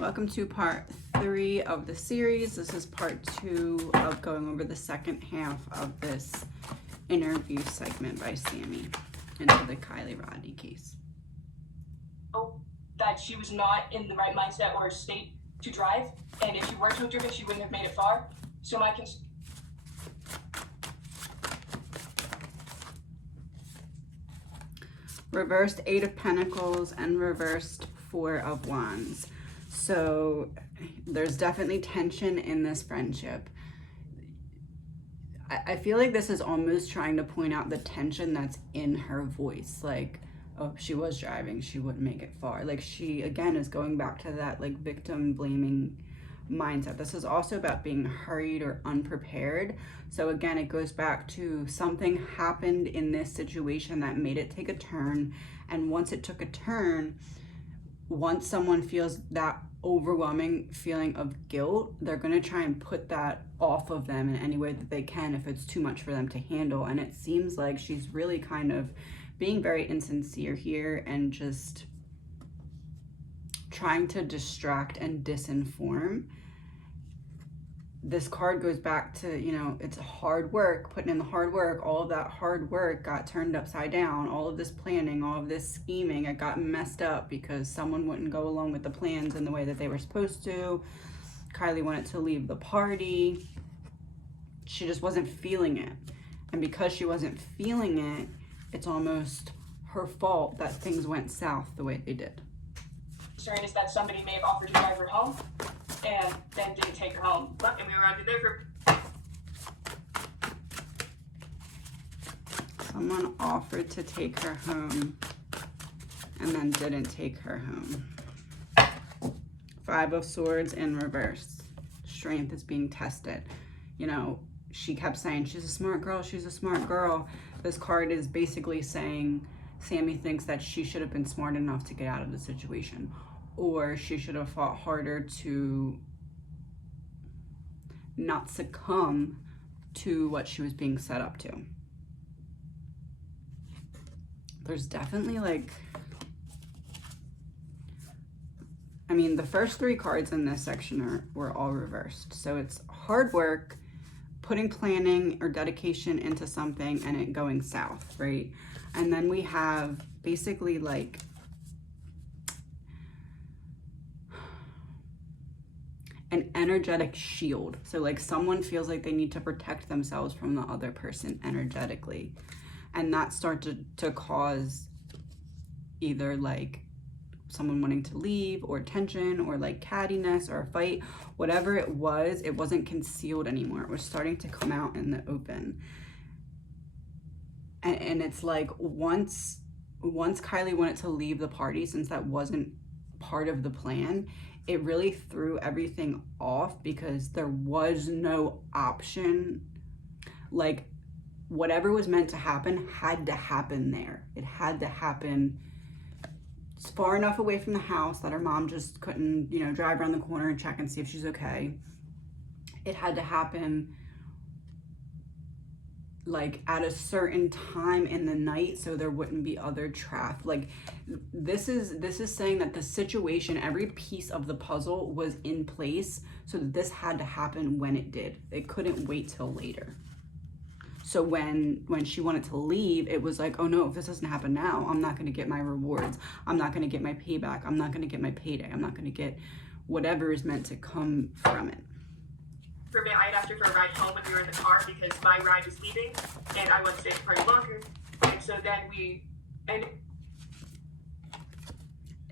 Welcome to part 3 of the series. This is part 2 of going over the second half of this interview segment by Sammy into the Kylie Rodney case. Oh, that she was not in the right mindset or state to drive, and if she were to have driven, she wouldn't have made it far. So my Reversed 8 of Pentacles and reversed 4 of Wands. So there's definitely tension in this friendship. I feel like this is almost trying to point out the tension that's in her voice. Like, oh, she was driving, she wouldn't make it far. Like, she, again, is going back to that, like, victim blaming mindset. This is also about being hurried or unprepared. So again, it goes back to something happened in this situation that made it take a turn. And once it took a turn, once someone feels that overwhelming feeling of guilt, they're going to try and put that off of them in any way that they can if it's too much for them to handle. And it seems like she's really kind of being very insincere here and just trying to distract and disinform. This card goes back to, you know, it's hard work, putting in the hard work. All of that hard work got turned upside down. All of this planning, all of this scheming, it got messed up because someone wouldn't go along with the plans in the way that they were supposed to. Kylie wanted to leave the party. She just wasn't feeling it. And because she wasn't feeling it, it's almost her fault that things went south the way they did. concern is that somebody may have offered to drive her home and then didn't take her home. And we were under there for... Someone offered to take her home and then didn't take her home. 5 of Swords in reverse. Strength is being tested. You know, she kept saying, she's a smart girl, she's a smart girl. This card is basically saying Sammy thinks that she should have been smart enough to get out of the situation, or she should have fought harder to not succumb to what she was being set up to. There's definitely, like, I mean, the first 3 cards in this section were all reversed. So it's hard work, putting planning or dedication into something and it going south, right? And then we have basically like an energetic shield. So like someone feels like they need to protect themselves from the other person energetically. And that starts to cause either like someone wanting to leave or tension or like cattiness or a fight. Whatever it wasn't concealed anymore. It was starting to come out in the open. And it's like once Kylie wanted to leave the party, since that wasn't part of the plan, it really threw everything off because there was no option. Like whatever was meant to happen had to happen there. It had to happen far enough away from the house that her mom just couldn't, you know, drive around the corner and check and see if she's okay. It had to happen like at a certain time in the night so there wouldn't be other traffic. Like this is saying that the situation, every piece of the puzzle was in place so that this had to happen when it did. It couldn't wait till later. So when she wanted to leave, it was like, oh no, if this doesn't happen now, I'm not going to get my rewards. I'm not going to get my payback. I'm not going to get my payday. I'm not going to get whatever is meant to come from it. For me, I had asked her for a ride home when we were in the car because my ride was leaving and I wanted to stay at the party longer. And so then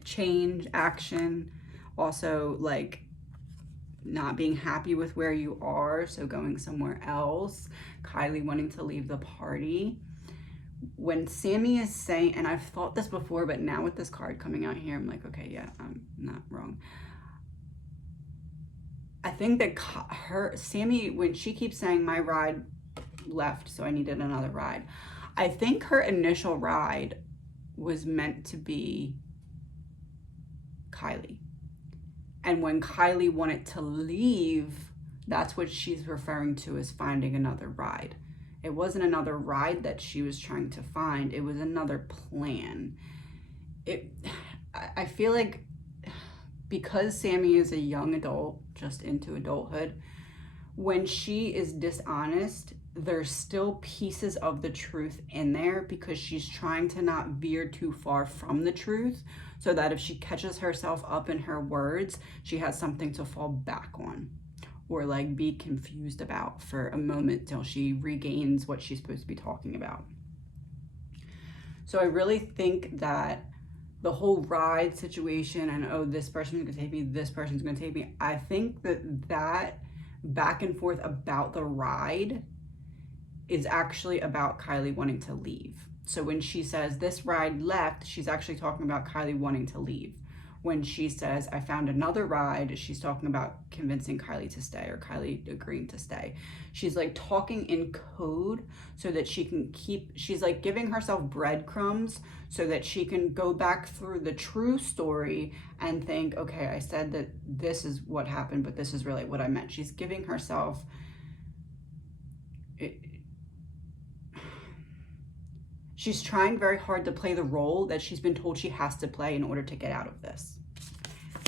change, action, also like not being happy with where you are, so going somewhere else. Kylie wanting to leave the party. When Sammy is saying, and I've thought this before, but now with this card coming out here, I'm like, okay, yeah, I'm not wrong. I think that Sammy, when she keeps saying my ride left, so I needed another ride, I think her initial ride was meant to be Kylie. And when Kylie wanted to leave, that's what she's referring to as finding another ride. It wasn't another ride that she was trying to find. It was another plan. I feel like because Sammy is a young adult, just into adulthood, when she is dishonest, there's still pieces of the truth in there because she's trying to not veer too far from the truth, so that if she catches herself up in her words, she has something to fall back on or like be confused about for a moment till she regains what she's supposed to be talking about. So I really think that the whole ride situation and, oh, this person's gonna take me, this person's gonna take me, I think that back and forth about the ride is actually about Kylie wanting to leave. So when she says this ride left, she's actually talking about Kylie wanting to leave. When she says I found another ride, she's talking about convincing Kylie to stay or Kylie agreeing to stay. She's like talking in code so that she can she's like giving herself breadcrumbs so that she can go back through the true story and think, okay, I said that this is what happened, but this is really what I meant. She's giving herself she's trying very hard to play the role that she's been told she has to play in order to get out of this.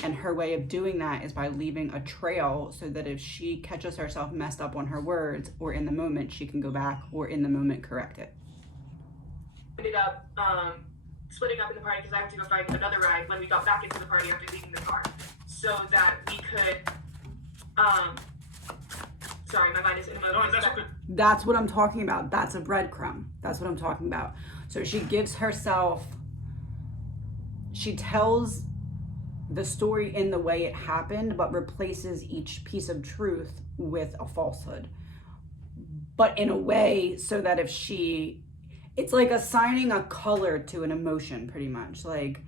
And her way of doing that is by leaving a trail so that if she catches herself messed up on her words or in the moment, she can go back or in the moment correct it. Ended up splitting up in the party because I went to go find another ride when we got back into the party after leaving the car, so that we could sorry, my mind is in a moment. No, that's okay. That's what I'm talking about. That's a breadcrumb. That's what I'm talking about. So she gives herself, she tells the story in the way it happened, but replaces each piece of truth with a falsehood. But in a way so that if it's like assigning a color to an emotion, pretty much. Like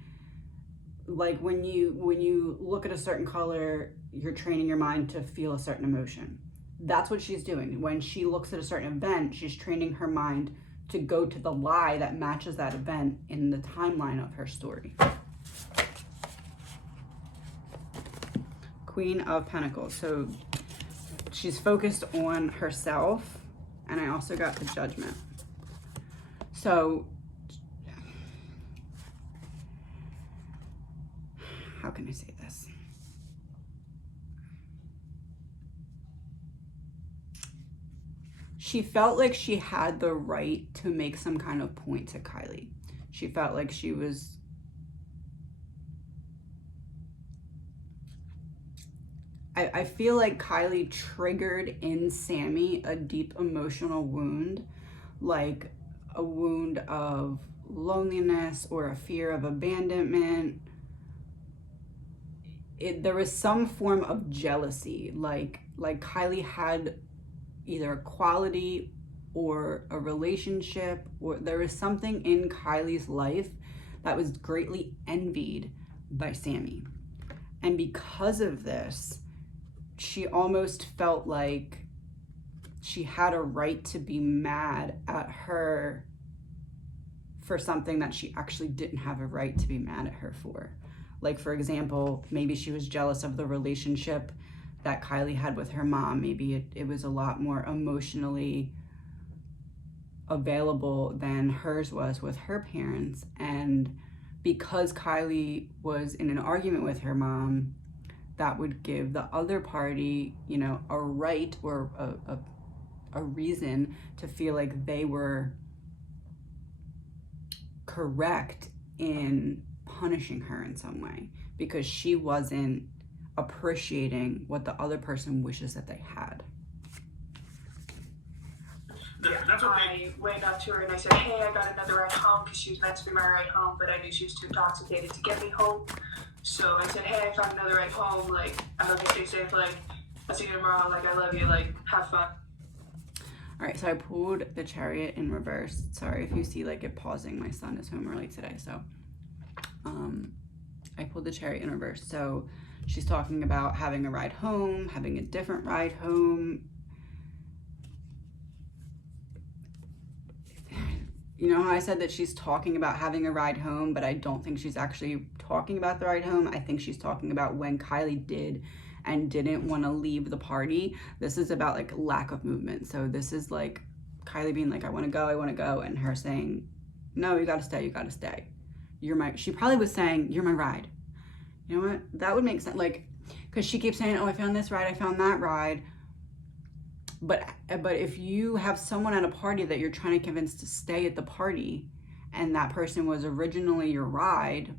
when you look at a certain color, you're training your mind to feel a certain emotion. That's what she's doing. When she looks at a certain event, she's training her mind to go to the lie that matches that event in the timeline of her story. Queen of Pentacles. So she's focused on herself, and I also got the Judgment. So how can I say this? She felt like she had the right to make some kind of point to Kylie. She felt like she was I feel like Kylie triggered in Sammy a deep emotional wound, like a wound of loneliness or a fear of abandonment. There was some form of jealousy, like Kylie had either a quality or a relationship, or there was something in Kylie's life that was greatly envied by Sammy. And because of this, she almost felt like she had a right to be mad at her for something that she actually didn't have a right to be mad at her for. Like, for example, maybe she was jealous of the relationship that Kylie had with her mom. Maybe it was a lot more emotionally available than hers was with her parents. And because Kylie was in an argument with her mom, that would give the other party, you know, a right or a reason to feel like they were correct in punishing her in some way because she wasn't appreciating what the other person wishes that they had. That's okay. I went up to her and I said, hey, I got another ride home, because she was meant to be my ride home, but I knew she was too intoxicated to get me home. So I said, hey, I found another ride home, like, I hope you stay safe, like, I'll see you tomorrow, like, I love you, like, have fun. All right, so I pulled the Chariot in reverse. Sorry if you see like it pausing. My son is home early today, so I pulled the Chariot in reverse. So she's talking about having a ride home, having a different ride home. You know how I said that she's talking about having a ride home, but I don't think she's actually talking about the ride home. I think she's talking about when Kylie did and didn't want to leave the party. This is about like lack of movement. So this is like Kylie being like, I want to go, and her saying, no, you got to stay, you got to stay. She probably was saying, you're my ride. You know what? That would make sense. Like, because she keeps saying, oh, I found this ride, I found that ride. But if you have someone at a party that you're trying to convince to stay at the party, and that person was originally your ride,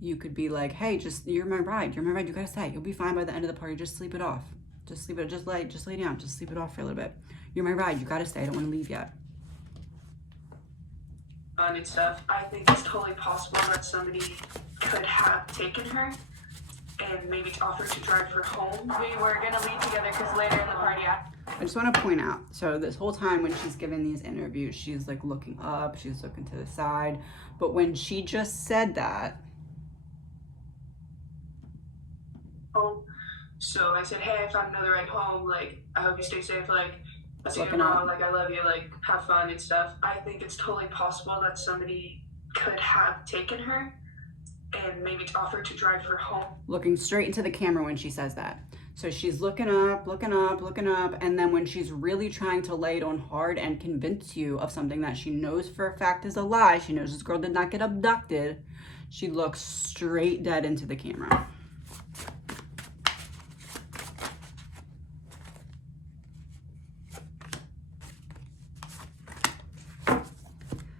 you could be like, hey, you're my ride, you gotta stay. You'll be fine by the end of the party. Just sleep it off. Just lay down. Just sleep it off for a little bit. You're my ride. You gotta stay. I don't want to leave yet. And stuff. I think it's totally possible that somebody could have taken her and maybe offered to drive her home. We were gonna leave together because later in the party, I just want to point out, so this whole time when she's giving these interviews, she's like looking up, she's looking to the side. But when she just said that, so I said, hey, I found another ride home. Like, I hope you stay safe. Like, I see you Looking tomorrow. up. Like, I love you. Like, have fun and stuff. I think it's totally possible that somebody could have taken her and maybe offered to drive her home. Looking straight into the camera when she says that. So she's looking up, and then when she's really trying to lay it on hard and convince you of something that she knows for a fact is a lie, she knows this girl did not get abducted, she looks straight dead into the camera.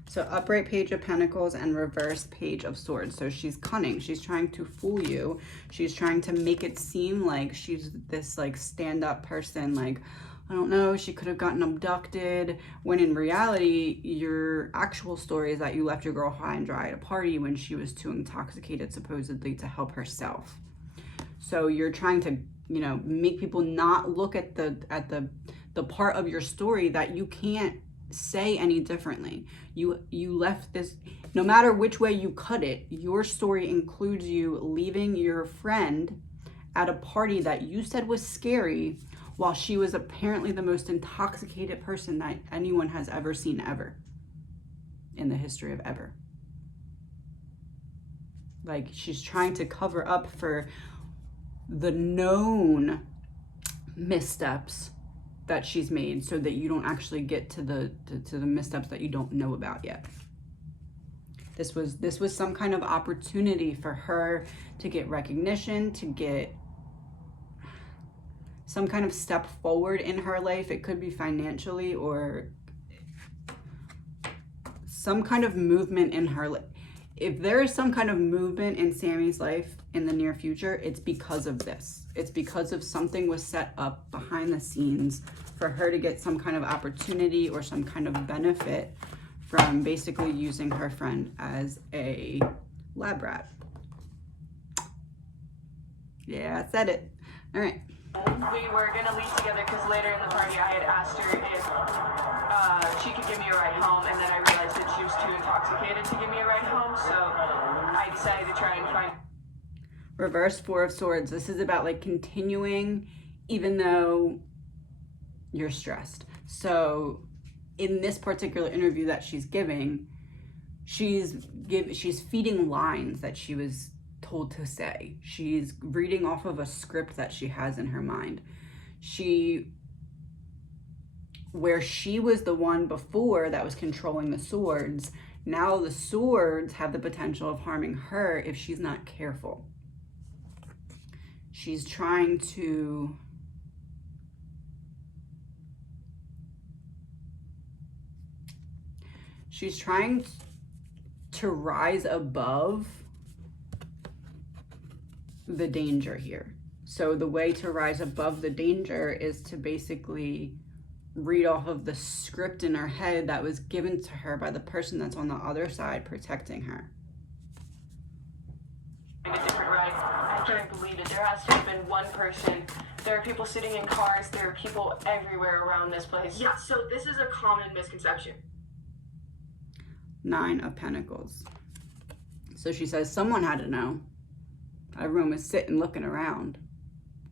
So upright page of pentacles and reverse page of swords. So she's cunning. She's trying to fool you. She's trying to make it seem like she's this like stand-up person. Like, I don't know, she could have gotten abducted. When in reality, your actual story is that you left your girl high and dry at a party when she was too intoxicated, supposedly, to help herself. So you're trying to, you know, make people not look at the part of your story that you can't say any differently. You left this, no matter which way you cut it, your story includes you leaving your friend at a party that you said was scary while she was apparently the most intoxicated person that anyone has ever seen ever in the history of ever. Like, she's trying to cover up for the known missteps that she's made so that you don't actually get to the missteps that you don't know about yet. This was some kind of opportunity for her to get recognition, to get some kind of step forward in her life. It could be financially or some kind of movement in her life. If there is some kind of movement in Sammy's life in the near future, it's because of this. It's because of something was set up behind the scenes for her to get some kind of opportunity or some kind of benefit from basically using her friend as a lab rat. Yeah, I said it. All right. We were gonna leave together because later in the party I had asked her if she could give me a ride home, and then I realized that she was too intoxicated to give me a ride home, so I decided to try and find... Reverse Four of Swords. This is about like continuing even though you're stressed. So in this particular interview that she's giving, she's feeding lines that she was told to say. She's reading off of a script that she has in her mind. Where she was the one before that was controlling the swords, now the swords have the potential of harming her if she's not careful. She's trying to rise above the danger here. So the way to rise above the danger is to basically read off of the script in her head that was given to her by the person that's on the other side protecting her. A different ride. I can't believe it. There has to have been one person. There are people sitting in cars. There are people everywhere around this place. Yeah, so this is a common misconception. 9 of Pentacles. So she says someone had to know. Everyone was sitting looking around.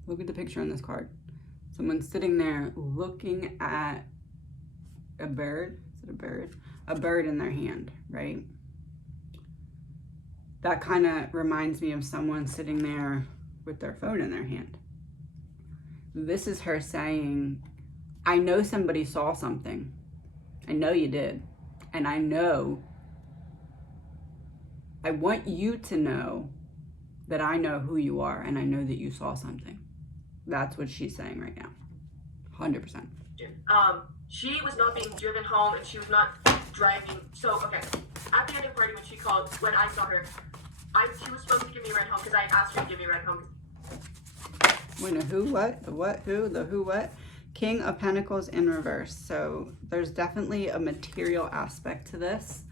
Look at the picture on this card. Someone's sitting there looking at a bird. Is it a bird? A bird in their hand, right? That kind of reminds me of someone sitting there with their phone in their hand. This is her saying, I know somebody saw something. I know you did. And I want you to know that I know who you are and I know that you saw something. That's what she's saying right now. 100%. She was not being driven home and she was not driving. So, okay, at the end of the party when she called, when I saw her, she was supposed to give me a ride home because I asked her to give me a ride home. Wait, no, who, what, the what, who, the who, what? King of Pentacles in reverse. So there's definitely a material aspect to this.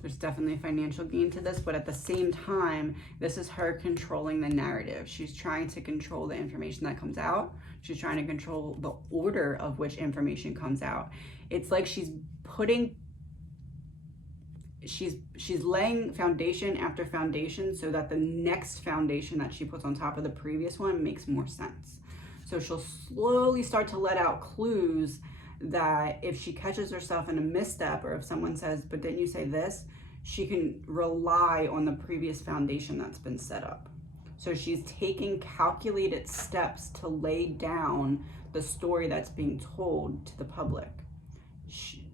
There's definitely a financial gain to this, but at the same time, this is her controlling the narrative. She's trying to control the information that comes out. She's trying to control the order of which information comes out. It's like she's laying foundation after foundation so that the next foundation that she puts on top of the previous one makes more sense. So she'll slowly start to let out clues that if she catches herself in a misstep, or if someone says, but didn't you say this, she can rely on the previous foundation that's been set up. So she's taking calculated steps to lay down the story that's being told to the public.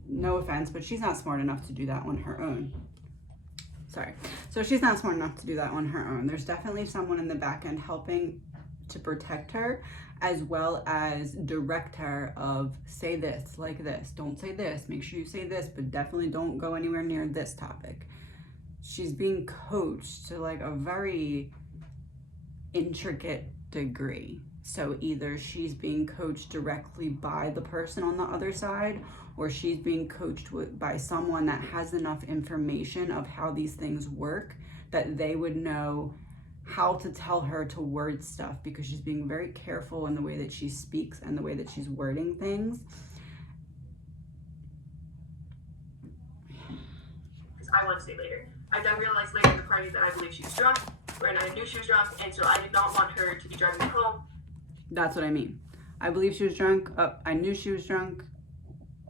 No offense, but she's not smart enough to do that on her own. Sorry. So she's not smart enough to do that on her own. There's definitely someone in the back end helping to protect her, as well as direct her of say this, like this, don't say this, make sure you say this, but definitely don't go anywhere near this topic. She's being coached to like a very intricate degree. So either she's being coached directly by the person on the other side, or she's being coached by someone that has enough information of how these things work that they would know how to tell her to word stuff, because she's being very careful in the way that she speaks and the way that she's wording things. Because I want to stay later. I then realized later in the party that I believe she was drunk, and I knew she was drunk, and so I did not want her to be driving me home. That's what I mean. I believe she was drunk. I knew she was drunk.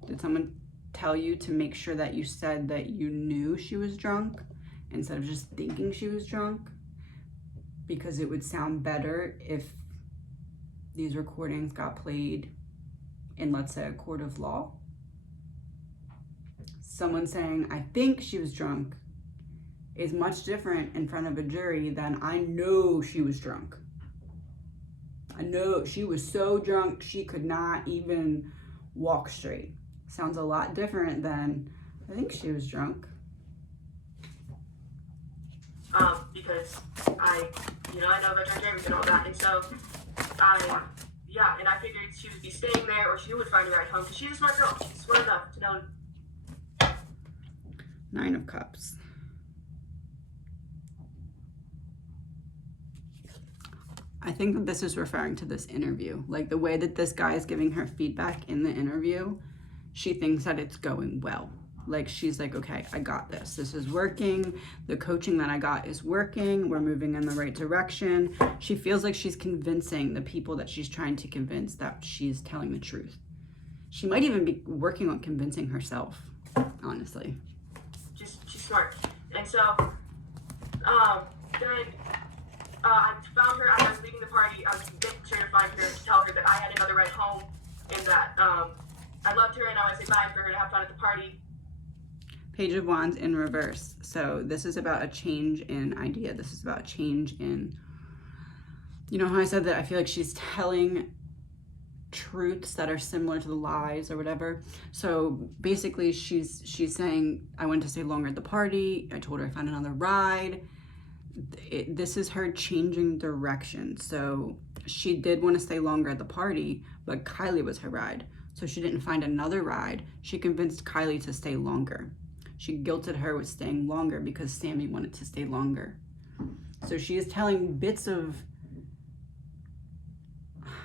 Did someone tell you to make sure that you said that you knew she was drunk instead of just thinking she was drunk? Because it would sound better if these recordings got played in, let's say, a court of law. Someone saying, I think she was drunk, is much different in front of a jury than I know she was drunk. I know she was so drunk she could not even walk straight. Sounds a lot different than I think she was drunk. Because I know about drunk driving and all that, and so and I figured she would be staying there, or she would find a ride home, because she's a smart girl. She's smart enough to know. 9 of Cups. I think that this is referring to this interview. Like the way that this guy is giving her feedback in the interview, she thinks that it's going well. Like she's like, okay, I got this. This is working. The coaching that I got is working. We're moving in the right direction. She feels like she's convincing the people that she's trying to convince that she's telling the truth. She might even be working on convincing herself, honestly. She's smart. And so, then I found her as I was leaving the party. I was making sure to find her to tell her that I had another ride home, and that I loved her, and I would say bye for her to have fun at the party. Page of Wands in reverse. So this is about a change in idea. This is about a change in, you know how I said that I feel like she's telling truths that are similar to the lies or whatever. So basically she's saying, I went to stay longer at the party. I told her I found another ride. This is her changing direction. So she did want to stay longer at the party, but Kylie was her ride. So she didn't find another ride. She convinced Kylie to stay longer. She guilted her with staying longer because Sammy wanted to stay longer. So she is telling bits of,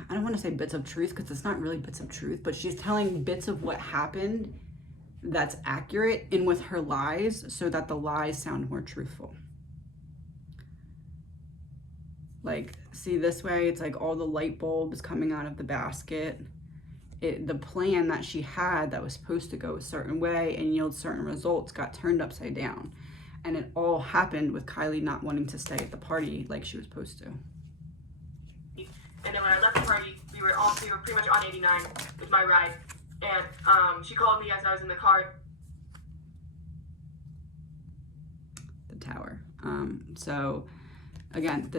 I don't want to say bits of truth because it's not really bits of truth, but she's telling bits of what happened that's accurate in with her lies so that the lies sound more truthful. Like, see this way, it's like all the light bulbs coming out of the basket. The plan that she had that was supposed to go a certain way and yield certain results got turned upside down. And it all happened with Kylie not wanting to stay at the party like she was supposed to. And then when I left the party, we were pretty much on 89 with my ride. And she called me as I was in the car. The Tower. So again,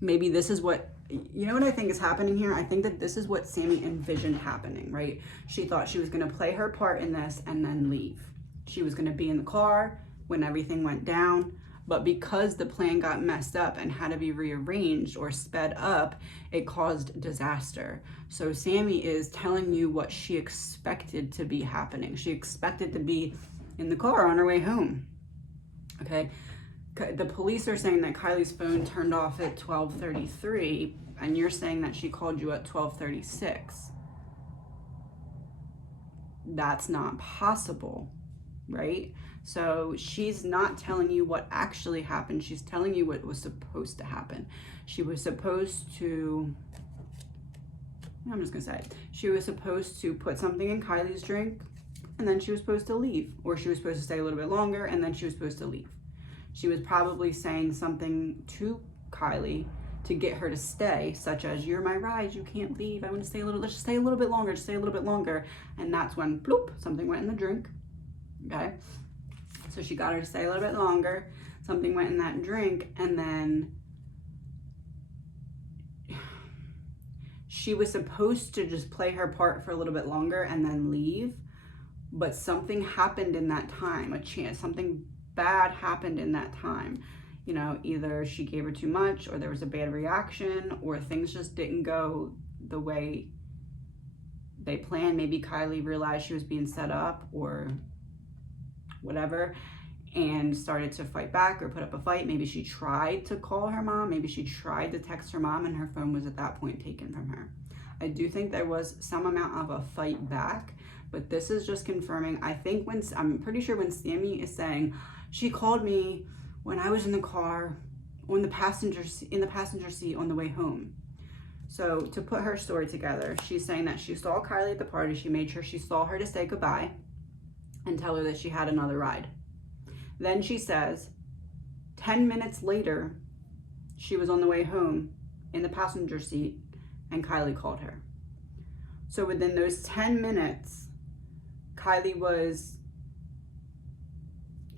maybe this is what, you know what I think is happening here? I think that this is what Sammy envisioned happening, right? She thought she was going to play her part in this and then leave. She was going to be in the car when everything went down. But because the plan got messed up and had to be rearranged or sped up, it caused disaster. So Sammy is telling you what she expected to be happening. She expected to be in the car on her way home. Okay? The police are saying that Kylie's phone turned off at 12:33, and you're saying that she called you at 12:36. That's not possible, right? So she's not telling you what actually happened. She's telling you what was supposed to happen. She was supposed to, I'm just gonna say it. She was supposed to put something in Kylie's drink, and then she was supposed to leave. Or she was supposed to stay a little bit longer, and then she was supposed to leave. She was probably saying something to Kylie to get her to stay, such as, you're my ride, you can't leave, I want to stay a little, let's just stay a little bit longer, just stay a little bit longer. And that's when, bloop, something went in the drink, okay? So she got her to stay a little bit longer, something went in that drink, and then she was supposed to just play her part for a little bit longer and then leave, but something happened in that time, something bad happened in that time. You know, either she gave her too much, or there was a bad reaction, or things just didn't go the way they planned. Maybe Kylie realized she was being set up or whatever and started to fight back or put up a fight. Maybe she tried to call her mom. Maybe she tried to text her mom, and her phone was at that point taken from her. I do think there was some amount of a fight back, but this is just confirming. I think I'm pretty sure when Sammy is saying, she called me when I was in the car in the passenger seat on the way home. So to put her story together, she's saying that she saw Kylie at the party. She made sure she saw her to say goodbye and tell her that she had another ride. Then she says 10 minutes later, she was on the way home in the passenger seat and Kylie called her. So within those 10 minutes, Kylie was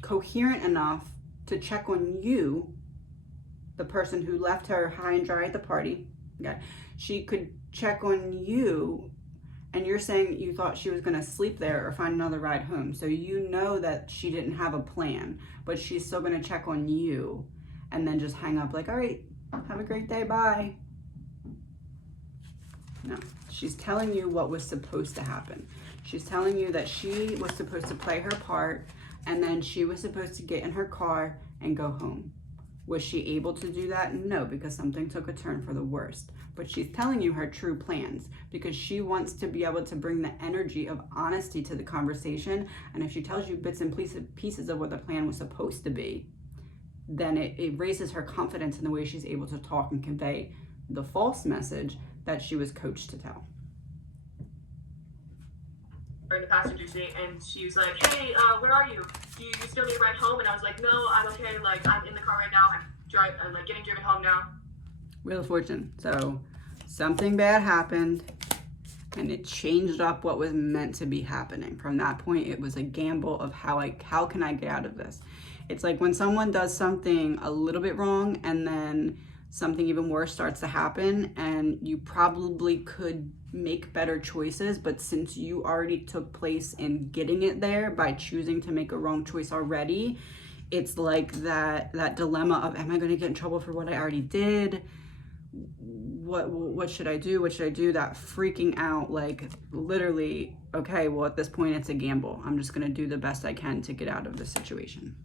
coherent enough to check on you, the person who left her high and dry at the party. Okay, she could check on you, and you're saying you thought she was going to sleep there or find another ride home. So you know that she didn't have a plan, but she's still going to check on you and then just hang up like, all right, have a great day, bye. No, she's telling you what was supposed to happen. She's telling you that she was supposed to play her part, and then she was supposed to get in her car and go home. Was she able to do that? No, because something took a turn for the worst. But she's telling you her true plans because she wants to be able to bring the energy of honesty to the conversation. And if she tells you bits and pieces of what the plan was supposed to be, then it raises her confidence in the way she's able to talk and convey the false message that she was coached to tell. In the passenger seat, and she was like, hey, where are you? Do you still need a ride home? And I was like, no, I'm okay, like, I'm in the car right now, I'm like getting driven home now. Wheel of Fortune. So something bad happened, and it changed up what was meant to be happening. From that point, it was a gamble of how can I get out of this? It's like when someone does something a little bit wrong, and then something even worse starts to happen, and you probably could make better choices, but since you already took place in getting it there by choosing to make a wrong choice already, it's like that dilemma of, am I going to get in trouble for what I already did? What should I do? What should I do? That freaking out, like literally, okay, well at this point it's a gamble. I'm just going to do the best I can to get out of the situation.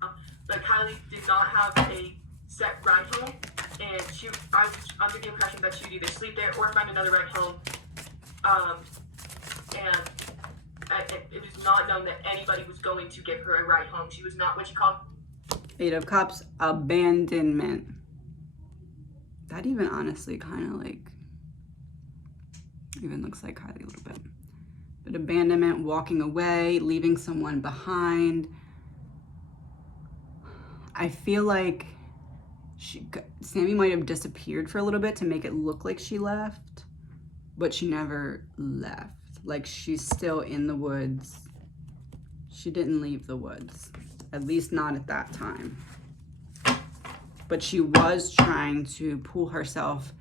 But Kylie did not have a set ride home, and I was under the impression that she would either sleep there or find another ride home. And it was not known that anybody was going to give her a ride home. She was not what she called Eight of Cups, abandonment. That even honestly kind of like even looks like Kylie a little bit. But abandonment, walking away, leaving someone behind. I feel like Sammy might have disappeared for a little bit to make it look like she left, but she never left. Like she's still in the woods. She didn't leave the woods, at least not at that time. but she was trying to pull herself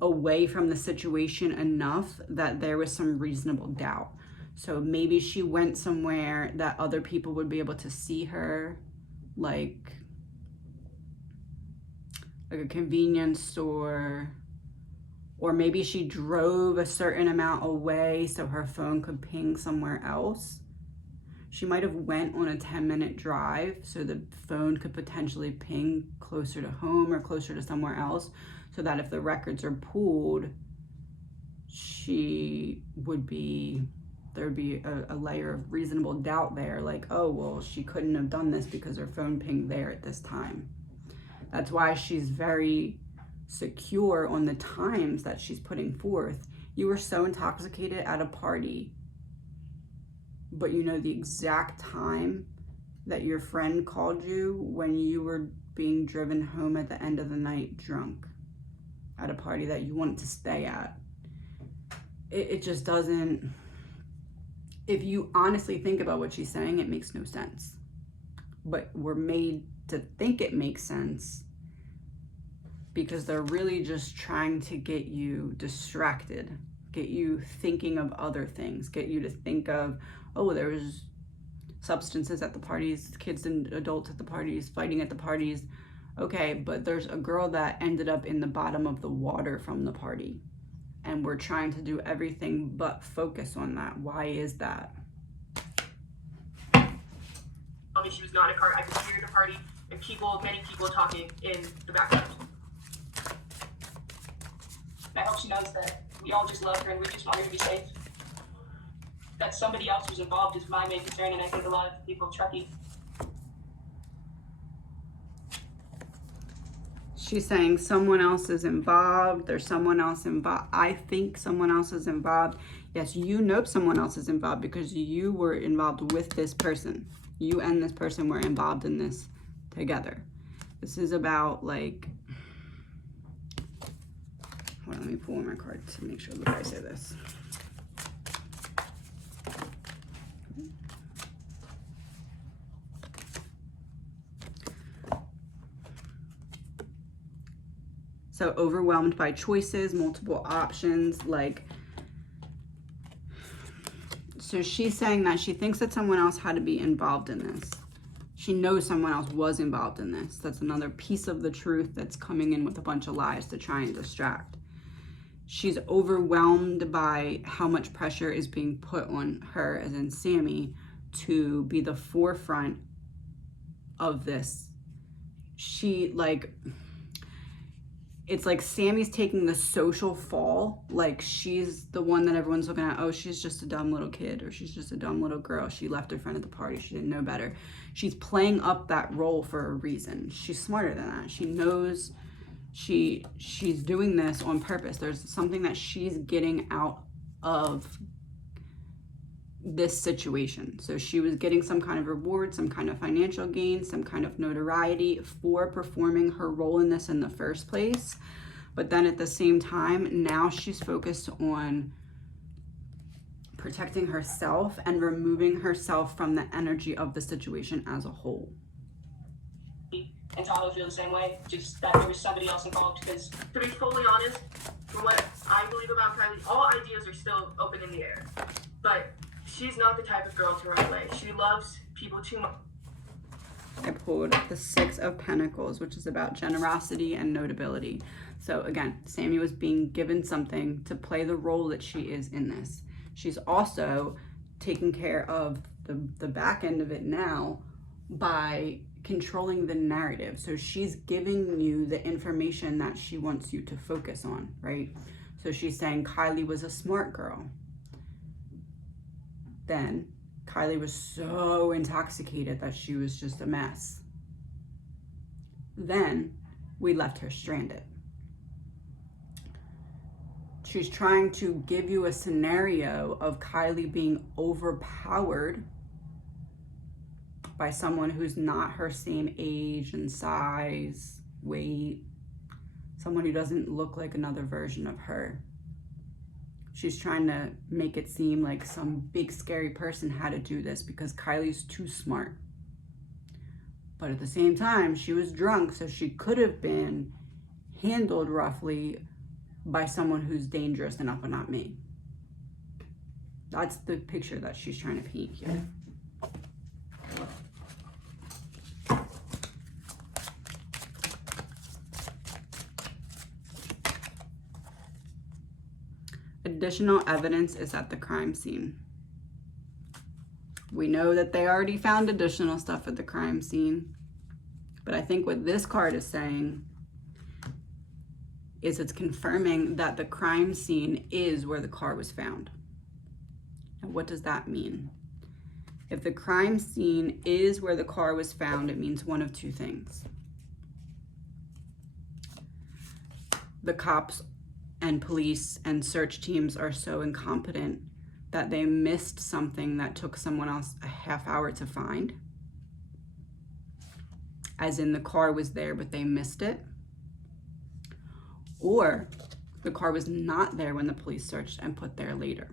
away from the situation enough that there was some reasonable doubt. So maybe she went somewhere that other people would be able to see her, like a convenience store, or maybe she drove a certain amount away so her phone could ping somewhere else. She might have went on a 10-minute drive so the phone could potentially ping closer to home or closer to somewhere else, so that if the records are pulled, there'd be a layer of reasonable doubt there, like, oh, well, she couldn't have done this because her phone pinged there at this time. That's why she's very secure on the times that she's putting forth. You were so intoxicated at a party, but you know the exact time that your friend called you when you were being driven home at the end of the night drunk at a party that you wanted to stay at. It just doesn't, if you honestly think about what she's saying, it makes no sense. But we're made to think it makes sense because they're really just trying to get you distracted, get you thinking of other things, get you to think of, oh, there's substances at the parties, kids and adults at the parties, fighting at the parties. Okay, but there's a girl that ended up in the bottom of the water from the party, and we're trying to do everything but focus on that. Why is that? She was not in a car. I could hear the party and many people talking in the background. I hope she knows that we all just love her and we just want her to be safe. That somebody else was involved is my main concern, and I think a lot of people Truckee. She's saying someone else is involved. There's someone else involved. I think someone else is involved. Yes, you know someone else is involved because you were involved with this person. You and this person were involved in this together. This is about, like, hold on, let me pull my card to make sure that I say this. So overwhelmed by choices, multiple options, like, so she's saying that she thinks that someone else had to be involved in this. She knows someone else was involved in this. That's another piece of the truth that's coming in with a bunch of lies to try and distract. She's overwhelmed by how much pressure is being put on her, as in Sammy, to be the forefront of this. It's like Sammy's taking the social fall. Like, she's the one that everyone's looking at. Oh, she's just a dumb little kid, or she's just a dumb little girl. She left her friend at the party. She didn't know better. She's playing up that role for a reason. She's smarter than that. She knows she's doing this on purpose. There's something that she's getting out of this situation. So she was getting some kind of reward, some kind of financial gain, some kind of notoriety for performing her role in this in the first place. But then at the same time, now she's focused on protecting herself and removing herself from the energy of the situation as a whole. And Tahoe feel the same way, just that there was somebody else involved. Because to be fully honest, from what I believe about Kylie, all ideas are still open in the air. But she's not the type of girl to run away. She loves people too much. I pulled the 6 of Pentacles, which is about generosity and notability. So again, Sammy was being given something to play the role that she is in this. She's also taking care of the back end of it now by controlling the narrative. So she's giving you the information that she wants you to focus on, right? So she's saying Kylie was a smart girl. Then Kylie was so intoxicated that she was just a mess. Then we left her stranded. She's trying to give you a scenario of Kylie being overpowered by someone who's not her same age and size, weight, someone who doesn't look like another version of her. She's trying to make it seem like some big scary person had to do this because Kylie's too smart. But at the same time, she was drunk, so she could have been handled roughly by someone who's dangerous enough, but not me. That's the picture that she's trying to paint here. Additional evidence is at the crime scene. We know that they already found additional stuff at the crime scene, but I think what this card is saying is it's confirming that the crime scene is where the car was found. And what does that mean? If the crime scene is where the car was found, it means one of two things. The cops and police and search teams are so incompetent that they missed something that took someone else a half hour to find. As in the car was there, but they missed it. Or the car was not there when the police searched and put there later.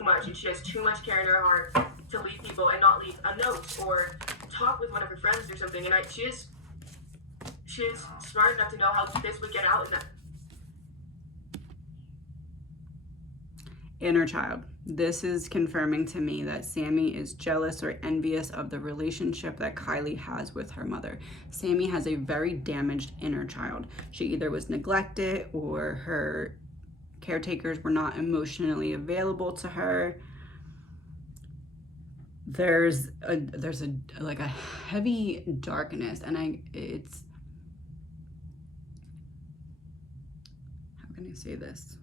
Much, and she has too much care in her heart to leave people and not leave a note or talk with one of her friends or something. And she is smart enough to know how this would get out in that. Inner child. This is confirming to me that Sammy is jealous or envious of the relationship that Kylie has with her mother. Sammy has a very damaged inner child. She either was neglected or her caretakers were not emotionally available to her. There's a like a heavy darkness, and it's how can I say this?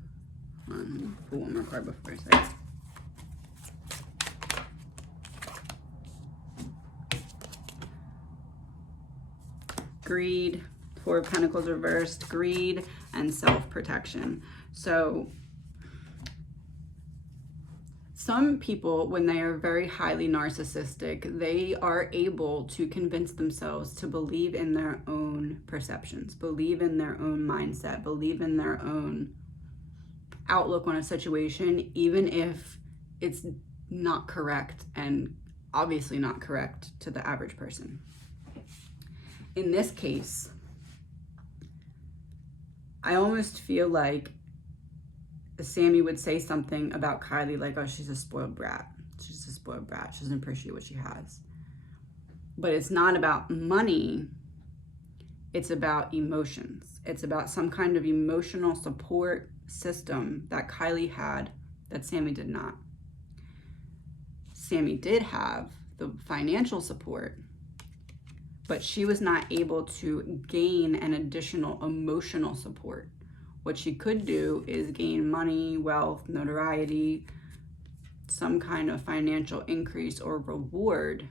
Pull one more card before I say it. Greed, Four of Pentacles reversed, greed and self-protection. So some people, when they are very highly narcissistic, they are able to convince themselves to believe in their own perceptions, believe in their own mindset, believe in their own outlook on a situation, even if it's not correct, and obviously not correct to the average person. In this case, I almost feel like Sammy would say something about Kylie like, oh, she's a spoiled brat. She's a spoiled brat. She doesn't appreciate what she has. But it's not about money. It's about emotions. It's about some kind of emotional support system that Kylie had that Sammy did not. Sammy did have the financial support, but she was not able to gain an additional emotional support. What she could do is gain money, wealth, notoriety, some kind of financial increase or reward.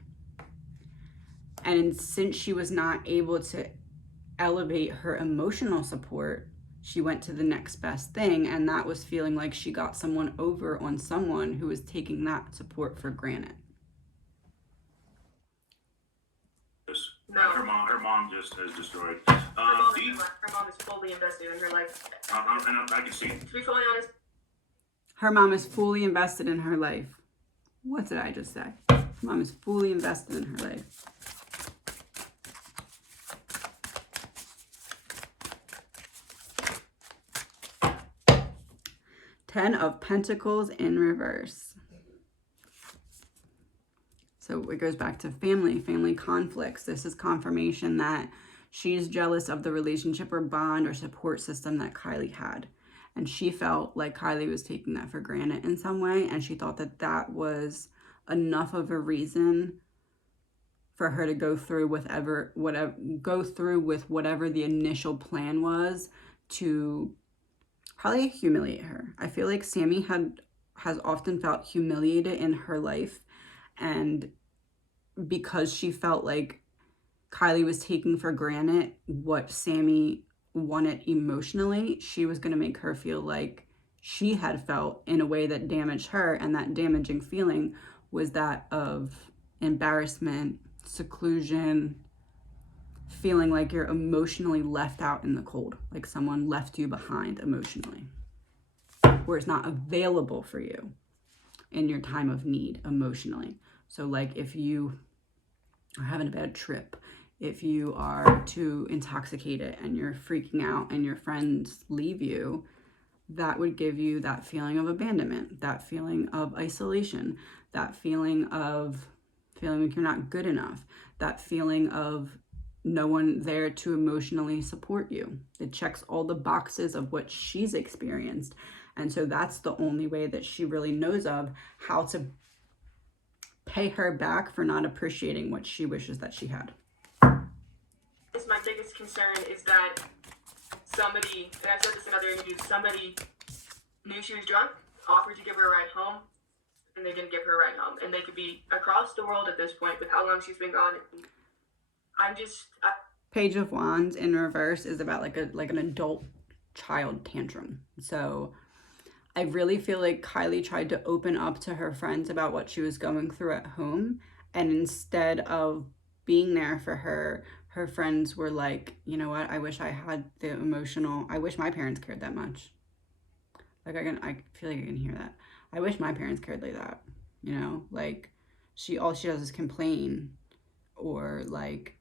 And since she was not able to elevate her emotional support, she went to the next best thing, and that was feeling like she got someone over on someone who was taking that support for granted. No. Her mom just has destroyed. Her mom is fully invested in her life. And I can see. To be fully honest, her mom is fully invested in her life. What did I just say? Her mom is fully invested in her life. Ten of Pentacles in reverse. So it goes back to family conflicts. This is confirmation that she's jealous of the relationship or bond or support system that Kylie had. And she felt like Kylie was taking that for granted in some way. And she thought that that was enough of a reason for her to go through with whatever the initial plan was to probably humiliate her. I feel like Sammy has often felt humiliated in her life, and because she felt like Kylie was taking for granted what Sammy wanted emotionally, she was going to make her feel like she had felt in a way that damaged her, and that damaging feeling was that of embarrassment, seclusion, feeling like you're emotionally left out in the cold, like someone left you behind emotionally, or it's not available for you in your time of need emotionally. So like if you or having a bad trip, if you are too intoxicated and you're freaking out and your friends leave you, that would give you that feeling of abandonment, that feeling of isolation, that feeling of feeling like you're not good enough, that feeling of no one there to emotionally support you. It checks all the boxes of what she's experienced. And so that's the only way that she really knows of how to pay her back for not appreciating what she wishes that she had. My biggest concern is that somebody, and I've said this in other interviews, somebody knew she was drunk, offered to give her a ride home, and they didn't give her a ride home. And they could be across the world at this point with how long she's been gone. I'm just... Page of Wands in reverse is about like an adult child tantrum. So I really feel like Kylie tried to open up to her friends about what she was going through at home. And instead of being there for her, her friends were like, you know what? I wish I had the emotional, I wish my parents cared that much. Like I feel like I can hear that. I wish my parents cared like that, you know? Like all she does is complain, or like,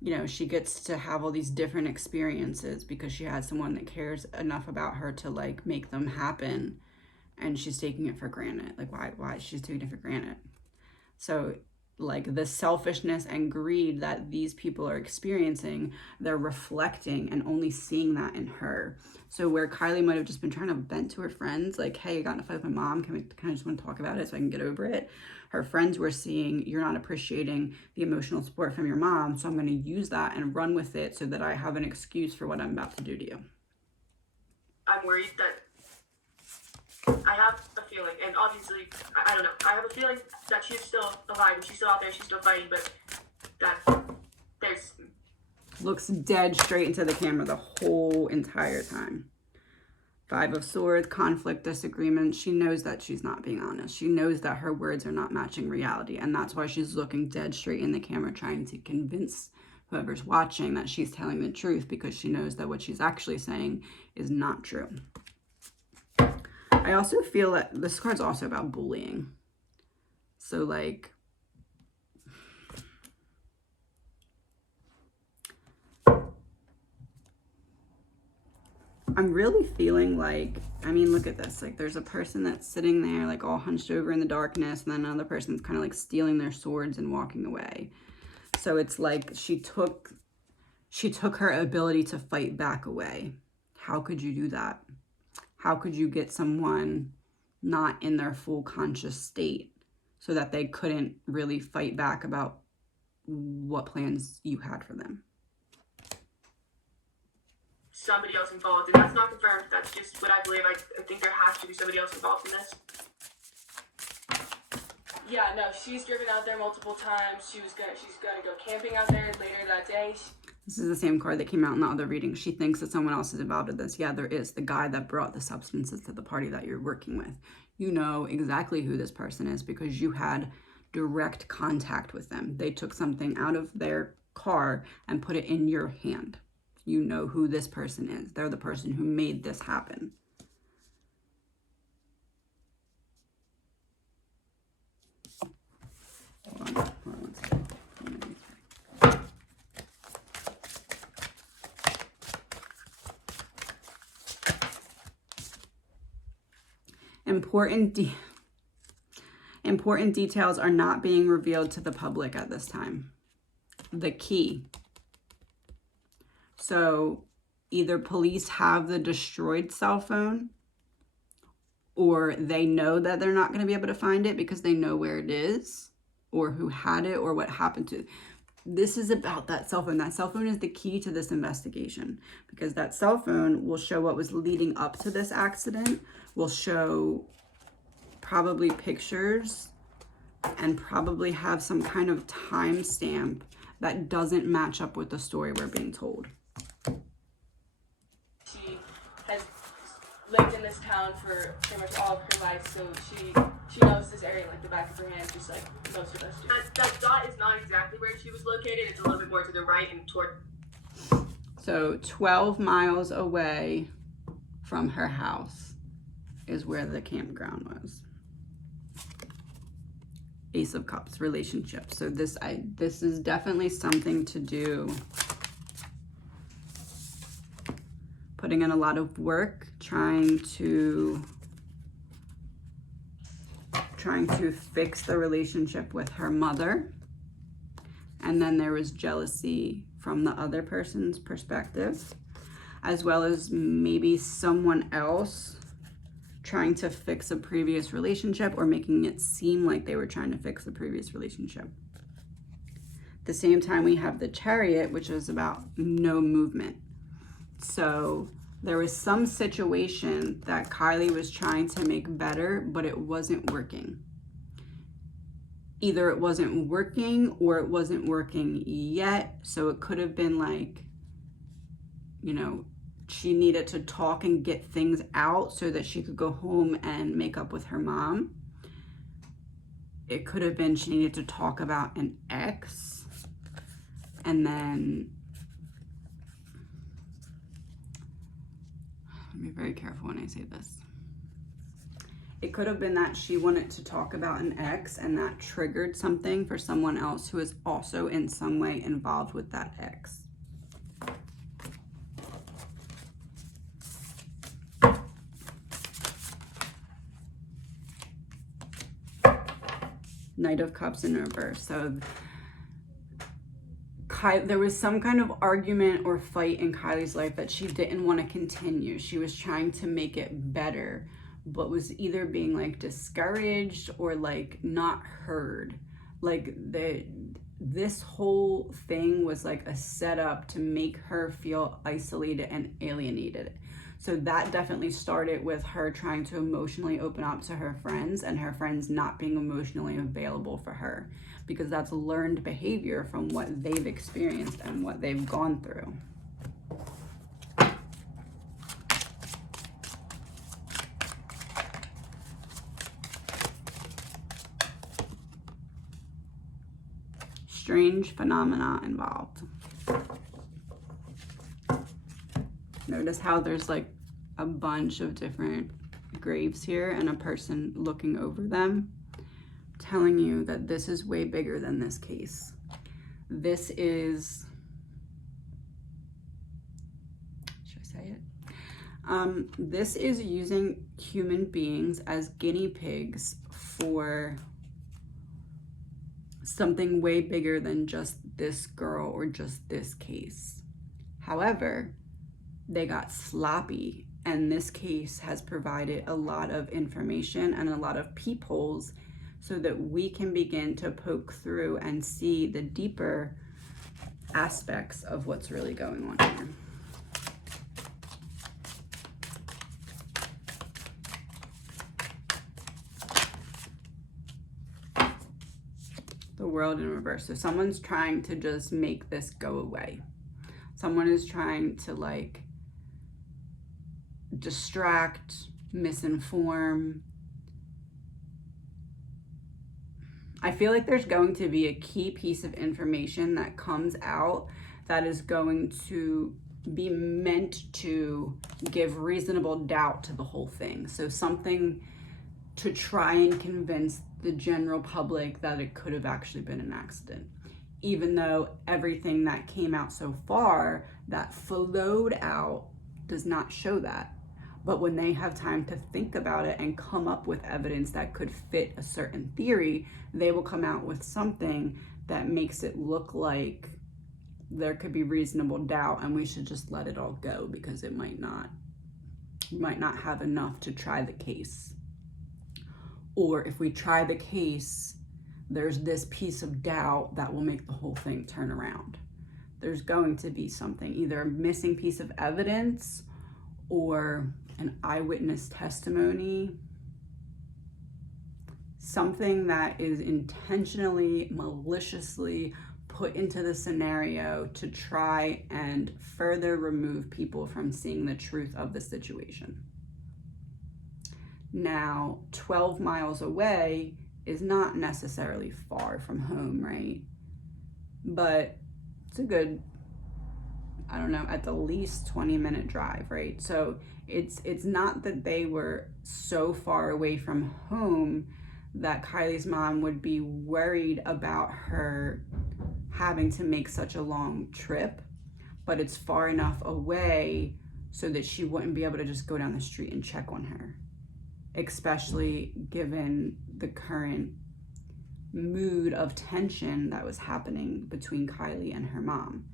you know, she gets to have all these different experiences because she has someone that cares enough about her to like make them happen, and she's taking it for granted. Like why she's taking it for granted. So like the selfishness and greed that these people are experiencing, they're reflecting and only seeing that in her. So where Kylie might have just been trying to vent to her friends, like, hey, I got in a fight with my mom, can I just want to talk about it so I can get over it? Her friends were seeing, you're not appreciating the emotional support from your mom, so I'm going to use that and run with it so that I have an excuse for what I'm about to do to you. I'm worried that I have a feeling, and obviously, I don't know, I have a feeling that she's still alive and she's still out there, she's still fighting, but that there's... Looks dead straight into the camera the whole entire time. 5 of Swords, conflict, disagreement. She knows that she's not being honest. She knows that her words are not matching reality, and that's why she's looking dead straight in the camera, trying to convince whoever's watching that she's telling the truth, because she knows that what she's actually saying is not true. I also feel that this card's also about bullying. So like, I'm really feeling like, I mean, look at this. Like there's a person that's sitting there like all hunched over in the darkness, and then another person's kind of like stealing their swords and walking away. So it's like she took her ability to fight back away. How could you do that? How could you get someone not in their full conscious state so that they couldn't really fight back about what plans you had for them? Somebody else involved, and that's not confirmed. That's just what I believe. I think there has to be somebody else involved in this. Yeah, no, she's driven out there multiple times. She's gonna go camping out there later that day. This is the same card that came out in the other reading. She thinks that someone else is involved in this. Yeah, there is. The guy that brought the substances to the party that you're working with. You know exactly who this person is because you had direct contact with them. They took something out of their car and put it in your hand. You know who this person is. They're the person who made this happen. Hold on one second. Important details are not being revealed to the public at this time. The key. So either police have the destroyed cell phone, or they know that they're not going to be able to find it because they know where it is, or who had it, or what happened to it. This is about that cell phone. That cell phone is the key to this investigation, because that cell phone will show what was leading up to this accident, will show probably pictures, and probably have some kind of timestamp that doesn't match up with the story we're being told. She has lived in this town for pretty much all of her life, so she knows this area like the back of her hand, just like most of us do. That dot is not exactly where she was located. It's a little bit more to the right and toward... So 12 miles away from her house is where the campground was. Ace of Cups, relationship. So this is definitely something to do, putting in a lot of work, trying to fix the relationship with her mother. And then there was jealousy from the other person's perspective, as well as maybe someone else trying to fix a previous relationship or making it seem like they were trying to fix the previous relationship. At the same time, we have the Chariot, which is about no movement. So there was some situation that Kylie was trying to make better, but it wasn't working. Either it wasn't working or it wasn't working yet. So it could have been like, you know, she needed to talk and get things out so that she could go home and make up with her mom. It could have been she needed to talk about an ex. And then, let me be very careful when I say this. It could have been that she wanted to talk about an ex and that triggered something for someone else who is also in some way involved with that ex. Knight of Cups in reverse. So there was some kind of argument or fight in Kylie's life that she didn't want to continue. She was trying to make it better, but was either being like discouraged or like not heard. Like this whole thing was like a setup to make her feel isolated and alienated. So that definitely started with her trying to emotionally open up to her friends and her friends not being emotionally available for her, because that's learned behavior from what they've experienced and what they've gone through. Strange phenomena involved. Notice how there's like a bunch of different graves here and a person looking over them, telling you that this is way bigger than this case. This is, should I say it? This is using human beings as guinea pigs for something way bigger than just this girl or just this case. However, they got sloppy, and this case has provided a lot of information and a lot of peepholes so that we can begin to poke through and see the deeper aspects of what's really going on here. The World in reverse. So someone's trying to just make this go away. Someone is trying to like distract, misinform. I feel like there's going to be a key piece of information that comes out that is going to be meant to give reasonable doubt to the whole thing. So something to try and convince the general public that it could have actually been an accident. Even though everything that came out so far that flowed out does not show that. But when they have time to think about it and come up with evidence that could fit a certain theory, they will come out with something that makes it look like there could be reasonable doubt and we should just let it all go because it might not have enough to try the case. Or if we try the case, there's this piece of doubt that will make the whole thing turn around. There's going to be something, either a missing piece of evidence or an eyewitness testimony, something that is intentionally, maliciously put into the scenario to try and further remove people from seeing the truth of the situation. Now, 12 miles away is not necessarily far from home, right? But it's a good, I don't know, at the least 20-minute drive, right? So it's not that they were so far away from home that Kylie's mom would be worried about her having to make such a long trip, but it's far enough away so that she wouldn't be able to just go down the street and check on her, especially given the current mood of tension that was happening between Kylie and her mom.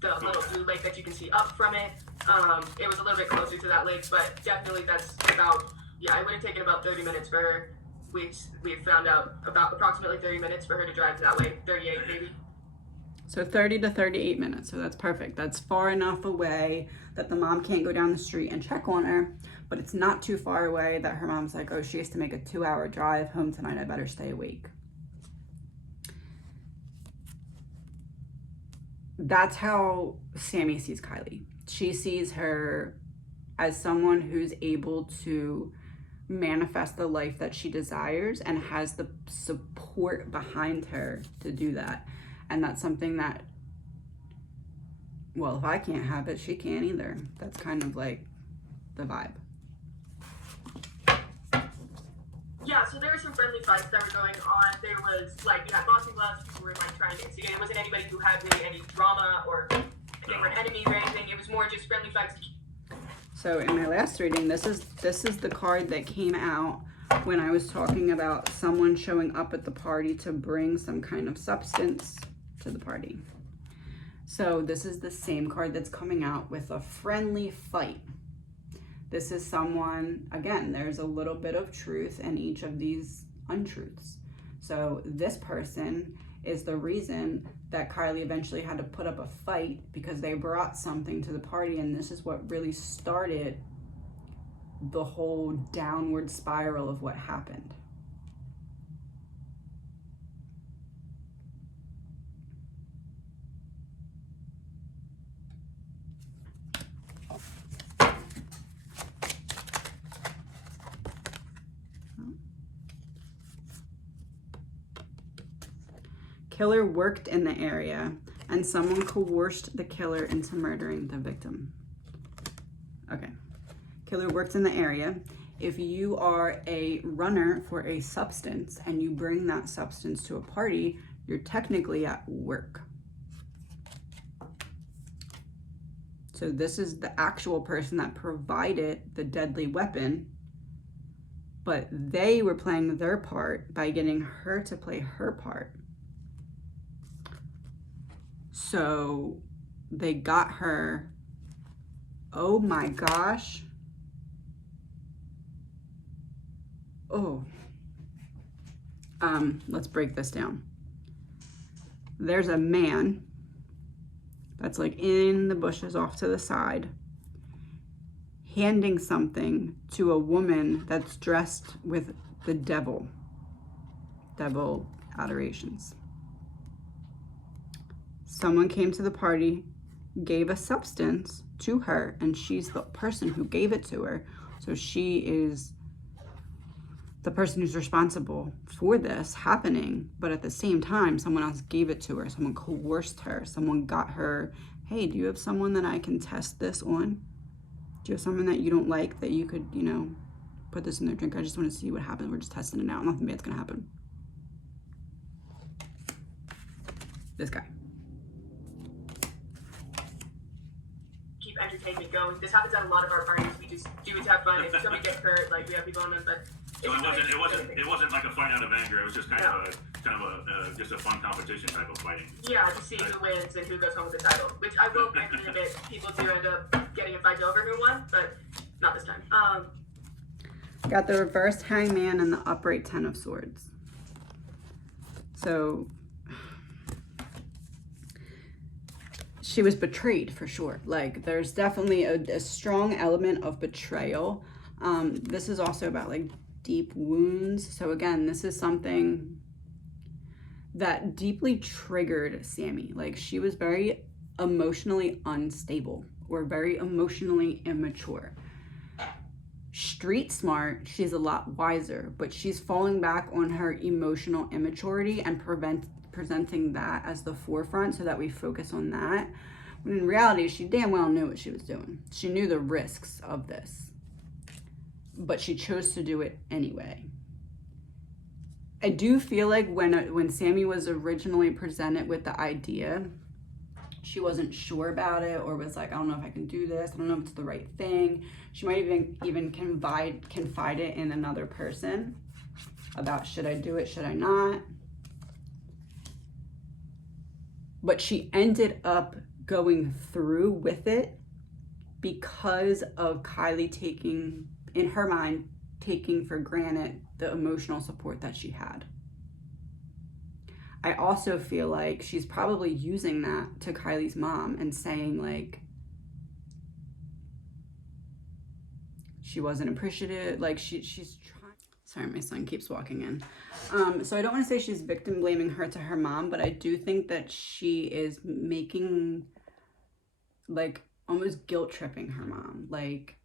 The little blue lake that you can see up from it. It was a little bit closer to that lake, but definitely that's about, yeah, it would have taken about 30 minutes for her. We found out about approximately 30 minutes for her to drive that way, 38 maybe. So 30 to 38 minutes, so that's perfect. That's far enough away that the mom can't go down the street and check on her, but it's not too far away that her mom's like, oh, she has to make a 2-hour drive home tonight, I better stay awake. That's how Sammy sees Kylie. She sees her as someone who's able to manifest the life that she desires and has the support behind her to do that. And that's something that, well, if I can't have it, she can't either. That's kind of like the vibe. Yeah, so there were some friendly fights that were going on. There was, like, we had boxing gloves, people were, like, trying to instigate. It wasn't anybody who had really any drama or they were enemies or anything. It was more just friendly fights. So in my last reading, this is the card that came out when I was talking about someone showing up at the party to bring some kind of substance to the party. So this is the same card that's coming out with a friendly fight. This is someone, again, there's a little bit of truth in each of these untruths. So this person is the reason that Kylie eventually had to put up a fight because they brought something to the party, and this is what really started the whole downward spiral of what happened. Killer worked in the area and someone coerced the killer into murdering the victim. Okay. Killer worked in the area. If you are a runner for a substance and you bring that substance to a party, you're technically at work. So this is the actual person that provided the deadly weapon, but they were playing their part by getting her to play her part. So they got her, oh my gosh. Oh, let's break this down. There's a man that's like in the bushes off to the side, handing something to a woman that's dressed with the devil adorations. Someone came to the party, gave a substance to her, and she's the person who gave it to her. So she is the person who's responsible for this happening, but at the same time, someone else gave it to her. Someone coerced her. Someone got her, hey, do you have someone that I can test this on? Do you have someone that you don't like that you could, you know, put this in their drink? I just want to see what happens. We're just testing it out. Nothing bad's gonna happen. This guy. Keep entertainment going. This happens at a lot of our parties. We just do it to have fun. If somebody gets hurt, like we have people on them, but so it wasn't like a fight out of anger. It was just kind of a just a fun competition type of fighting. Yeah, to see who wins and who goes home with the title. Which I will mention a bit. People do end up getting a fight over who won, but not this time. Got the reversed hangman and the upright 10 of swords. So she was betrayed for sure. Like there's definitely a strong element of betrayal. This is also about like deep wounds. So again, this is something that deeply triggered Sammy. Like she was very emotionally unstable or very emotionally immature. street smart, she's a lot wiser, but she's falling back on her emotional immaturity and presenting that as the forefront so that we focus on that. When in reality, she damn well knew what she was doing. She knew the risks of this, but she chose to do it anyway. I do feel like when Sammy was originally presented with the idea, she wasn't sure about it, or was like, I don't know if I can do this. I don't know if it's the right thing. She might even confide it in another person about, should I do it? Should I not? But she ended up going through with it because of Kylie taking, in her mind, taking for granted the emotional support that she had. I also feel like she's probably using that to Kylie's mom and saying like, she wasn't appreciative, like she's trying. Sorry, my son keeps walking in. So I don't want to say she's victim blaming her to her mom, but I do think that she is making, like, almost guilt tripping her mom, like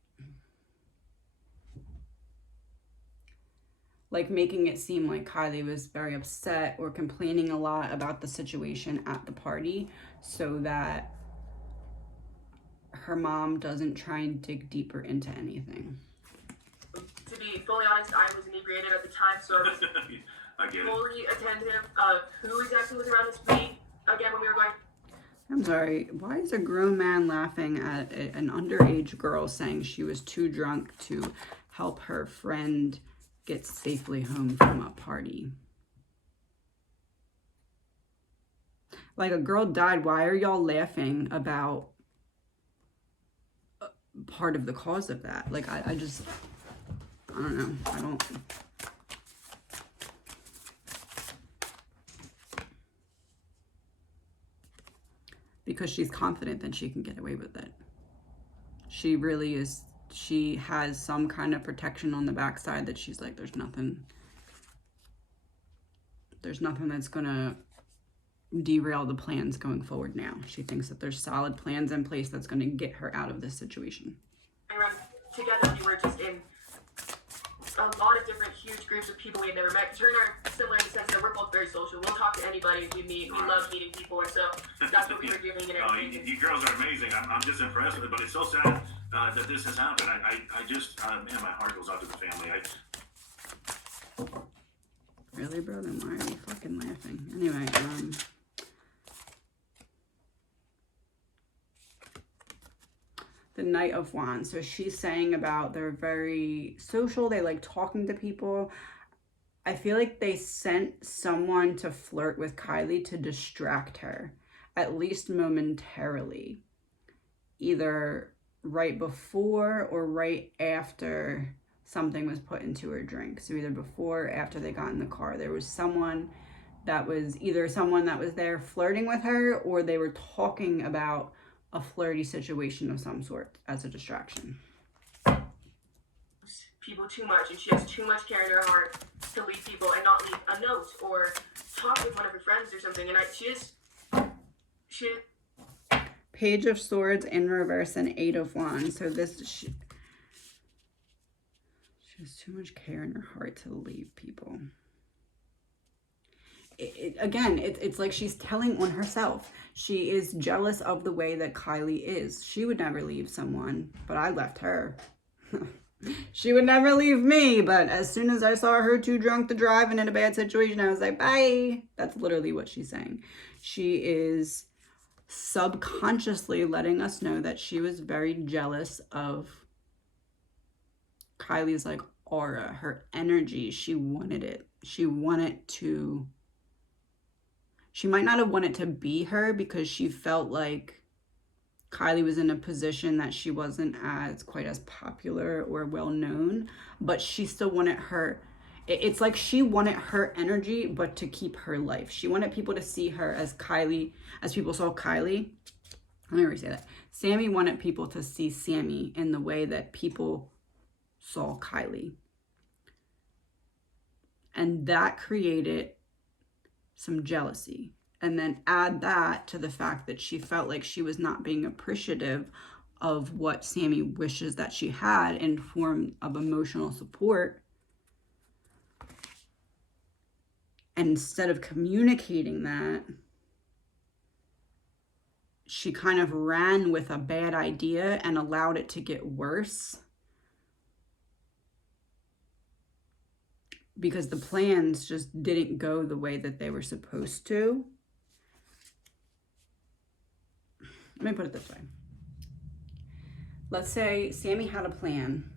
making it seem like Kylie was very upset or complaining a lot about the situation at the party so that her mom doesn't try and dig deeper into anything. To be fully honest, I was inebriated at the time, so I was I get it. fully attentive of who exactly was around this meeting again when we were going. I'm sorry, why is a grown man laughing at an underage girl saying she was too drunk to help her friend get safely home from a party? Like, a girl died. Why are y'all laughing about part of the cause of that? Like, I don't know. Because she's confident that she can get away with it. She really is. She has some kind of protection on the backside that she's like, there's nothing that's gonna derail the plans going forward now. She thinks that there's solid plans in place that's gonna get her out of this situation. Together, we were just in a lot of different huge groups of people we had never met. Because her and I are similar in the sense that we're both very social. We'll talk to anybody we meet. We love meeting people, and so that's what we were doing. And you girls are amazing. I'm just impressed with it, but it's so sad that this has happened. I just, man, my heart goes out to the family. Really, bro? Then why are you fucking laughing? Anyway, the Knight of Wands. So she's saying about they're very social. They like talking to people. I feel like they sent someone to flirt with Kylie to distract her, at least momentarily. Either right before or right after something was put into her drink. So either before or after they got in the car, there was someone that was either someone that was there flirting with her, or they were talking about a flirty situation of some sort as a distraction. people too much, and she has too much care in her heart to leave people and not leave a note or talk with one of her friends or something. And she Page of Swords in reverse and Eight of Wands. So this, she has too much care in her heart to leave people. Again, it's like she's telling on herself. She is jealous of the way that Kylie is. She would never leave someone, but I left her. She would never leave me, but as soon as I saw her too drunk to drive and in a bad situation, I was like, bye. That's literally what she's saying. She is subconsciously letting us know that she was very jealous of Kylie's like aura, her energy. She wanted it. She might not have wanted to be her because she felt like Kylie was in a position that she wasn't quite as popular or well known, but she still wanted her. It's like she wanted her energy, but to keep her life. She wanted people to see her as Kylie, as people saw Kylie. Let me re-say that. Sammy wanted people to see Sammy in the way that people saw Kylie. And that created some jealousy. And then add that to the fact that she felt like she was not being appreciative of what Sammy wishes that she had in form of emotional support. And instead of communicating that, she kind of ran with a bad idea and allowed it to get worse. Because the plans just didn't go the way that they were supposed to. Let me put it this way. Let's say Sammy had a plan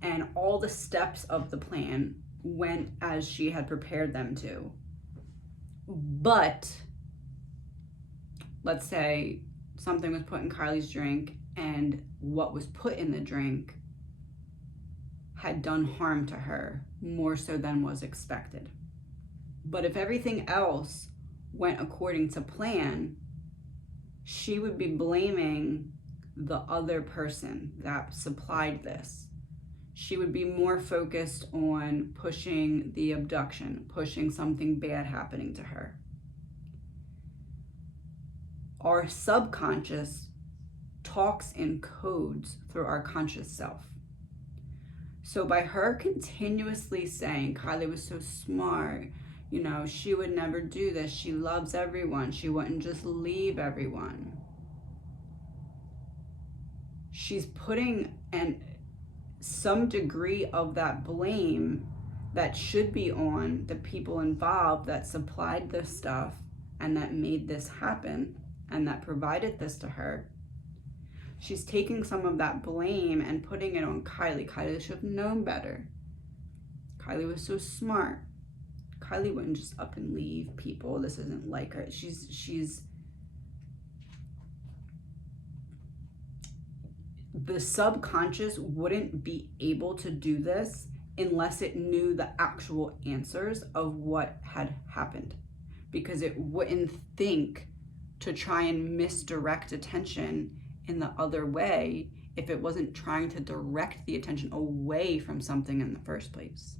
and all the steps of the plan went as she had prepared them to. But let's say something was put in Kylie's drink and what was put in the drink had done harm to her, more so than was expected. But if everything else went according to plan, she would be blaming the other person that supplied this. She would be more focused on pushing the abduction, pushing something bad happening to her. Our subconscious talks in codes through our conscious self. So by her continuously saying, Kylie was so smart, you know, she would never do this, she loves everyone, she wouldn't just leave everyone. She's putting some degree of that blame that should be on the people involved that supplied this stuff and that made this happen and that provided this to her. She's taking some of that blame and putting it on Kylie. Kylie should have known better. Kylie was so smart. Kylie wouldn't just up and leave people. This isn't like her. She's the subconscious wouldn't be able to do this unless it knew the actual answers of what had happened, because it wouldn't think to try and misdirect attention in the other way if it wasn't trying to direct the attention away from something in the first place.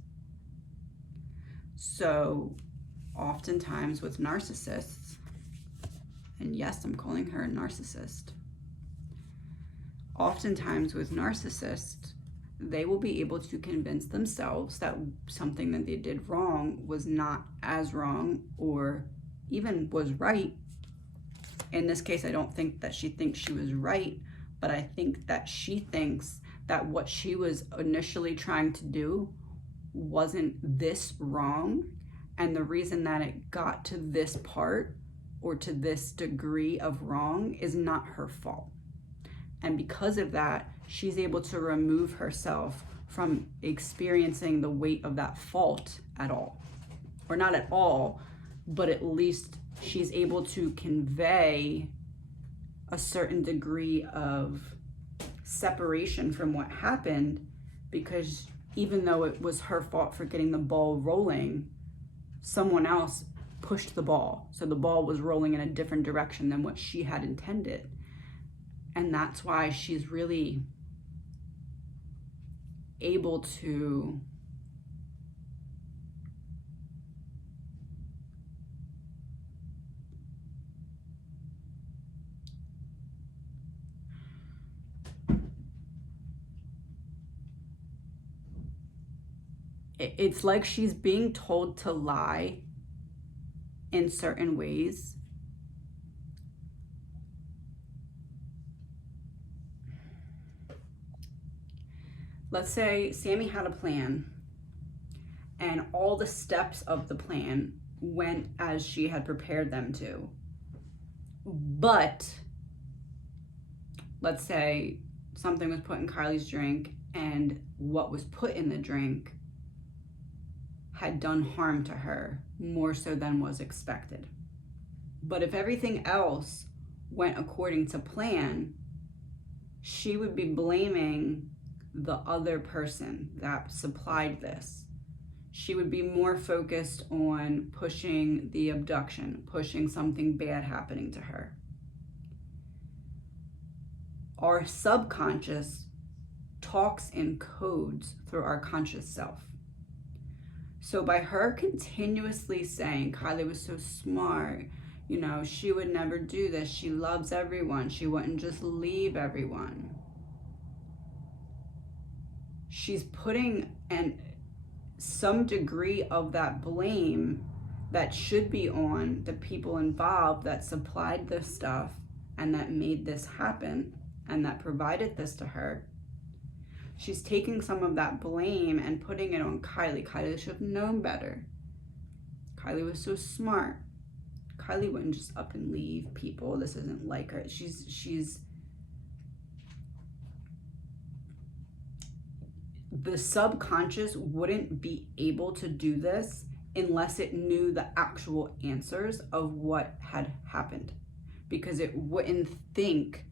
So oftentimes with narcissists, and yes, I'm calling her a narcissist, oftentimes with narcissists, they will be able to convince themselves that something that they did wrong was not as wrong or even was right. In this case, I don't think that she thinks she was right, but I think that she thinks that what she was initially trying to do wasn't this wrong. And the reason that it got to this part or to this degree of wrong is not her fault. And because of that, she's able to remove herself from experiencing the weight of that fault at all. Or not at all, but at least she's able to convey a certain degree of separation from what happened, because even though it was her fault for getting the ball rolling, someone else pushed the ball. So the ball was rolling in a different direction than what she had intended. And that's why she's really able to it's like she's being told to lie in certain ways. Let's say Sammy had a plan and all the steps of the plan went as she had prepared them to. But let's say something was put in Kylie's drink and what was put in the drink had done harm to her, more so than was expected. But if everything else went according to plan, she would be blaming the other person that supplied this. She would be more focused on pushing the abduction, pushing something bad happening to her. Our subconscious talks in codes through our conscious self. So by her continuously saying, Kylie was so smart, You know, she would never do this. She loves everyone. She wouldn't just leave everyone. She's putting some degree of that blame that should be on the people involved that supplied this stuff and that made this happen and that provided this to her. She's taking some of that blame and putting it on Kylie. Kylie should have known better. Kylie was so smart. Kylie wouldn't just up and leave people. This isn't like her. She's the subconscious wouldn't be able to do this unless it knew the actual answers of what had happened, because it wouldn't think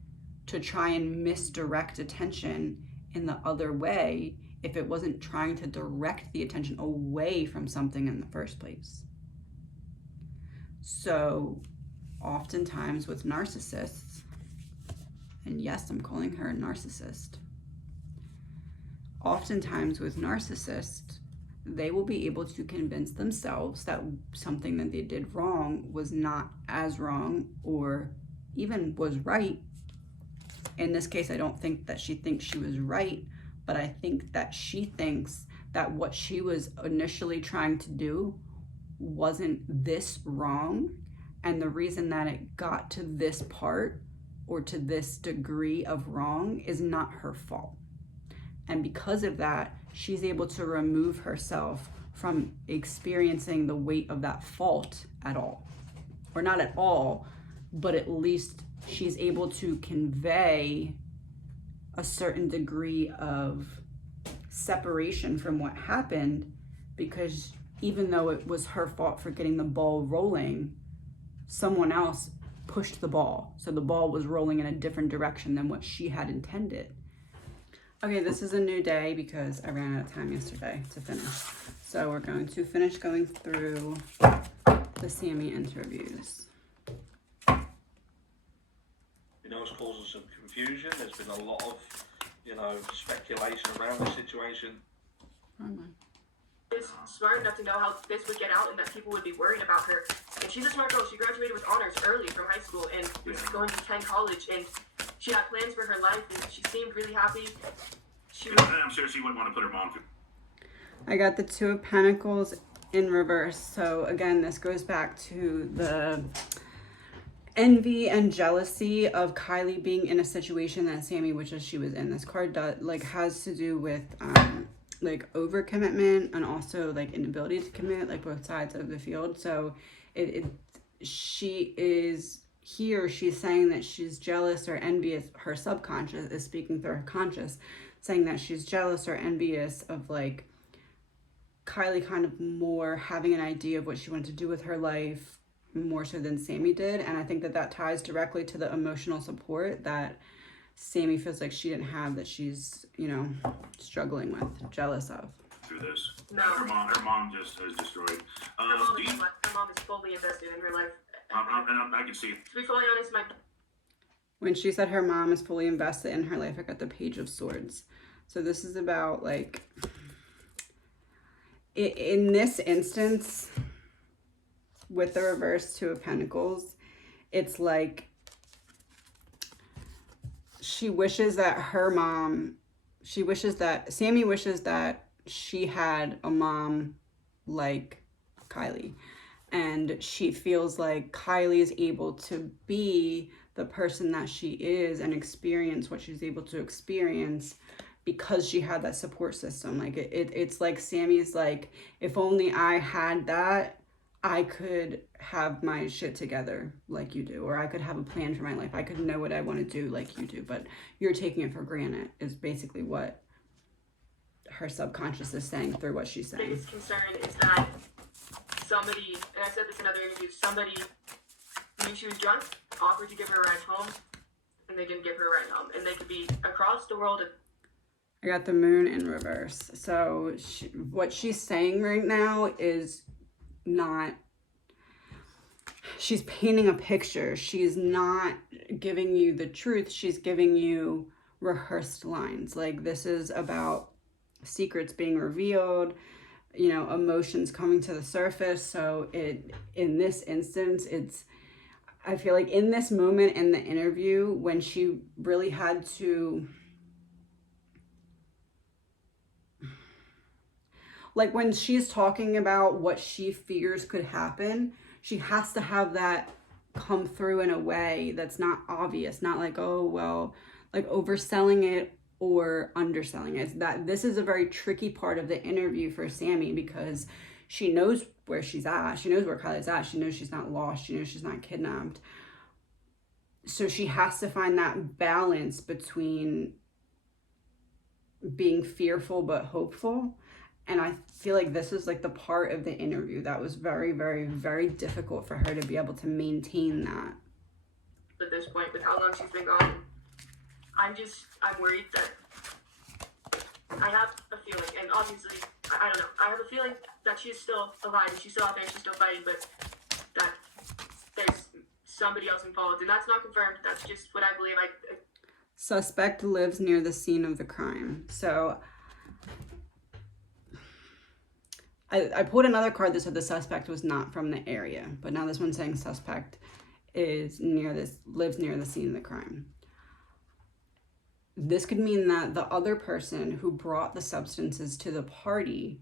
to try and misdirect attention in the other way if it wasn't trying to direct the attention away from something in the first place. So oftentimes with narcissists, and yes, I'm calling her a narcissist, oftentimes with narcissists, they will be able to convince themselves that something that they did wrong was not as wrong or even was right. In this case, I don't think that she thinks she was right, but I think that she thinks that what she was initially trying to do wasn't this wrong, and the reason that it got to this part or to this degree of wrong is not her fault. And because of that, she's able to remove herself from experiencing the weight of that fault at all. Or not at all, but at least she's able to convey a certain degree of separation from what happened, because even though it was her fault for getting the ball rolling, someone else pushed the ball. So the ball was rolling in a different direction than what she had intended. Okay, this is a new day because I ran out of time yesterday to finish. So we're going to finish going through the Sammy interviews. You know, it's causing some confusion. There's been a lot of, speculation around the situation. Is smart enough to know how this would get out and that people would be worried about her. And she's a smart girl. She graduated with honors early from high school and was going to attend college, and she had plans for her life, and she seemed really happy. I'm sure she wouldn't want to put her mom through. I got the Two of Pentacles in reverse. So again, this goes back to the envy and jealousy of Kylie being in a situation that Sammy wishes she was in. This card has to do with overcommitment and also inability to commit, both sides of the field. So she's saying that she's jealous or envious. Her subconscious is speaking through her conscious, saying that she's jealous or envious of Kylie kind of more having an idea of what she wanted to do with her life more so than Sammy did. And I think that ties directly to the emotional support that Sammy feels like she didn't have, that she's, struggling with, jealous of. Through this. No. Her mom just is destroyed. Her mom is fully invested in her life. I can see it. To be fully honest, When she said her mom is fully invested in her life, I got the Page of Swords. So this is about in this instance, with the reverse Two of Pentacles, it's Sammy wishes that she had a mom like Kylie. And she feels like Kylie is able to be the person that she is and experience what she's able to experience because she had that support system. It's like Sammy's if only I had that, I could have my shit together like you do, or I could have a plan for my life. I could know what I want to do like you do, but you're taking it for granted is basically what her subconscious is saying through what she's saying. biggest concern is that somebody, and I said this in other interviews, somebody knew she was drunk, offered to give her a ride home, and they didn't give her a ride home. And they could be across the world. I got the Moon in reverse. So what she's saying right now is not, she's painting a picture. She's not giving you the truth. She's giving you rehearsed lines. This is about secrets being revealed, emotions coming to the surface. So in this instance, it's I feel like in this moment in the interview, when she really had to, like when she's talking about what she fears could happen, she has to have that come through in a way that's not obvious, not like, oh, well, like overselling it or underselling it. It's that this is a very tricky part of the interview for Sammy, because she knows where she's at. She knows where Kylie's at. She knows she's not lost. She knows she's not kidnapped. So she has to find that balance between being fearful but hopeful. And I feel like this is like the part of the interview that was very, very, very difficult for her to be able to maintain that. At this point, with how long she's been gone, I'm worried that I have a feeling, and obviously, I don't know, I have a feeling that she's still alive and she's still out there and she's still fighting, but that there's somebody else involved, and that's not confirmed. That's just what I believe. Suspect lives near the scene of the crime. So I pulled another card that said the suspect was not from the area, but now this one's saying suspect lives near the scene of the crime. This could mean that the other person who brought the substances to the party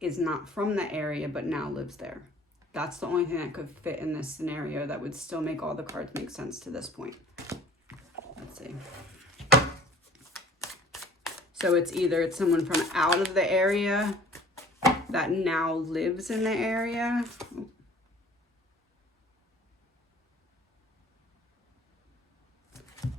is not from the area, but now lives there. That's the only thing that could fit in this scenario that would still make all the cards make sense to this point. Let's see. So it's either someone from out of the area that now lives in the area.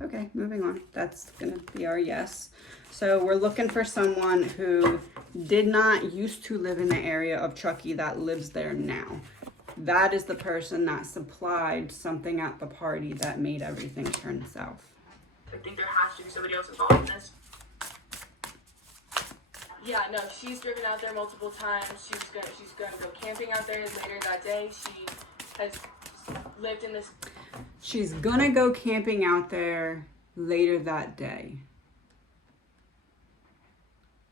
Okay, moving on. That's gonna be our yes. So we're looking for someone who did not used to live in the area of Chucky that lives there now. That is the person that supplied something at the party that made everything turn south. I think there has to be somebody else involved in this. Yeah, no, she's driven out there multiple times. She's gonna go camping out there later that day. She has lived in this. She's gonna go camping out there later that day.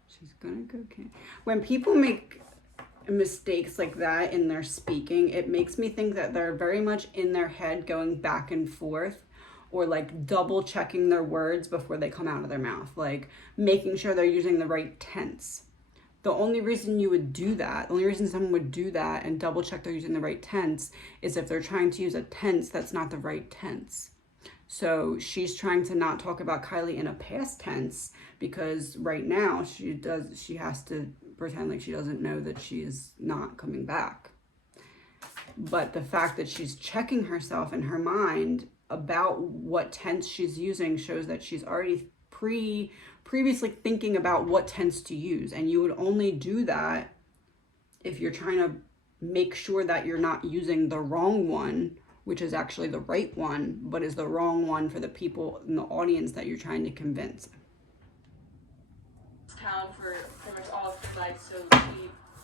She's gonna go camp. When people make mistakes like that in their speaking, it makes me think that they're very much in their head going back and forth, or like double checking their words before they come out of their mouth, like making sure they're using the right tense. The only reason you would do that, the only reason someone would do that and double check they're using the right tense is if they're trying to use a tense that's not the right tense. So she's trying to not talk about Kylie in a past tense because right now she has to pretend like she doesn't know that she's not coming back. But the fact that she's checking herself in her mind about what tense she's using shows that she's already previously thinking about what tense to use. And you would only do that if you're trying to make sure that you're not using the wrong one, which is actually the right one, but is the wrong one for the people in the audience that you're trying to convince. Town for pretty much all of her life, so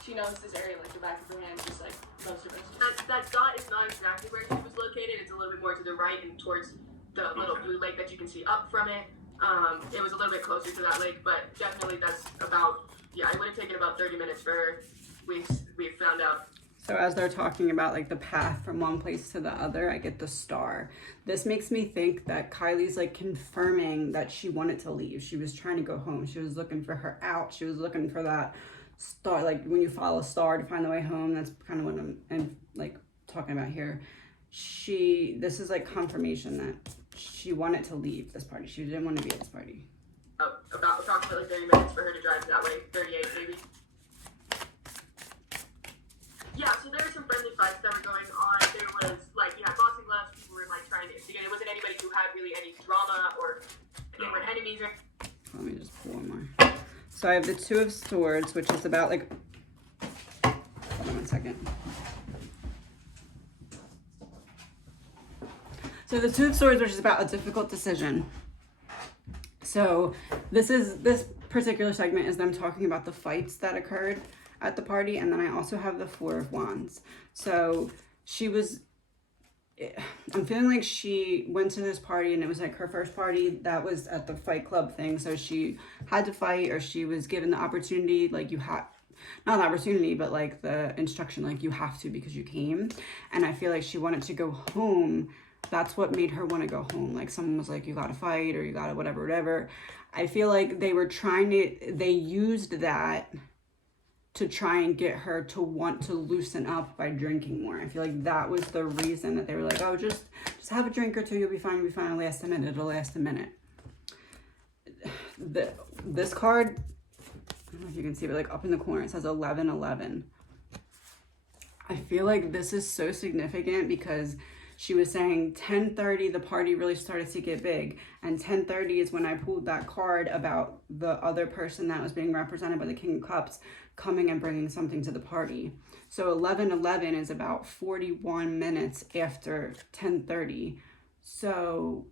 she knows this area like the back of her hand, just like most of us. That dot is not exactly where she was located. It's a little bit more to the right and towards the little blue lake that you can see up from it. It was a little bit closer to that lake, but definitely that's about, it would have taken about 30 minutes for her. We've found out. So as they're talking about like the path from one place to the other, I get the star. This makes me think that Kylie's like confirming that she wanted to leave. She was trying to go home. She was looking for her out. She was looking for that star, like when you follow a star to find the way home. That's kind of what I'm like talking about here. This is like confirmation that she wanted to leave this party. She didn't want to be at this party. About approximately 30 minutes for her to drive that way, 38 maybe. Yeah, so there were some friendly fights that were going on. There was like, boxing gloves, people were like trying to instigate. It wasn't anybody who had really any drama or they were enemies or. Let me just pull one more. So I have the Two of Swords, which is about like, hold on one second. So the Two of Swords, which is about a difficult decision. So this particular segment is them talking about the fights that occurred at the party, and then I also have the Four of Wands. So I'm feeling like she went to this party and it was like her first party that was at the Fight Club thing, so she had to fight, or she was given the opportunity, like not the opportunity, but like the instruction, like you have to because you came. And I feel like she wanted to go home. That's what made her want to go home. Like someone was like, you gotta fight or you gotta whatever. I feel like they were they used that to try and get her to want to loosen up by drinking more. I feel like that was the reason that they were like, oh, just have a drink or two, you'll be fine, it'll last a minute. This card, I don't know if you can see, but like up in the corner, it says 11-11. I feel like this is so significant because she was saying 10:30, the party really started to get big. And 10:30 is when I pulled that card about the other person that was being represented by the King of Cups coming and bringing something to the party. So 11:11 is about 41 minutes after 10:30. So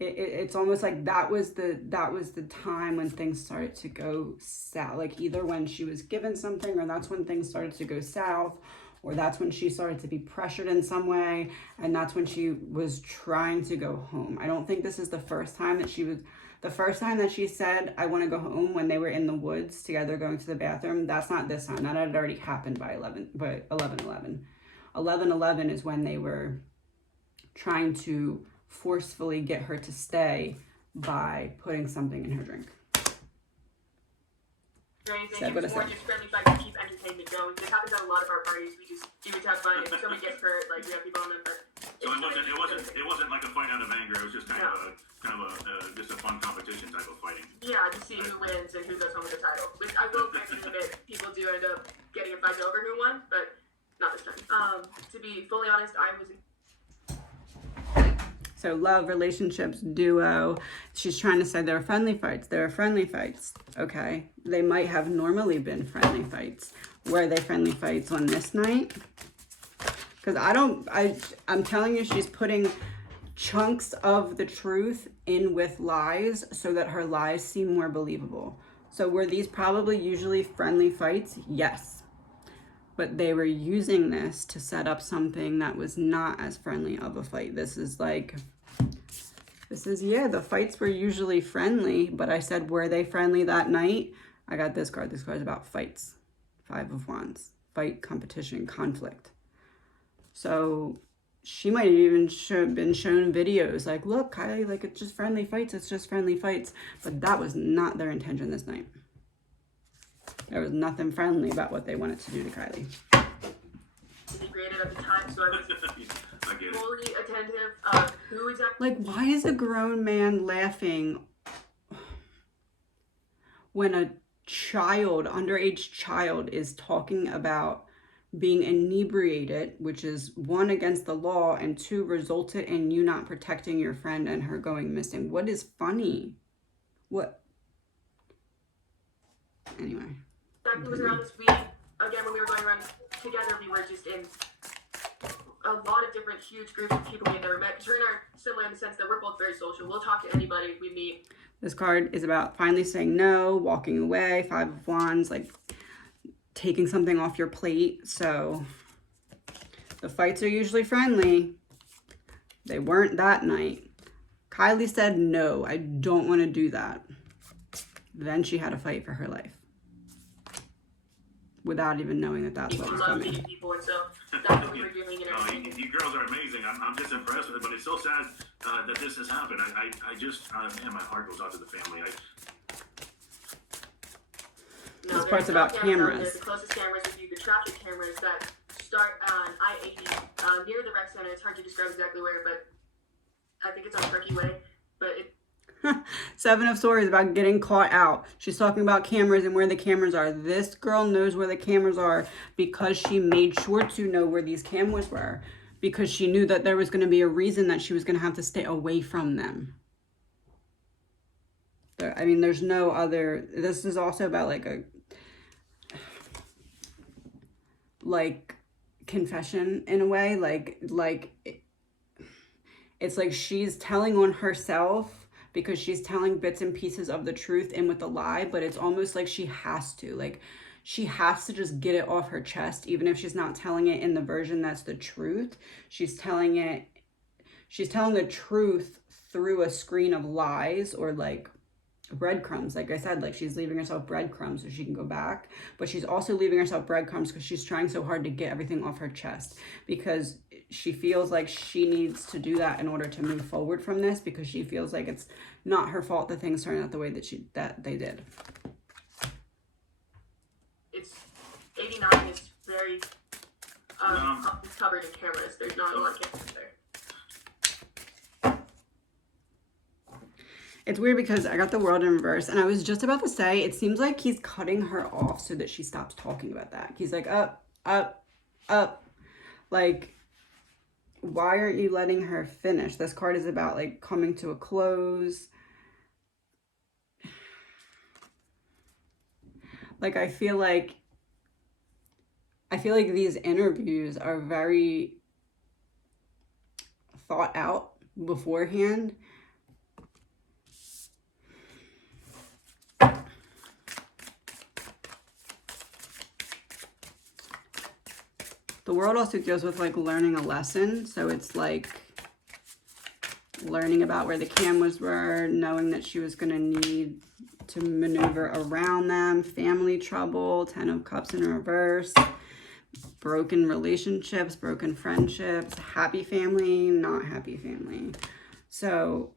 it's almost like that was the time when things started to go south. Like either when she was given something, or that's when things started to go south, or that's when she started to be pressured in some way, and that's when she was trying to go home. I don't think this is the first time that she said, I want to go home, when they were in the woods together going to the bathroom. That's not this time. That had already happened by 11:11. 11:11 is when they were trying to forcefully get her to stay by putting something in her drink. Anything. It's more just friendly fight to keep entertainment going. This happens at a lot of our parties. We just do it to have fun. If somebody gets hurt, like we have people on them. But so it wasn't like a fight out of anger. It was just kind of just a fun competition type of fighting. Yeah, to see who wins and who goes home with the title. Which I will admit, people do end up getting a fight over who won, but not this time. To be fully honest, I was. So love, relationships, duo. She's trying to say there are friendly fights. There are friendly fights. Okay. They might have normally been friendly fights. Were they friendly fights on this night? Because I'm telling you, she's putting chunks of the truth in with lies so that her lies seem more believable. So were these probably usually friendly fights? Yes. But they were using this to set up something that was not as friendly of a fight. The fights were usually friendly, but I said, were they friendly that night? I got this card. This card is about fights. 5 of Wands. Fight, competition, conflict. So she might have even been shown videos like, look, Kylie, like it's just friendly fights. It's just friendly fights. But that was not their intention this night. There was nothing friendly about what they wanted to do to Kylie. Created at the time, so I was fully attentive of who exactly. Like, why is a grown man laughing when a underage child is talking about being inebriated, which is 1, against the law, and 2, resulted in you not protecting your friend and her going missing? What is funny? What? Anyway. Exactly was around this week. Again, when we were going around together, we were just in a lot of different huge groups of people we had never met. Because we're similar in the sense that we're both very social. We'll talk to anybody we meet. This card is about finally saying no, walking away, 5 of Wands, like taking something off your plate. So the fights are usually friendly. They weren't that night. Kylie said, no, I don't want to do that. Then she had a fight for her life, without even knowing that that's what was coming. People, and so that's what we were doing. And you girls are amazing. I'm just impressed with it, but it's so sad that this has happened. I just, man, my heart goes out to the family. This part's about cameras. The closest cameras would be the traffic cameras that start on I-80 near the rec center. It's hard to describe exactly where, but I think it's on Turkey Way. But it 7 of Swords about getting caught out. She's talking about cameras and where the cameras are. This girl knows where the cameras are because she made sure to know where these cameras were, because she knew that there was going to be a reason that she was going to have to stay away from them. I mean, there's no other. This is also about like confession in a way. It's like she's telling on herself, because she's telling bits and pieces of the truth in with the lie, but it's almost like she has to just get it off her chest, even if she's not telling it in the version that's the truth. She's telling the truth through a screen of lies, or like breadcrumbs. Like I said, like she's leaving herself breadcrumbs so she can go back, but she's also leaving herself breadcrumbs because she's trying so hard to get everything off her chest, because she feels like she needs to do that in order to move forward from this, because she feels like it's not her fault that things turned out the way that they did. It's 89 is very covered in cameras. There's not a lot of cameras there. It's weird because I got the world in reverse, and I was just about to say, it seems like he's cutting her off so that she stops talking about that. He's like, up, up, up. Like, why aren't you letting her finish? This card is about, like, coming to a close. Like, I feel like these interviews are very thought out beforehand. The world also deals with like learning a lesson. So it's like learning about where the cameras were, knowing that she was going to need to maneuver around them, family trouble, 10 of Cups in reverse, broken relationships, broken friendships, happy family, not happy family. So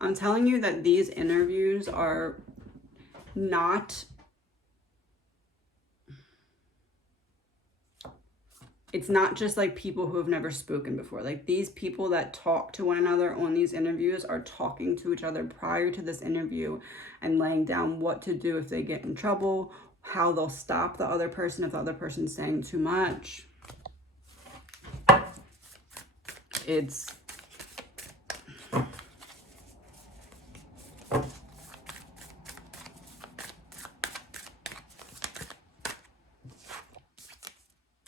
I'm telling you that these interviews are not... It's not just like people who have never spoken before. Like these people that talk to one another on these interviews are talking to each other prior to this interview and laying down what to do if they get in trouble, how they'll stop the other person if the other person's saying too much. It's...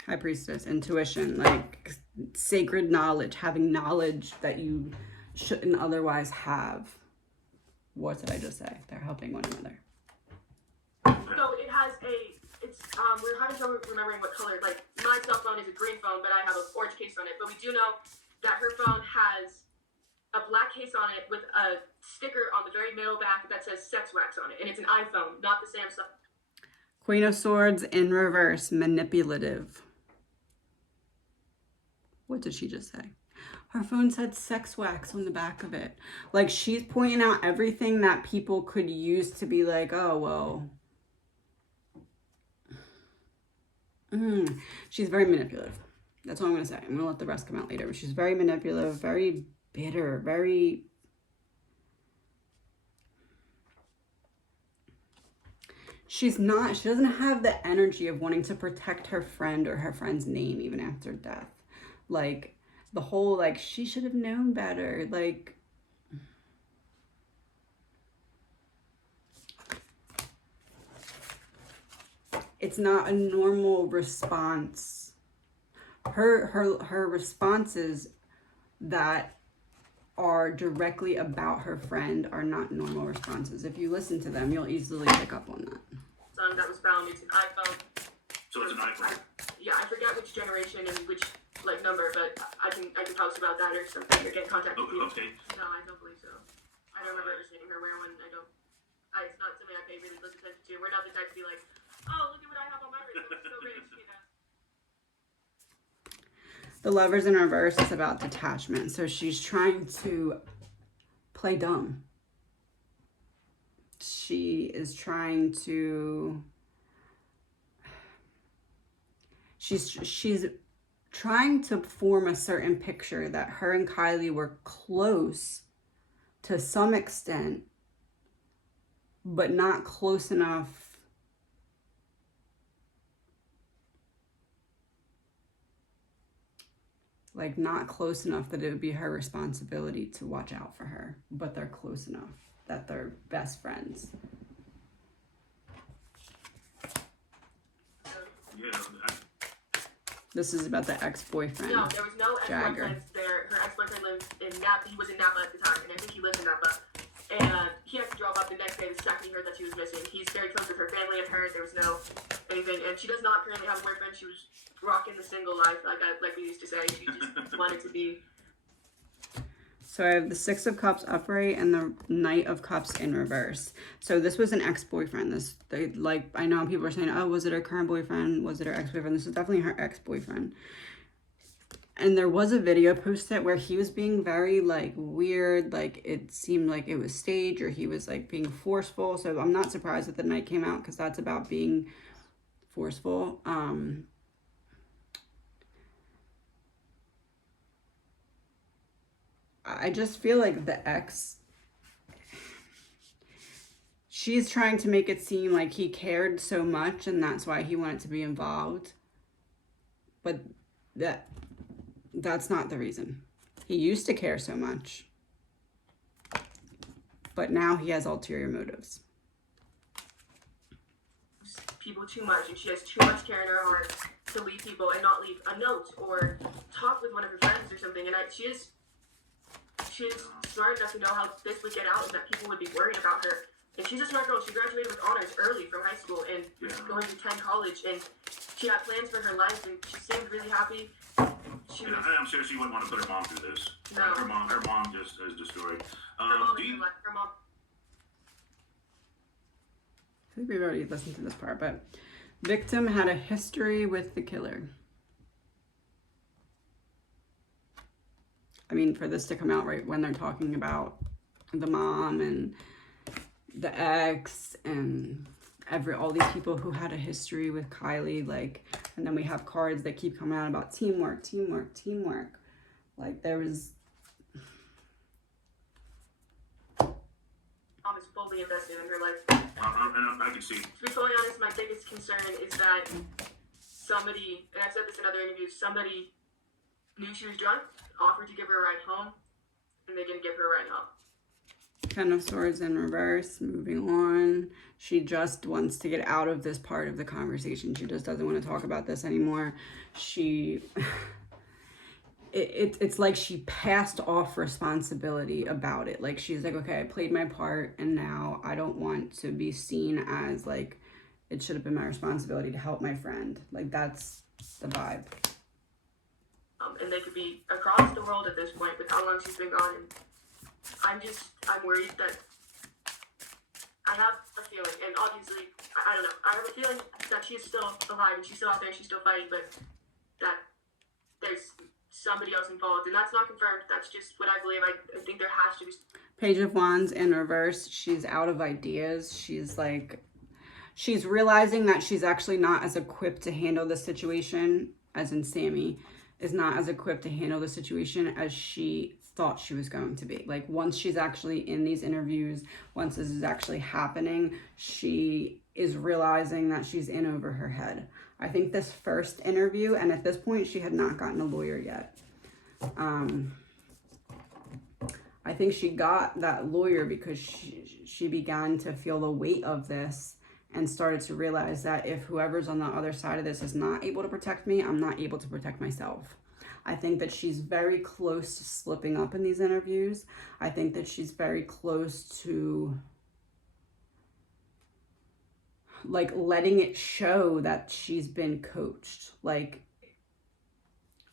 High Priestess, intuition, like sacred knowledge, having knowledge that you shouldn't otherwise have. What did I just say? They're helping one another. So it has we're having trouble remembering what color, like my cell phone is a green phone, but I have an orange case on it. But we do know that her phone has a black case on it with a sticker on the very middle back that says sex wax on it. And it's an iPhone, not the Samsung. Queen of Swords in reverse, manipulative. What did she just say? Her phone said sex wax on the back of it. Like she's pointing out everything that people could use to be like, oh, well. She's very manipulative. That's all I'm going to say. I'm going to let the rest come out later. But she's very manipulative, very bitter, very... She doesn't have the energy of wanting to protect her friend or her friend's name even after death. Like, the whole, like, she should have known better. Like, it's not a normal response. Her responses that are directly about her friend are not normal responses. If you listen to them, you'll easily pick up on that. That was found. It's an iPhone. So it's an iPhone. Yeah, I forget which generation and which like number, but I can post about that or something or get in contact with you. Okay. No, I don't believe so. I don't remember ever seeing her wear one. It's not something I pay really close attention to. We're not the type to be like, oh, look at what I have on my wrist. It's so rich, you know. The Lovers in reverse is about detachment. So she's trying to play dumb. She is trying to... She's trying to form a certain picture that her and Kylie were close to some extent, but not close enough. Like, not close enough that it would be her responsibility to watch out for her, but they're close enough that they're best friends. Yeah, This is about the ex-boyfriend. No, there was no Jagger. ex-boyfriend there. Her ex-boyfriend lived in Napa. He was in Napa at the time, and I think he lives in Napa. And he had to drop off the next day the second he heard that she was missing. He's very close with her family and her. There was no anything. And she does not currently have a boyfriend. She was rocking the single life, like we used to say. She just wanted to be. So I have the Six of Cups upright and the Knight of Cups in reverse. So this was an ex-boyfriend. I know people are saying, oh, was it her current boyfriend? Was it her ex-boyfriend? This is definitely her ex-boyfriend. And there was a video posted where he was being very, like, weird. Like, it seemed like it was staged, or he was, like, being forceful. So I'm not surprised that the Knight came out, because that's about being forceful. I just feel like the ex, she's trying to make it seem like he cared so much and that's why he wanted to be involved. But that's not the reason. He used to care so much, but now he has ulterior motives. People too much, and she has too much care in her heart to leave people and not leave a note or talk with one of her friends or something. And she is smart enough to know how this would get out and that people would be worried about her. And she's a smart girl. She graduated with honors early from high school and going to attend college, and she had plans for her life, and she seemed really happy. I'm sure she wouldn't want to put her mom through this. No. Her mom just is destroyed. Her mom is like her mom. I think we've already listened to this part, but victim had a history with the killer. I mean, for this to come out right when they're talking about the mom and the ex and all these people who had a history with Kylie, like, and then we have cards that keep coming out about teamwork. Like, there was... Mom is fully invested in her life. And I can see. To be fully honest, my biggest concern is that somebody, and I've said this in other interviews, somebody knew she was drunk, offered to give her a ride home, and they didn't give her a ride home. Ten of Swords in reverse, moving on. She just wants to get out of this part of the conversation. She just doesn't want to talk about this anymore. It's like she passed off responsibility about it. Like, she's like, okay, I played my part, and now I don't want to be seen as, like, it should have been my responsibility to help my friend. Like, that's the vibe. And they could be across the world at this point with how long she's been gone. And I'm worried that I have a feeling, and obviously, I don't know, I have a feeling that she is still alive and she's still out there and she's still fighting, but that there's somebody else involved, and that's not confirmed. That's just what I believe. I think there has to be. Page of Wands in reverse. She's out of ideas. She's realizing that she's actually not as equipped to handle the situation, as in Sammy is not as equipped to handle the situation as she thought she was going to be. Like, once she's actually in these interviews, once this is actually happening, she is realizing that she's in over her head. I think this first interview, and at this point she had not gotten a lawyer yet. I think she got that lawyer because she began to feel the weight of this and started to realize that if whoever's on the other side of this is not able to protect me, I'm not able to protect myself. I think that she's very close to slipping up in these interviews. I think that she's very close to, like, letting it show that she's been coached. Like,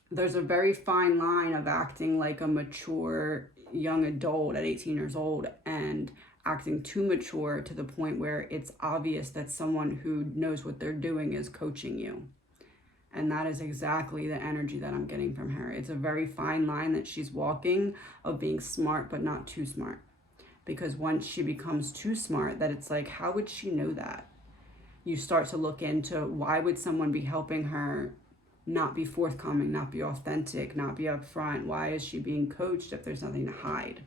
there's a very fine line of acting like a mature young adult at 18 years old and acting too mature to the point where it's obvious that someone who knows what they're doing is coaching you. And that is exactly the energy that I'm getting from her. It's a very fine line that she's walking of being smart but not too smart. Because once she becomes too smart, that it's like, how would she know that? You start to look into, why would someone be helping her not be forthcoming, not be authentic, not be upfront? Why is she being coached if there's nothing to hide?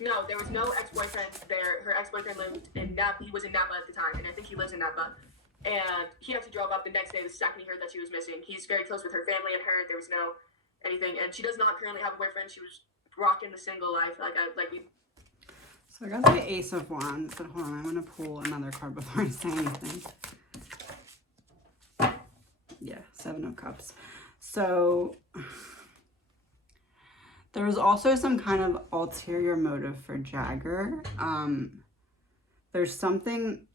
No, there was no ex-boyfriend there. Her ex-boyfriend lived in Napa. He was in Napa at the time, and I think he lives in Napa. And he actually drove up the next day the second he heard that she was missing. He's very close with her family and her. There was no anything. And she does not currently have a boyfriend. She was rocking the single life. So I got the Ace of Wands, but hold on, I'm going to pull another card before I say anything. Yeah, Seven of Cups. So there was also some kind of ulterior motive for Jagger. There's something...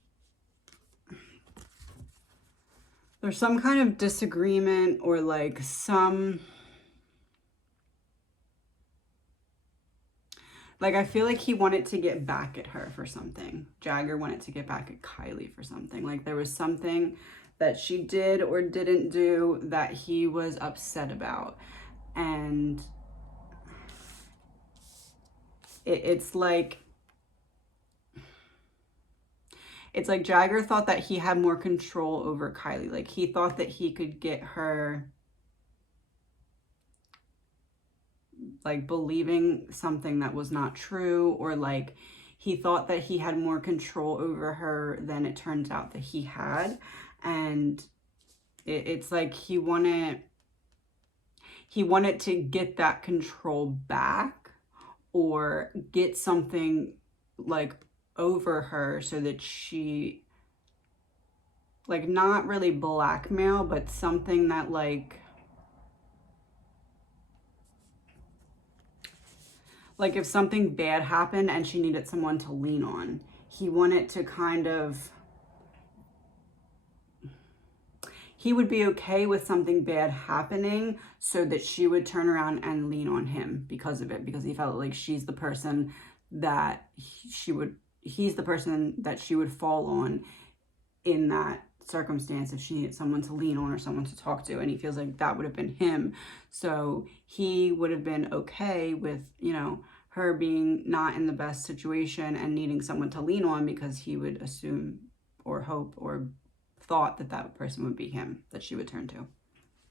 there's some kind of disagreement or like some, like, I feel like he wanted to get back at her for something. Jagger wanted to get back at Kylie for something. Like, there was something that she did or didn't do that he was upset about. And it's like Jagger thought that he had more control over Kylie. Like, he thought that he could get her, like, believing something that was not true, or like he thought that he had more control over her than it turns out that he had. And it's like he wanted to get that control back, or get something like over her so that she, like, not really blackmail, but something that like if something bad happened and she needed someone to lean on, he wanted to kind of, he would be okay with something bad happening so that she would turn around and lean on him because of it, because he felt like she's the person that he's the person that she would fall on in that circumstance if she needed someone to lean on or someone to talk to. And he feels like that would have been him. So he would have been okay with, you know, her being not in the best situation and needing someone to lean on, because he would assume or hope or thought that that person would be him that she would turn to.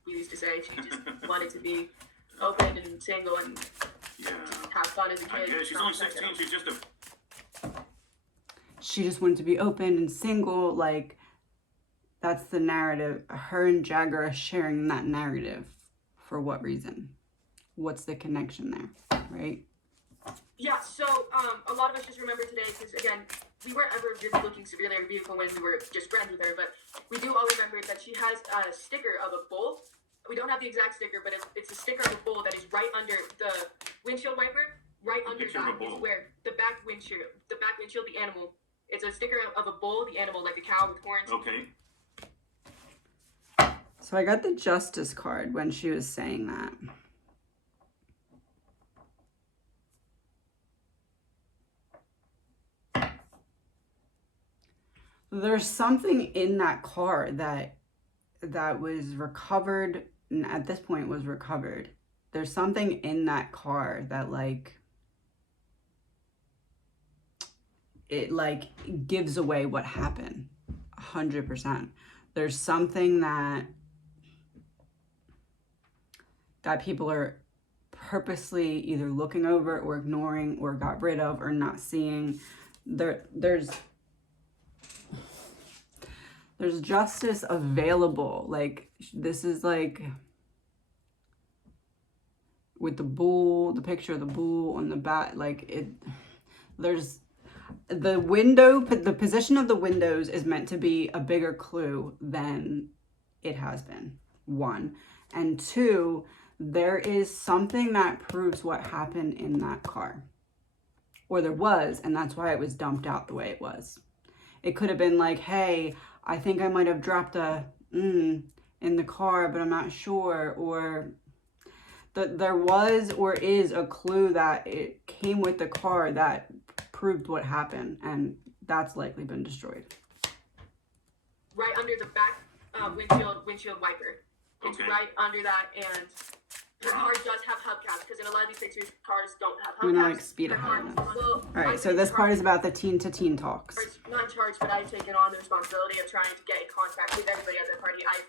You used to say she just wanted to be open and single and Yeah. just have fun as a kid. Yeah, she's only 16. She's just a. She just wanted to be open and single. Like, that's the narrative. Her and Jagger are sharing that narrative. For what reason? What's the connection there, right? Yeah, so a lot of us just remember today, because again, we weren't ever really looking severely at her vehicle when we were just friends with her, but we do all remember that she has a sticker of a bull. We don't have the exact sticker, but it's a sticker of a bull that is right under the windshield wiper. Right under that is where the back windshield, the animal. It's a sticker of a bull, the animal, like a cow with horns. Okay. So I got the justice card when she was saying that. There's something in that car that was recovered, and at this point was recovered. There's something in that car that like, it like gives away what happened 100%. There's something that people are purposely either looking over or ignoring or got rid of or not seeing. There's justice available. Like, this is like with the bull, the picture of the bull on the back, like there's the window, the position of the windows is meant to be a bigger clue than it has been, one. And two, there is something that proves what happened in that car. Or there was, and that's why it was dumped out the way it was. It could have been like, hey, I think I might have dropped a in the car, but I'm not sure. Or that there was or is a clue that it came with the car that proved what happened, and that's likely been destroyed. Right under the back windshield wiper. It's Okay. right under that, and the car does have hubcaps, because in a lot of these pictures, cars don't have hubcaps. I'm gonna like speed The ahead. car- well, All right, so this part is about the teen-to-teen talks. Not in charge, but I've taken on the responsibility of trying to get in contact with everybody at the party. I've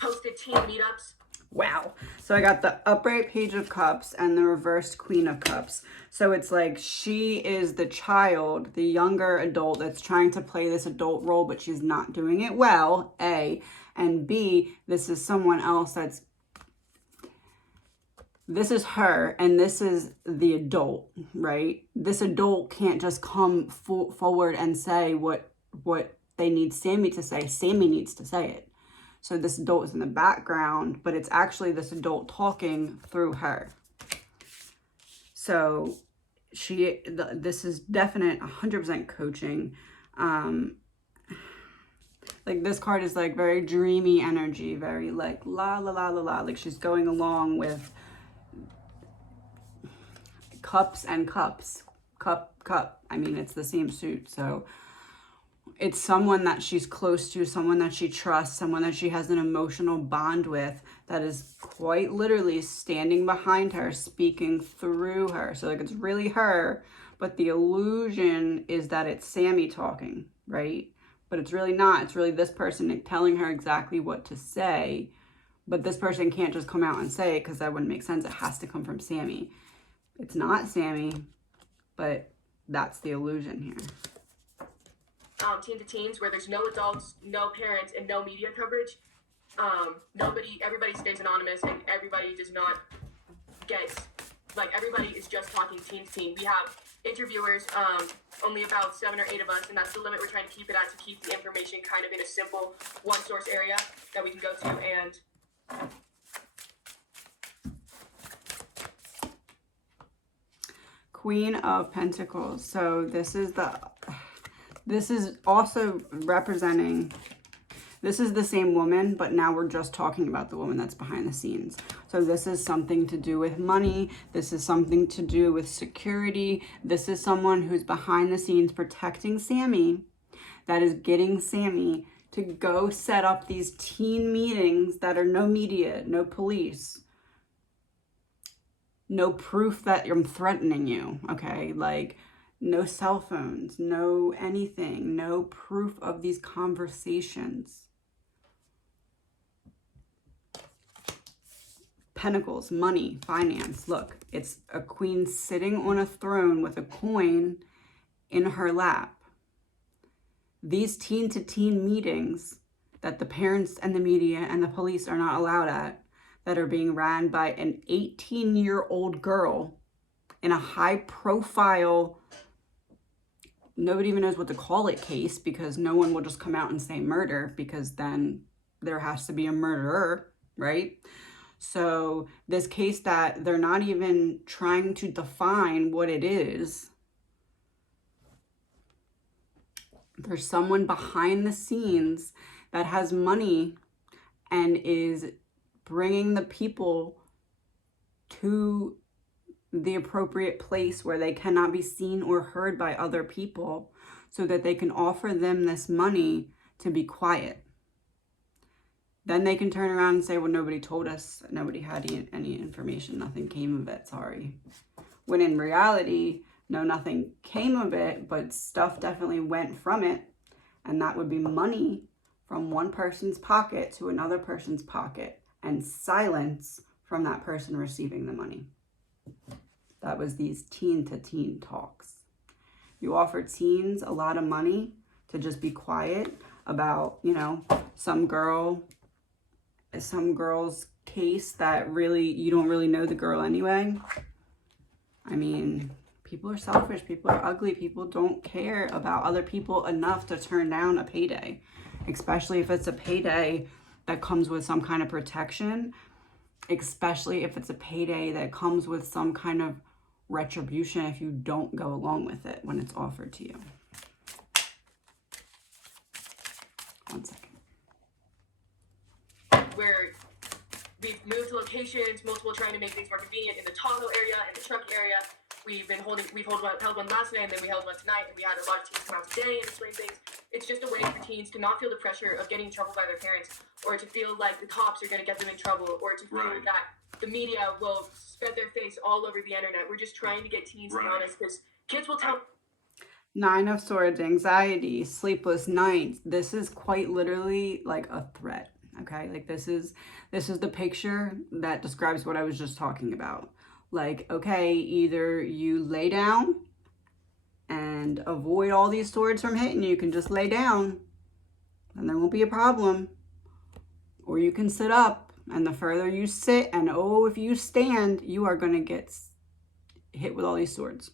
hosted teen meetups. Wow. So I got the upright page of cups and the reversed queen of cups. So it's like she is the child, the younger adult that's trying to play this adult role, but she's not doing it well, A. And B, this is someone else this is her, and this is the adult, right? This adult can't just come forward and say what they need Sammy to say. Sammy needs to say it. So this adult is in the background, but it's actually this adult talking through her. So this is definite 100% coaching. Like this card is like very dreamy energy, very like la la la la la, like she's going along with cups and cups, cup. I mean, it's the same suit. So it's someone that she's close to, someone that she trusts, someone that she has an emotional bond with, that is quite literally standing behind her, speaking through her. So like it's really her, but the illusion is that it's Sammy talking, right? But it's really not. It's really this person telling her exactly what to say. But this person can't just come out and say it because that wouldn't make sense. It has to come from Sammy. It's not Sammy, but that's the illusion here. Teen to teens, where there's no adults, no parents, and no media coverage. Everybody stays anonymous, and everybody does not get, like, everybody is just talking teen to teen. We have interviewers, only about 7 or 8 of us, and that's the limit we're trying to keep it at, to keep the information kind of in a simple one source area that we can go to. And Queen of Pentacles. So this is also representing, this is the same woman, but now we're just talking about the woman that's behind the scenes. So this is something to do with money. This is something to do with security. This is someone who's behind the scenes protecting Sammy, that is getting Sammy to go set up these teen meetings that are no media, no police, no proof that I'm threatening you, okay? Like, no cell phones, no anything, no proof of these conversations. Pentacles, money, finance. Look, it's a queen sitting on a throne with a coin in her lap. These teen-to-teen meetings that the parents and the media and the police are not allowed at, that are being ran by an 18-year-old girl in a high-profile, nobody even knows what to call it, case, because no one will just come out and say murder, because then there has to be a murderer, right? So this case that they're not even trying to define what it is. There's someone behind the scenes that has money and is bringing the people to the appropriate place where they cannot be seen or heard by other people, so that they can offer them this money to be quiet. Then they can turn around and say, well, nobody told us, nobody had any information, nothing came of it, sorry. When in reality, no, nothing came of it, but stuff definitely went from it. And that would be money from one person's pocket to another person's pocket, and silence from that person receiving the money. That was these teen-to-teen talks. You offer teens a lot of money to just be quiet about, you know, some girl's case that really, you don't really know the girl anyway. I mean, people are selfish, people are ugly, people don't care about other people enough to turn down a payday, especially if it's a payday that comes with some kind of protection, especially if it's a payday that comes with some kind of retribution if you don't go along with it when it's offered to you. One second. where we've moved locations, multiple, trying to make things more convenient in the Tahoe area, in the truck area. We've held one last night, and then we held one tonight, and we had a lot of teens come out today and explain things. It's just a way for teens to not feel the pressure of getting in trouble by their parents, or to feel like the cops are going to get them in trouble, or to feel that the media will spread their face all over the internet. We're just trying to get teens to be honest, because kids will tell. 9 of Swords, anxiety, sleepless nights. This is quite literally like a threat, okay? Like this is the picture that describes what I was just talking about. Like, okay, either you lay down and avoid all these swords from hitting you, can just lay down and there won't be a problem. Or you can sit up, and the further you sit, and oh, if you stand, you are going to get hit with all these swords.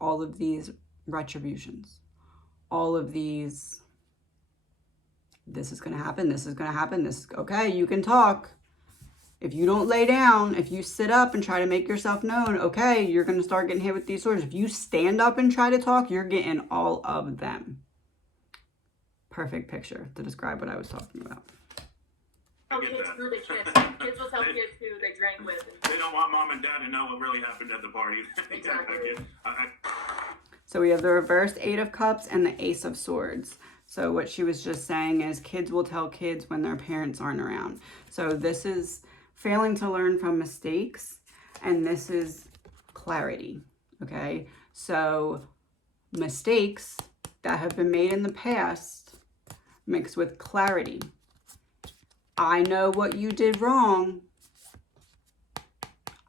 All of these retributions. All of these, this is going to happen, this is going to happen, this, okay, you can talk. If you don't lay down, if you sit up and try to make yourself known, okay, you're going to start getting hit with these swords. If you stand up and try to talk, you're getting all of them. perfect picture to describe what I was talking about. Oh, kids screw the kids. Kids will tell kids who they drank with. They don't want mom and dad to know what really happened at the party. Exactly. So we have the reversed 8 of Cups and the Ace of Swords. So what she was just saying is kids will tell kids when their parents aren't around. So this is failing to learn from mistakes, and this is clarity, okay? So mistakes that have been made in the past mixed with clarity. I know what you did wrong.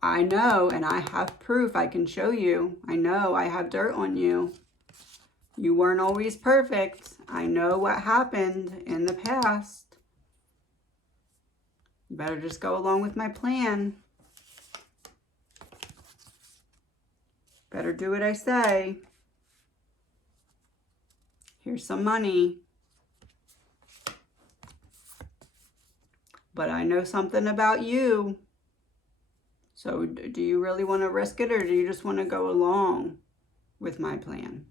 I know, and I have proof. I can show you. I know I have dirt on you. You weren't always perfect. I know what happened in the past. You better just go along with my plan. Better do what I say. Here's some money. But I know something about you. So do you really want to risk it, or do you just want to go along with my plan?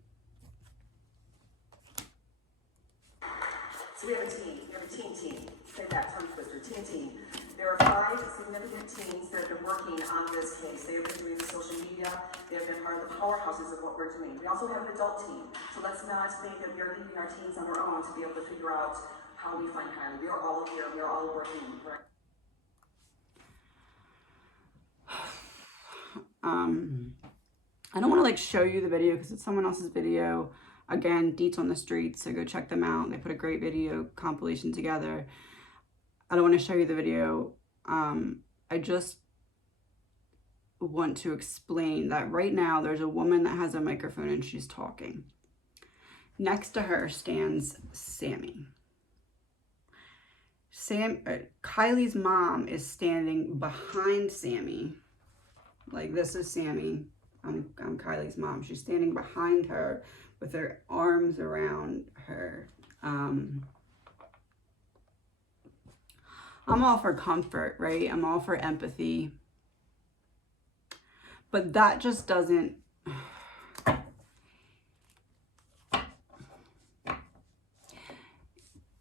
So we have a team. We have a team. Say that, tongue twister, team. There are 5 significant teams that have been working on this case. They have been doing the social media. They have been part of the powerhouses of what we're doing. We also have an adult team. So let's not think that we are leaving our teams on our own to be able to figure out how we find Kylie. We are all here. We are all working, right? I don't want to like show you the video because it's someone else's video. Again, Deets on the Streets, so go check them out. They put a great video compilation together. I don't want to show you the video. I just want to explain that right now there's a woman that has a microphone and she's talking. Next to her stands Sammy. Kylie's mom is standing behind Sammy. Like, this is Sammy. I'm Kylie's mom. She's standing behind her with her arms around her. I'm all for comfort, right? I'm all for empathy. But that just doesn't...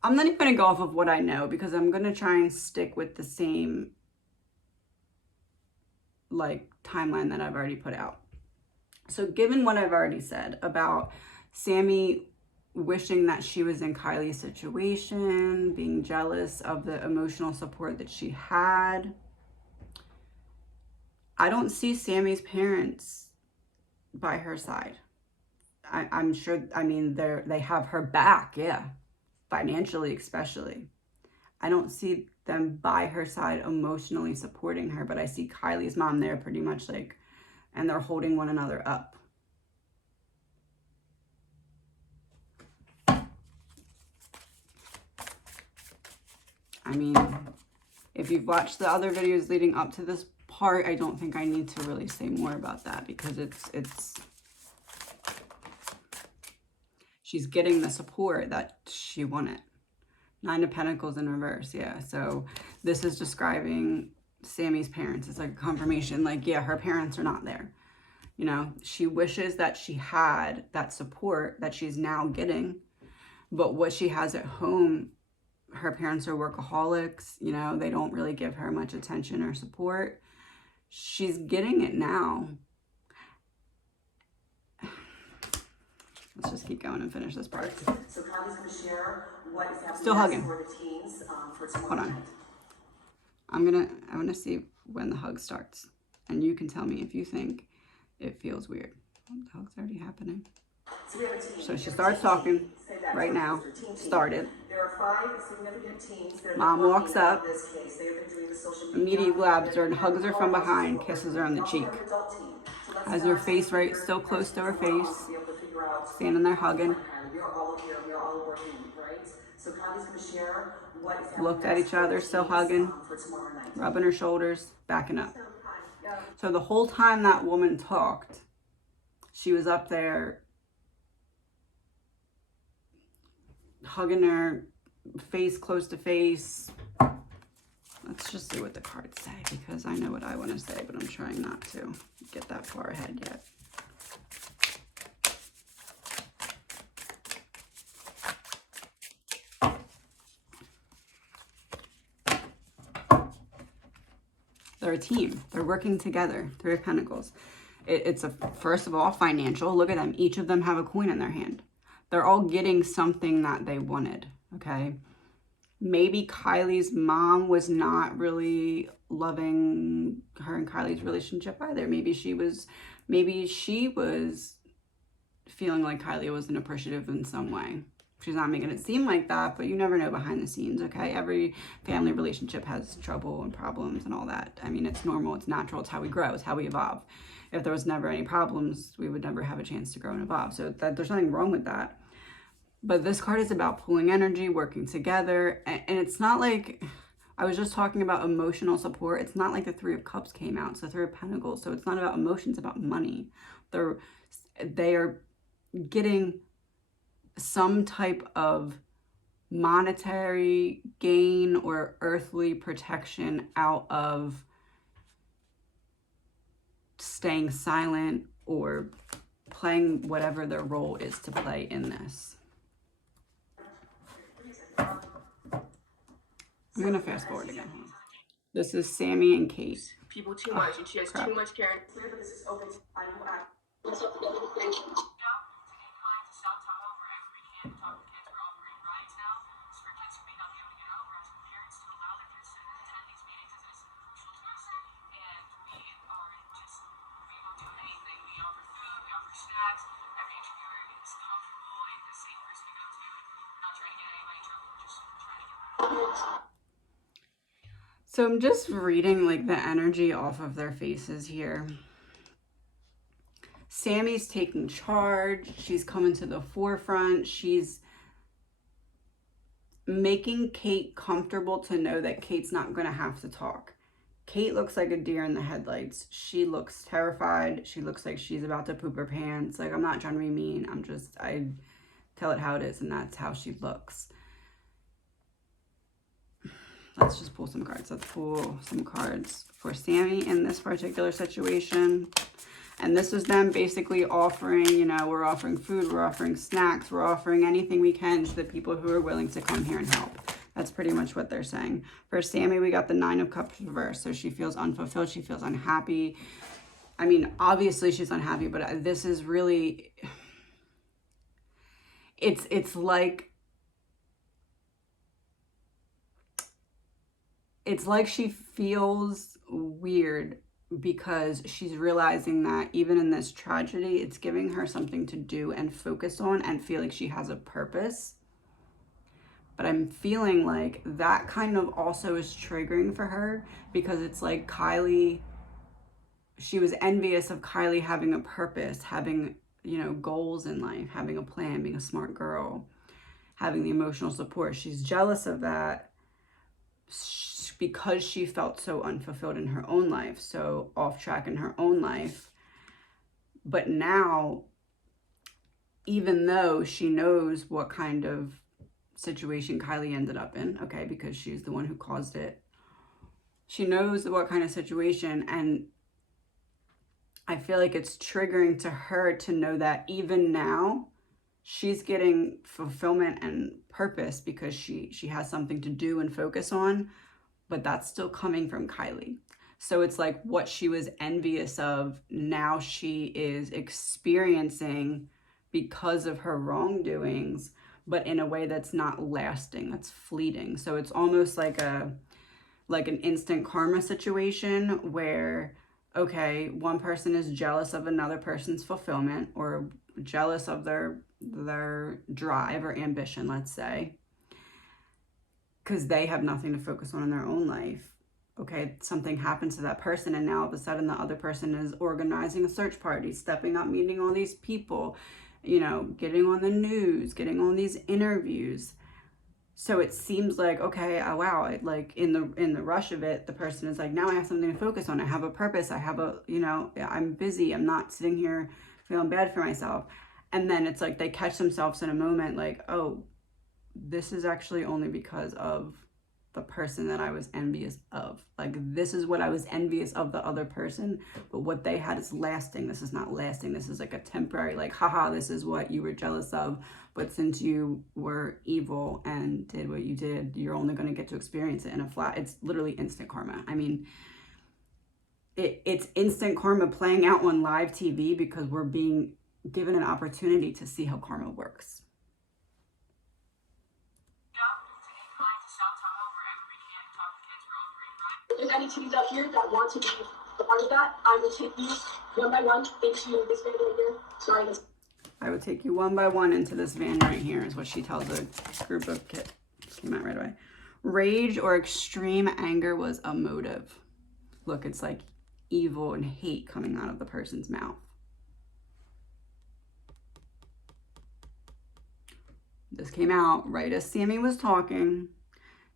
I'm not even going to go off of what I know because I'm going to try and stick with the same like timeline that I've already put out. So given what I've already said about Sammy wishing that she was in Kylie's situation, being jealous of the emotional support that she had, I don't see Sammy's parents by her side. I'm sure, I mean, they have her back, yeah, financially especially. I don't see them by her side emotionally supporting her, but I see Kylie's mom there pretty much like, and they're holding one another up. I mean, if you've watched the other videos leading up to this part, I don't think I need to really say more about that because it's she's getting the support that she wanted. 9 of Pentacles in reverse, yeah. So this is describing Sammy's parents. It's like a confirmation, like, yeah, her parents are not there. You know, she wishes that she had that support that she's now getting. But what she has at home, her parents are workaholics. You know, they don't really give her much attention or support. She's getting it now. Let's just keep going and finish this part. So Kylie's going to share what is happening Still hugging. for the teens for tomorrow Hold on. night. I'm gonna see when the hug starts, and you can tell me if you think it feels weird. Oh, the hug's already happening. So we have a team. So she starts talking right now. Started. There are 5 significant teams that Mom walks up, this case. They have been doing the social media. immediately grabs her and hugs her from behind, kisses her on the cheek. Has her face right still close to her face, standing there hugging. We are all here. We are all working, right? So Kylie's going to share what is happening. Looked at each other, still hugging, for tomorrow night. rubbing her shoulders, backing up. So the whole time that woman talked, she was up there hugging her, face close to face. Let's just see what the cards say, because I know what I want to say, but I'm trying not to get that far ahead yet. they're a team. They're working together. Three of Pentacles. It's a, first of all, financial. Look at them. Each of them have a coin in their hand. They're all getting something that they wanted, okay? Maybe Kylie's mom was not really loving her and Kylie's relationship either. Maybe she was feeling like Kylie wasn't appreciative in some way. She's not making it seem like that, but you never know behind the scenes, okay? Every family relationship has trouble and problems and all that. I mean, it's normal, it's natural, it's how we grow, it's how we evolve. If there was never any problems, we would never have a chance to grow and evolve. So there's nothing wrong with that. But this card is about pulling energy, working together. And it's not like, I was just talking about emotional support. It's not like the Three of Cups came out. It's the Three of Pentacles. So it's not about emotions, it's about money. They are getting some type of monetary gain or earthly protection out of staying silent or playing whatever their role is to play in this. I'm gonna fast forward again. This is Sammy and Kate. People too much, and she has too much care. This is open. I will act. So I'm just reading like the energy off of their faces here. Sammy's taking charge. She's coming to the forefront. She's making Kate comfortable to know that Kate's not going to have to talk. Kate looks like a deer in the headlights. She looks terrified. She looks like she's about to poop her pants. Like, I'm not trying to be mean. I tell it how it is, and that's how she looks. Let's just pull some cards. Let's pull some cards for Sammy in this particular situation. And this is them basically offering, you know, we're offering food, we're offering snacks, we're offering anything we can to the people who are willing to come here and help. That's pretty much what they're saying. For Sammy, we got the Nine of Cups reversed. So she feels unfulfilled. She feels unhappy. I mean, obviously she's unhappy, but this is really, it's like she feels weird because she's realizing that even in this tragedy, it's giving her something to do and focus on and feel like she has a purpose. But I'm feeling like that kind of also is triggering for her because it's like Kylie, she was envious of Kylie having a purpose, having, you know, goals in life, having a plan, being a smart girl, having the emotional support. She's jealous of that because she felt so unfulfilled in her own life, so off track in her own life. But now, even though she knows what kind of situation Kylie ended up in, okay, because she's the one who caused it, she knows what kind of situation, and I feel like it's triggering to her to know that even now, she's getting fulfillment and purpose because she has something to do and focus on, but that's still coming from Kylie. So it's like what she was envious of, now she is experiencing because of her wrongdoings, but in a way that's not lasting, that's fleeting. So it's almost like an instant karma situation where, okay, one person is jealous of another person's fulfillment or jealous of their drive or ambition, let's say, because they have nothing to focus on in their own life. Okay, something happens to that person, and now all of a sudden the other person is organizing a search party, stepping up, meeting all these people, you know, getting on the news, getting on these interviews. So it seems like, okay, oh wow, like in the rush of it, the person is like, now I have something to focus on. I have a purpose. I have a, you know, I'm busy. I'm not sitting here feeling bad for myself. And then it's like they catch themselves in a moment like, oh, this is actually only because of the person that I was envious of. Like, this is what I was envious of the other person, but what they had is lasting. This is not lasting. This is like a temporary, like, haha, this is what you were jealous of. But since you were evil and did what you did, you're only going to get to experience it in a flat. It's literally instant karma. I mean, it's instant karma playing out on live TV because we're being given an opportunity to see how karma works. If there's any teens out here that want to be a part of that, I will take you one by one into this van right here. Sorry, this. I would take you one by one into this van right here, is what she tells a group of kids. Came out right away. Rage or extreme anger was a motive. Look, it's like evil and hate coming out of the person's mouth. This came out right as Sammy was talking,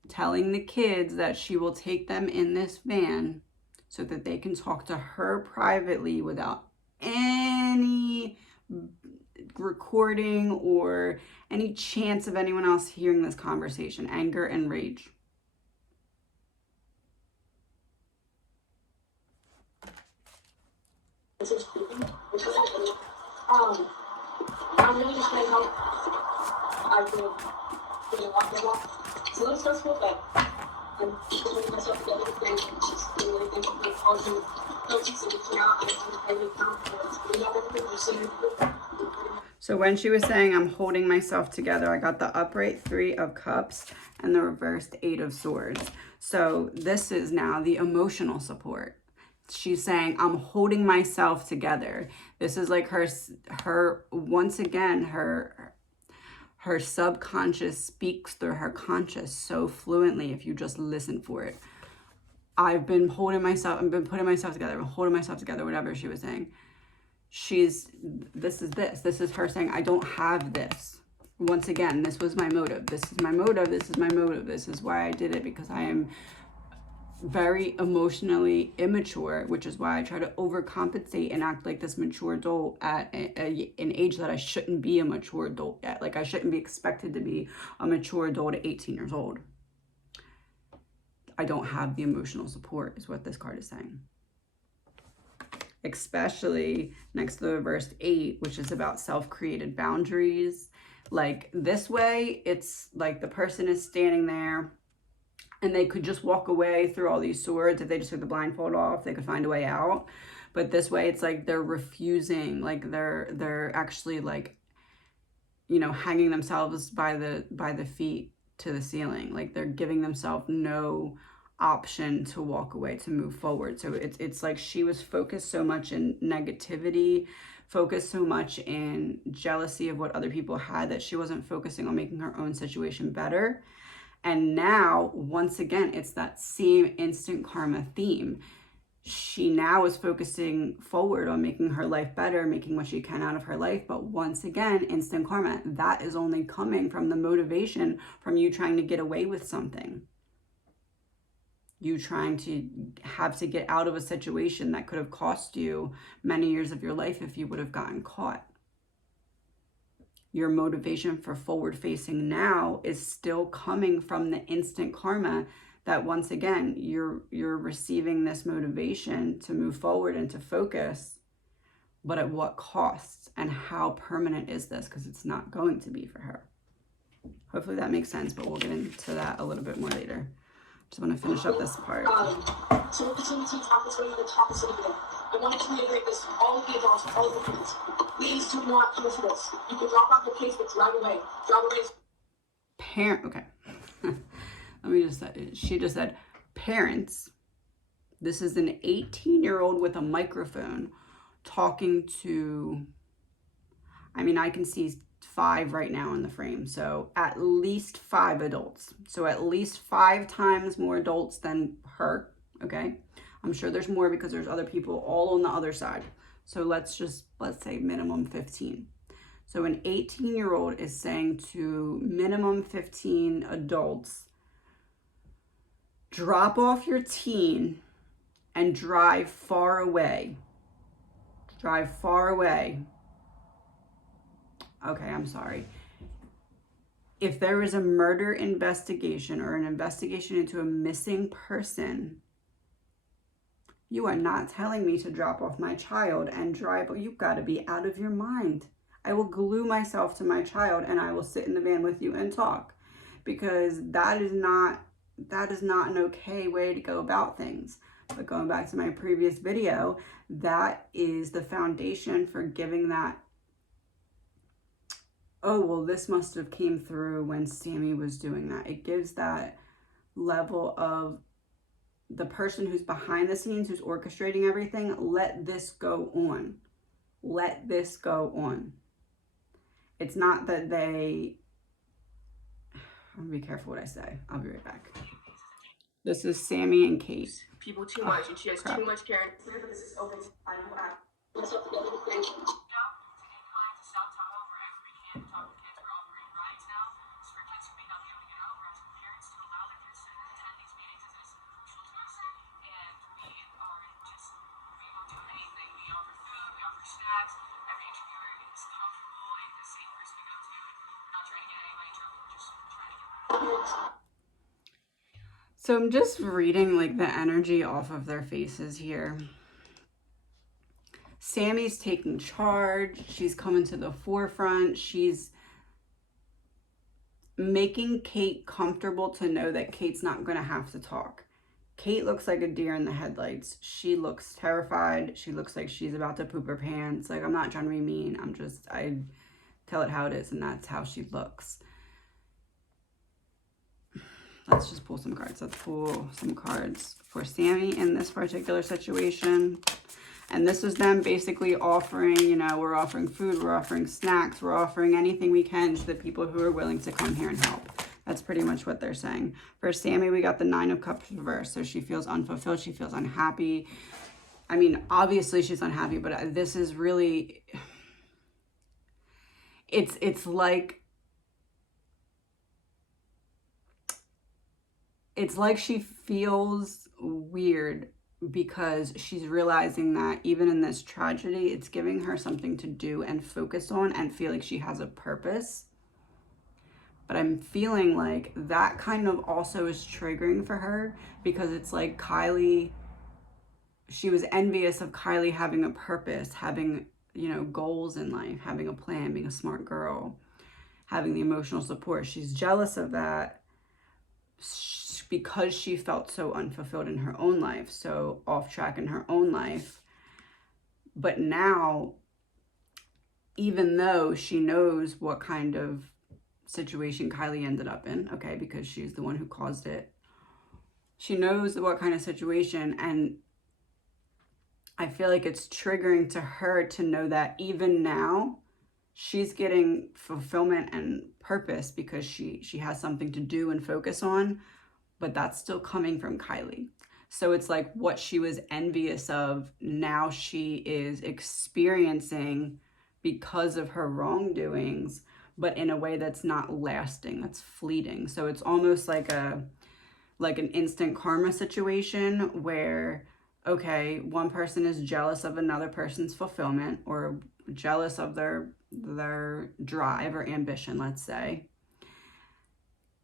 telling the kids that she will take them in this van so that they can talk to her privately without any recording or any chance of anyone else hearing this conversation. Anger and rage. This is creepy. I'm really just trying to help. I've been getting a lot. It's a little stressful, but I'm putting myself together and just doing really things with all the coaches and reaching out and I really count. So when she was saying, I'm holding myself together, I got the upright 3 of cups and the reversed 8 of swords. So this is now the emotional support. She's saying, I'm holding myself together. This is like her once again, her subconscious speaks through her conscious so fluently if you just listen for it. I've been putting myself together, whatever she was saying. This is her saying, I don't have this. Once again, this was my motive. This is my motive. This is my motive. This is why I did it, because I am very emotionally immature, which is why I try to overcompensate and act like this mature adult at an age that I shouldn't be a mature adult yet. Like I shouldn't be expected to be a mature adult at 18 years old. I don't have the emotional support is what this card is saying. Especially next to the reversed 8, which is about self-created boundaries. Like this way, it's like the person is standing there and they could just walk away through all these swords. If they just took the blindfold off, they could find a way out. But this way, it's like they're refusing, like they're actually like, you know, hanging themselves by the feet to the ceiling. Like they're giving themselves no option to walk away, to move forward. So it's like she was focused so much in negativity, focused so much in jealousy of what other people had, that she wasn't focusing on making her own situation better. And now, once again, it's that same instant karma theme. She now is focusing forward on making her life better, making what she can out of her life. But once again, instant karma, that is only coming from the motivation from you trying to get away with something. You trying to have to get out of a situation that could have cost you many years of your life if you would have gotten caught. Your motivation for forward facing now is still coming from the instant karma that once again, you're receiving this motivation to move forward and to focus, but at what cost and how permanent is this? Because it's not going to be for her. Hopefully that makes sense, but we'll get into that a little bit more later. Just want to finish up this part. So we'll continue to talk this way to the top of the video. I wanted to reiterate this, all of the adults, all of the kids. Please do not come for this. You can drop off your case, but drive away. Drive away. Okay. Let me just say, she just said, parents, this is an 18-year-old with a microphone talking to, I mean, I can see 5 right now in the frame. So at least 5 adults. So at least 5 times more adults than her, okay? I'm sure there's more because there's other people all on the other side. So let's say minimum 15. So an 18-year-old is saying to minimum 15 adults, drop off your teen and drive far away. Drive far away. Okay, I'm sorry. If there is a murder investigation or an investigation into a missing person, you are not telling me to drop off my child and drive. You've got to be out of your mind. I will glue myself to my child and I will sit in the van with you and talk, because that is not an okay way to go about things. But going back to my previous video, that is the foundation for giving that, oh, well, this must have came through when Sammy was doing that. It gives that level of the person who's behind the scenes, who's orchestrating everything, let this go on. Let this go on. It's not that they, I'm gonna be careful what I say. I'll be right back. This is Sammy and Kate. People too much, and she has too much care. This is open. I will act. Myself together with things. So I'm just reading like the energy off of their faces here. Sammy's taking charge. She's coming to the forefront. She's making Kate comfortable to know that Kate's not going to have to talk. Kate looks like a deer in the headlights. She looks terrified. She looks like she's about to poop her pants. Like, I'm not trying to be mean. I tell it how it is, and that's how she looks. Let's just pull some cards. Let's pull some cards for Sammy in this particular situation. And this is them basically offering, you know, we're offering food, we're offering snacks, we're offering anything we can to the people who are willing to come here and help. That's pretty much what they're saying. For Sammy, we got the 9 of Cups reversed. So she feels unfulfilled. She feels unhappy. I mean, obviously she's unhappy, but this is really, it's like she feels weird because she's realizing that even in this tragedy, it's giving her something to do and focus on and feel like she has a purpose. But I'm feeling like that kind of also is triggering for her because it's like Kylie, she was envious of Kylie having a purpose, having, you know, goals in life, having a plan, being a smart girl, having the emotional support. She's jealous of that because she felt so unfulfilled in her own life, so off track in her own life. But now, even though she knows what kind of situation Kylie ended up in, okay, because she's the one who caused it, she knows what kind of situation, and I feel like it's triggering to her to know that even now she's getting fulfillment and purpose because she has something to do and focus on, but that's still coming from Kylie. So it's like what she was envious of, now she is experiencing because of her wrongdoings, but in a way that's not lasting, that's fleeting. So it's almost like an instant karma situation where, okay, one person is jealous of another person's fulfillment or jealous of their drive or ambition, let's say,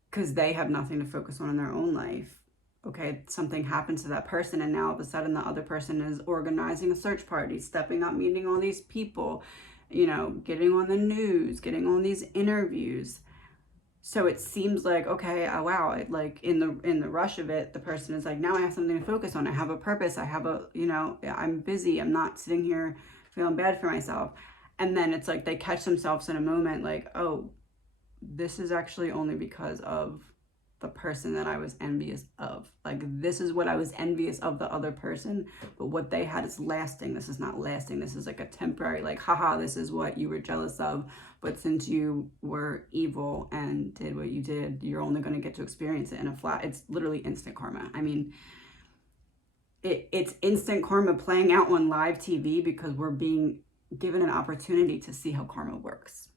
because they have nothing to focus on in their own life. Okay, something happens to that person, and now all of a sudden the other person is organizing a search party, stepping up, meeting all these people, you know, getting on the news, getting on these interviews. So it seems like, okay, oh, wow, like in the rush of it, the person is like, now I have something to focus on. I have a purpose. I have a, you know, I'm busy. I'm not sitting here feeling bad for myself. And then it's like they catch themselves in a moment like, oh, this is actually only because of the person that I was envious of. Like, this is what I was envious of the other person, but what they had is lasting. This is not lasting. This is like a temporary, like, haha, this is what you were jealous of. But since you were evil and did what you did, you're only going to get to experience it in a flat. It's literally instant karma. I mean, it's instant karma playing out on live TV because we're being given an opportunity to see how karma works.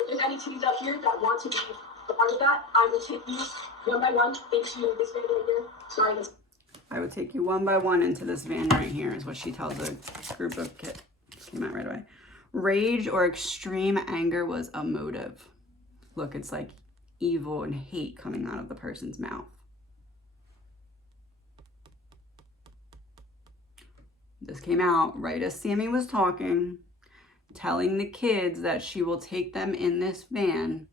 If there's any teens out here that want to be a part of that, I will take you one by one into this van right here. Sorry, this. I would take you one by one into this van right here, is what she tells a group of kids. Came out right away. Rage or extreme anger was a motive. Look, it's like evil and hate coming out of the person's mouth. This came out right as Sammy was talking, telling the kids that she will take them in this van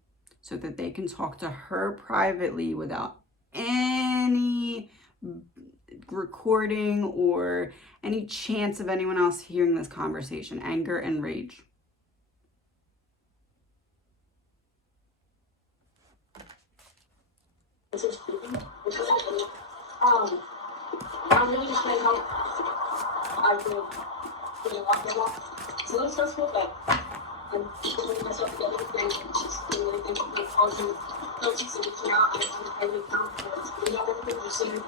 so that they can talk to her privately without any recording or any chance of anyone else hearing this conversation. Anger and rage. I'm really just trying to help. I feel it's a little stressful, but I'm putting myself together and just doing everything to make positive notes and reaching out. I really count for doing everything you're saying.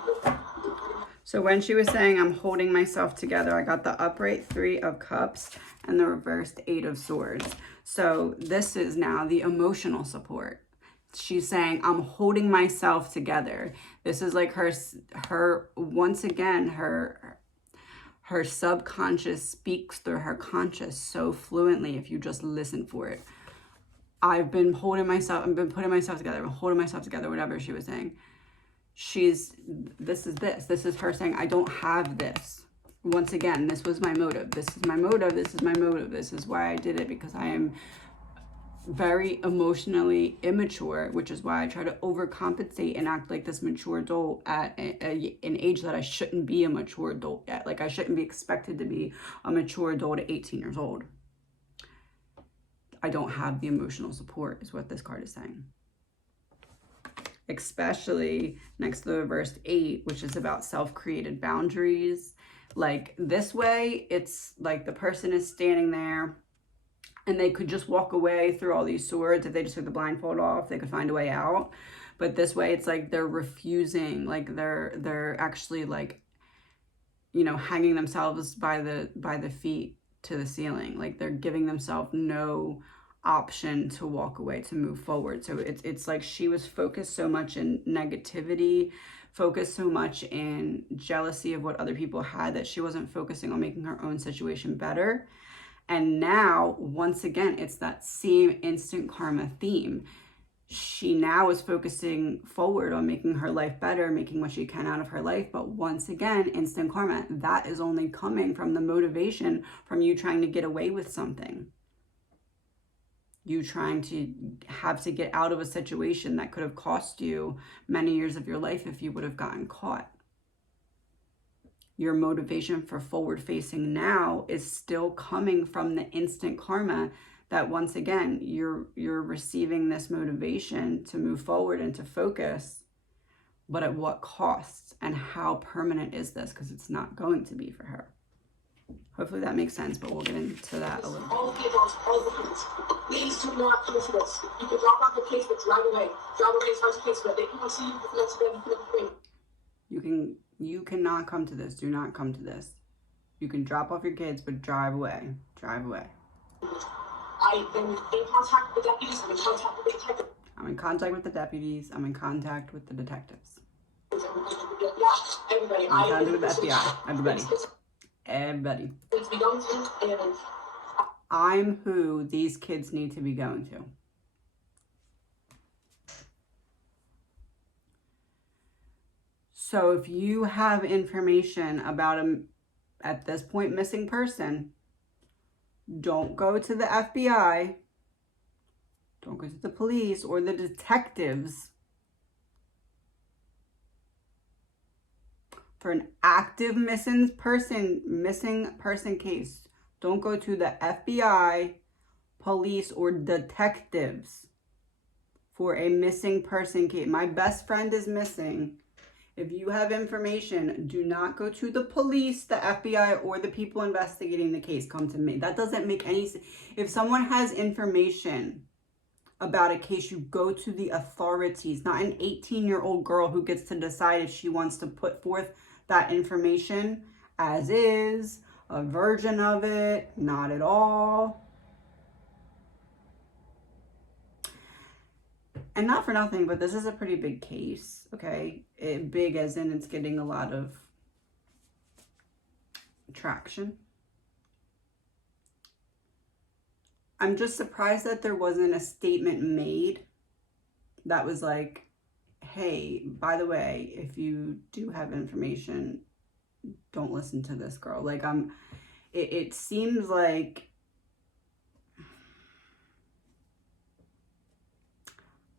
So when she was saying, I'm holding myself together, I got the upright 3 of Cups and the reversed 8 of Swords. So this is now the emotional support. She's saying, I'm holding myself together. This is like her once again, her subconscious speaks through her conscious so fluently if you just listen for it. I've been putting myself together, whatever she was saying. This is her saying, I don't have this. Once again, this was my motive. This is my motive. This is my motive. This is why I did it, because I am very emotionally immature, which is why I try to overcompensate and act like this mature adult at an age that I shouldn't be a mature adult yet. Like I shouldn't be expected to be a mature adult at 18 years old. I don't have the emotional support is what this card is saying. Especially next to the reversed 8, which is about self-created boundaries. Like this way, it's like the person is standing there and they could just walk away through all these swords. If they just took the blindfold off, they could find a way out. But this way, it's like they're refusing, like they're actually like, you know, hanging themselves by the feet to the ceiling. Like they're giving themselves no option to walk away, to move forward. So it's like she was focused so much in negativity, focused so much in jealousy of what other people had, that she wasn't focusing on making her own situation better. And now, once again, it's that same instant karma theme. She now is focusing forward on making her life better, making what she can out of her life. But once again, instant karma, that is only coming from the motivation from you trying to get away with something. You trying to have to get out of a situation that could have cost you many years of your life if you would have gotten caught. Your motivation for forward facing now is still coming from the instant karma that once again, you're receiving this motivation to move forward and to focus, but at what cost and how permanent is this? Because it's not going to be for her. Hopefully that makes sense, but we'll get into that a little bit. All the adults, all the parents, please do not come to this. You can drop off your kids, but drive away. Drive away as far as your kids, but they can see you for the next day. You cannot come to this. Do not come to this. You can drop off your kids, but drive away. Drive away. I've been in contact with the deputies. I'm in contact with the detectives. I'm in contact with the deputies. I'm in contact with the detectives. Yeah, everybody. I'm in contact with the FBI. Everybody. Everybody. It's be going to, and I'm who these kids need to be going to. So if you have information about a, at this point, missing person, don't go to the FBI, don't go to the police or the detectives for an active missing person case. Don't go to the FBI, police, or detectives for a missing person case. My best friend is missing. If you have information, do not go to the police, the FBI, or the people investigating the case. Come to me. That doesn't make any sense. If someone has information about a case, you go to the authorities, not an 18-year-old girl who gets to decide if she wants to put forth that information as is, a version of it, not at all. And not for nothing, but this is a pretty big case, okay? Big as in it's getting a lot of traction. I'm just surprised that there wasn't a statement made that was like, hey, by the way, if you do have information, don't listen to this girl. Like, it seems like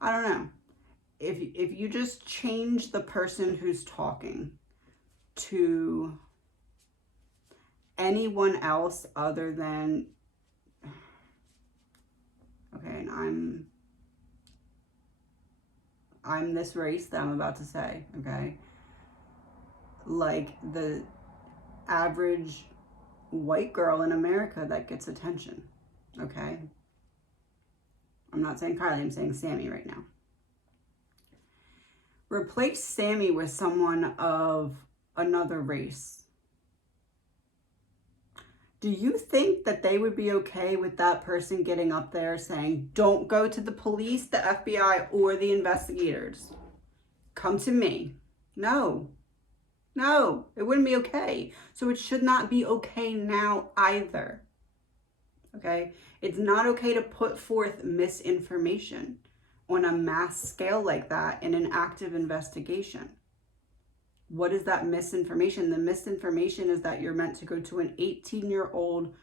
I don't know. If you just change the person who's talking to anyone else other than, okay, and I'm this race that I'm about to say, okay? Like the average white girl in America that gets attention, okay? I'm not saying Kylie, I'm saying Sammy right now. Replace Sammy with someone of another race. Do you think that they would be okay with that person getting up there saying, don't go to the police, the FBI, or the investigators? Come to me. No. No, it wouldn't be okay. So it should not be okay now either. Okay? It's not okay to put forth misinformation on a mass scale like that in an active investigation. What is that misinformation? The misinformation is that you're meant to go to an 18-year-old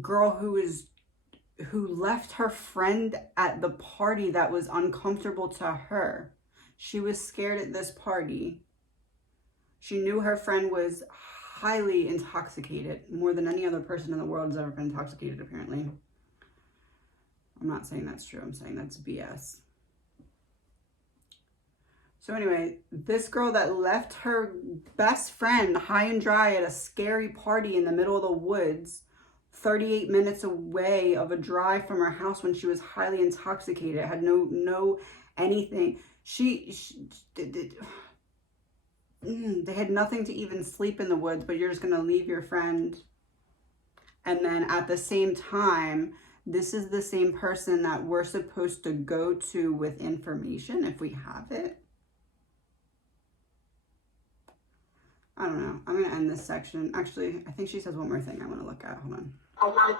girl who left her friend at the party that was uncomfortable to her. She was scared at this party. She knew her friend was highly intoxicated, more than any other person in the world has ever been intoxicated, apparently. I'm not saying that's true. I'm saying that's BS. So anyway, this girl that left her best friend high and dry at a scary party in the middle of the woods, 38 minutes away of a drive from her house when she was highly intoxicated, had no anything. They had nothing to even sleep in the woods, but you're just going to leave your friend. And then at the same time, this is the same person that we're supposed to go to with information if we have it. I don't know. I'm going to end this section. Actually, I think she says one more thing I want to look at. Hold on. I wanted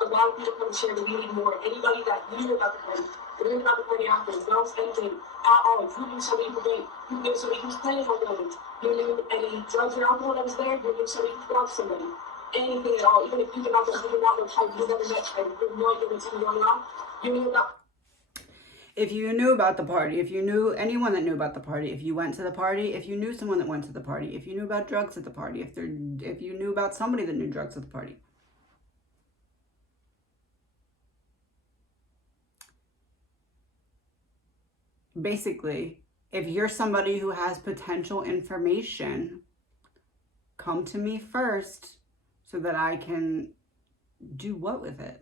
a lot of people come share that we need more. Anybody that knew about the party, knew about the party after, knows anything at all. You knew somebody who did, you knew somebody who's planning on going, you knew any drugs or alcohol that was there, you knew somebody who got somebody. Anything at all, even if you did not know anything about the type you never met and you know what's even going on, you knew about. If you knew about the party, if you knew anyone that knew about the party, if you went to the party, if you knew someone that went to the party, if you knew about drugs at the party, if you knew about somebody that knew drugs at the party. Basically, if you're somebody who has potential information, come to me first so that I can do what with it?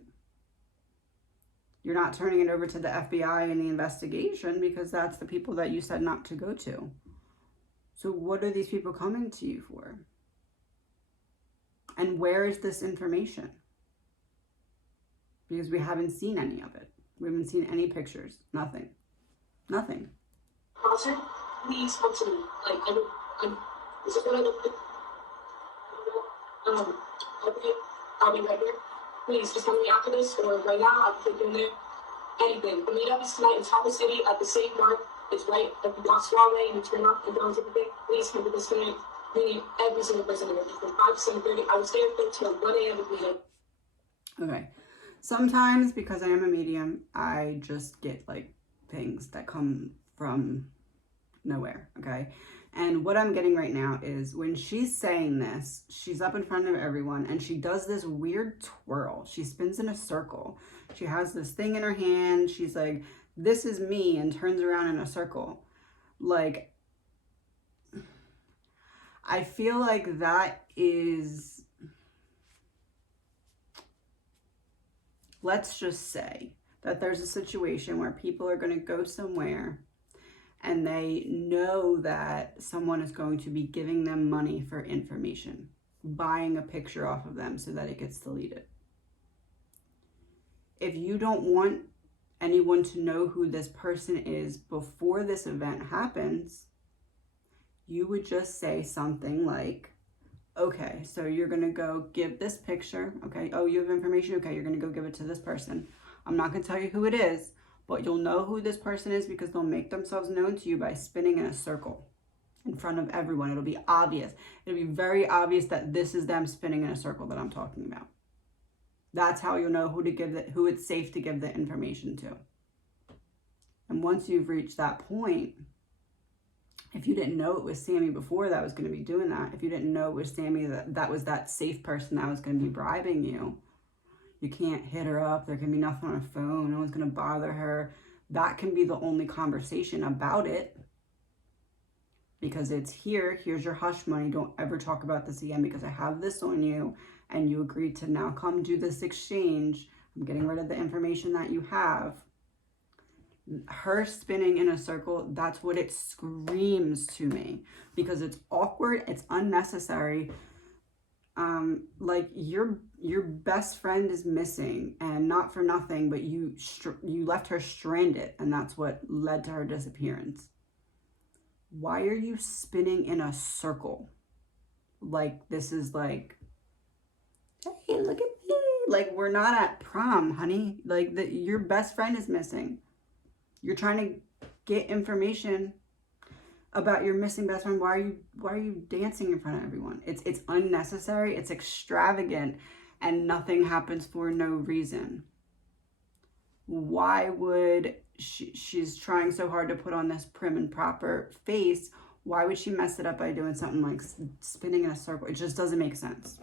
You're not turning it over to the FBI and the investigation because that's the people that you said not to go to. So what are these people coming to you for? And where is this information? Because we haven't seen any of it. We haven't seen any pictures. Nothing. Nothing. Concert, please come to me. Like, this is what I look okay, I'll be right here. Please, just tell me after this or right now. I can take you in there. Anything. The meetup is tonight in Tahoe City at the same bar. It's right at the Boston Way and you turn off and down to the thing. Please come to this tonight. We need every single person there. From 5 to 7:30. I was there till 1 a.m. with meeting. Okay. Sometimes, because I am a medium, I just get like things that come from nowhere, okay? And what I'm getting right now is when she's saying this, she's up in front of everyone and she does this weird twirl. She spins in a circle. She has this thing in her hand. She's like, this is me, and turns around in a circle. Like, I feel like that is, let's just say that there's a situation where people are going to go somewhere and they know that someone is going to be giving them money for information, buying a picture off of them so that it gets deleted. If you don't want anyone to know who this person is before this event happens, you would just say something like, okay, so you're going to go give this picture. Okay. Oh, you have information. Okay. You're going to go give it to this person. I'm not going to tell you who it is, but you'll know who this person is because they'll make themselves known to you by spinning in a circle in front of everyone. It'll be obvious. It'll be very obvious that this is them spinning in a circle that I'm talking about. That's how you'll know who it's safe to give the information to. And once you've reached that point, if you didn't know it was Sammy before that was going to be doing that, if you didn't know it was Sammy that was that safe person that was going to be bribing you, you can't hit her up, there can be nothing on her phone, no one's going to bother her. That can be the only conversation about it. Because it's here's your hush money, don't ever talk about this again because I have this on you and you agreed to now come do this exchange. I'm getting rid of the information that you have. Her spinning in a circle, that's what it screams to me, because it's awkward, it's unnecessary. Like your best friend is missing, and not for nothing, but you left her stranded, and that's what led to her disappearance. Why are you spinning in a circle? Like, this is like, hey, look at me. Like, we're not at prom, honey. Like, your best friend is missing. You're trying to get information about your missing best friend. Why are you dancing in front of everyone? It's unnecessary, it's extravagant, and nothing happens for no reason. Why would she's trying so hard to put on this prim and proper face? Why would she mess it up by doing something like spinning in a circle? It just doesn't make sense.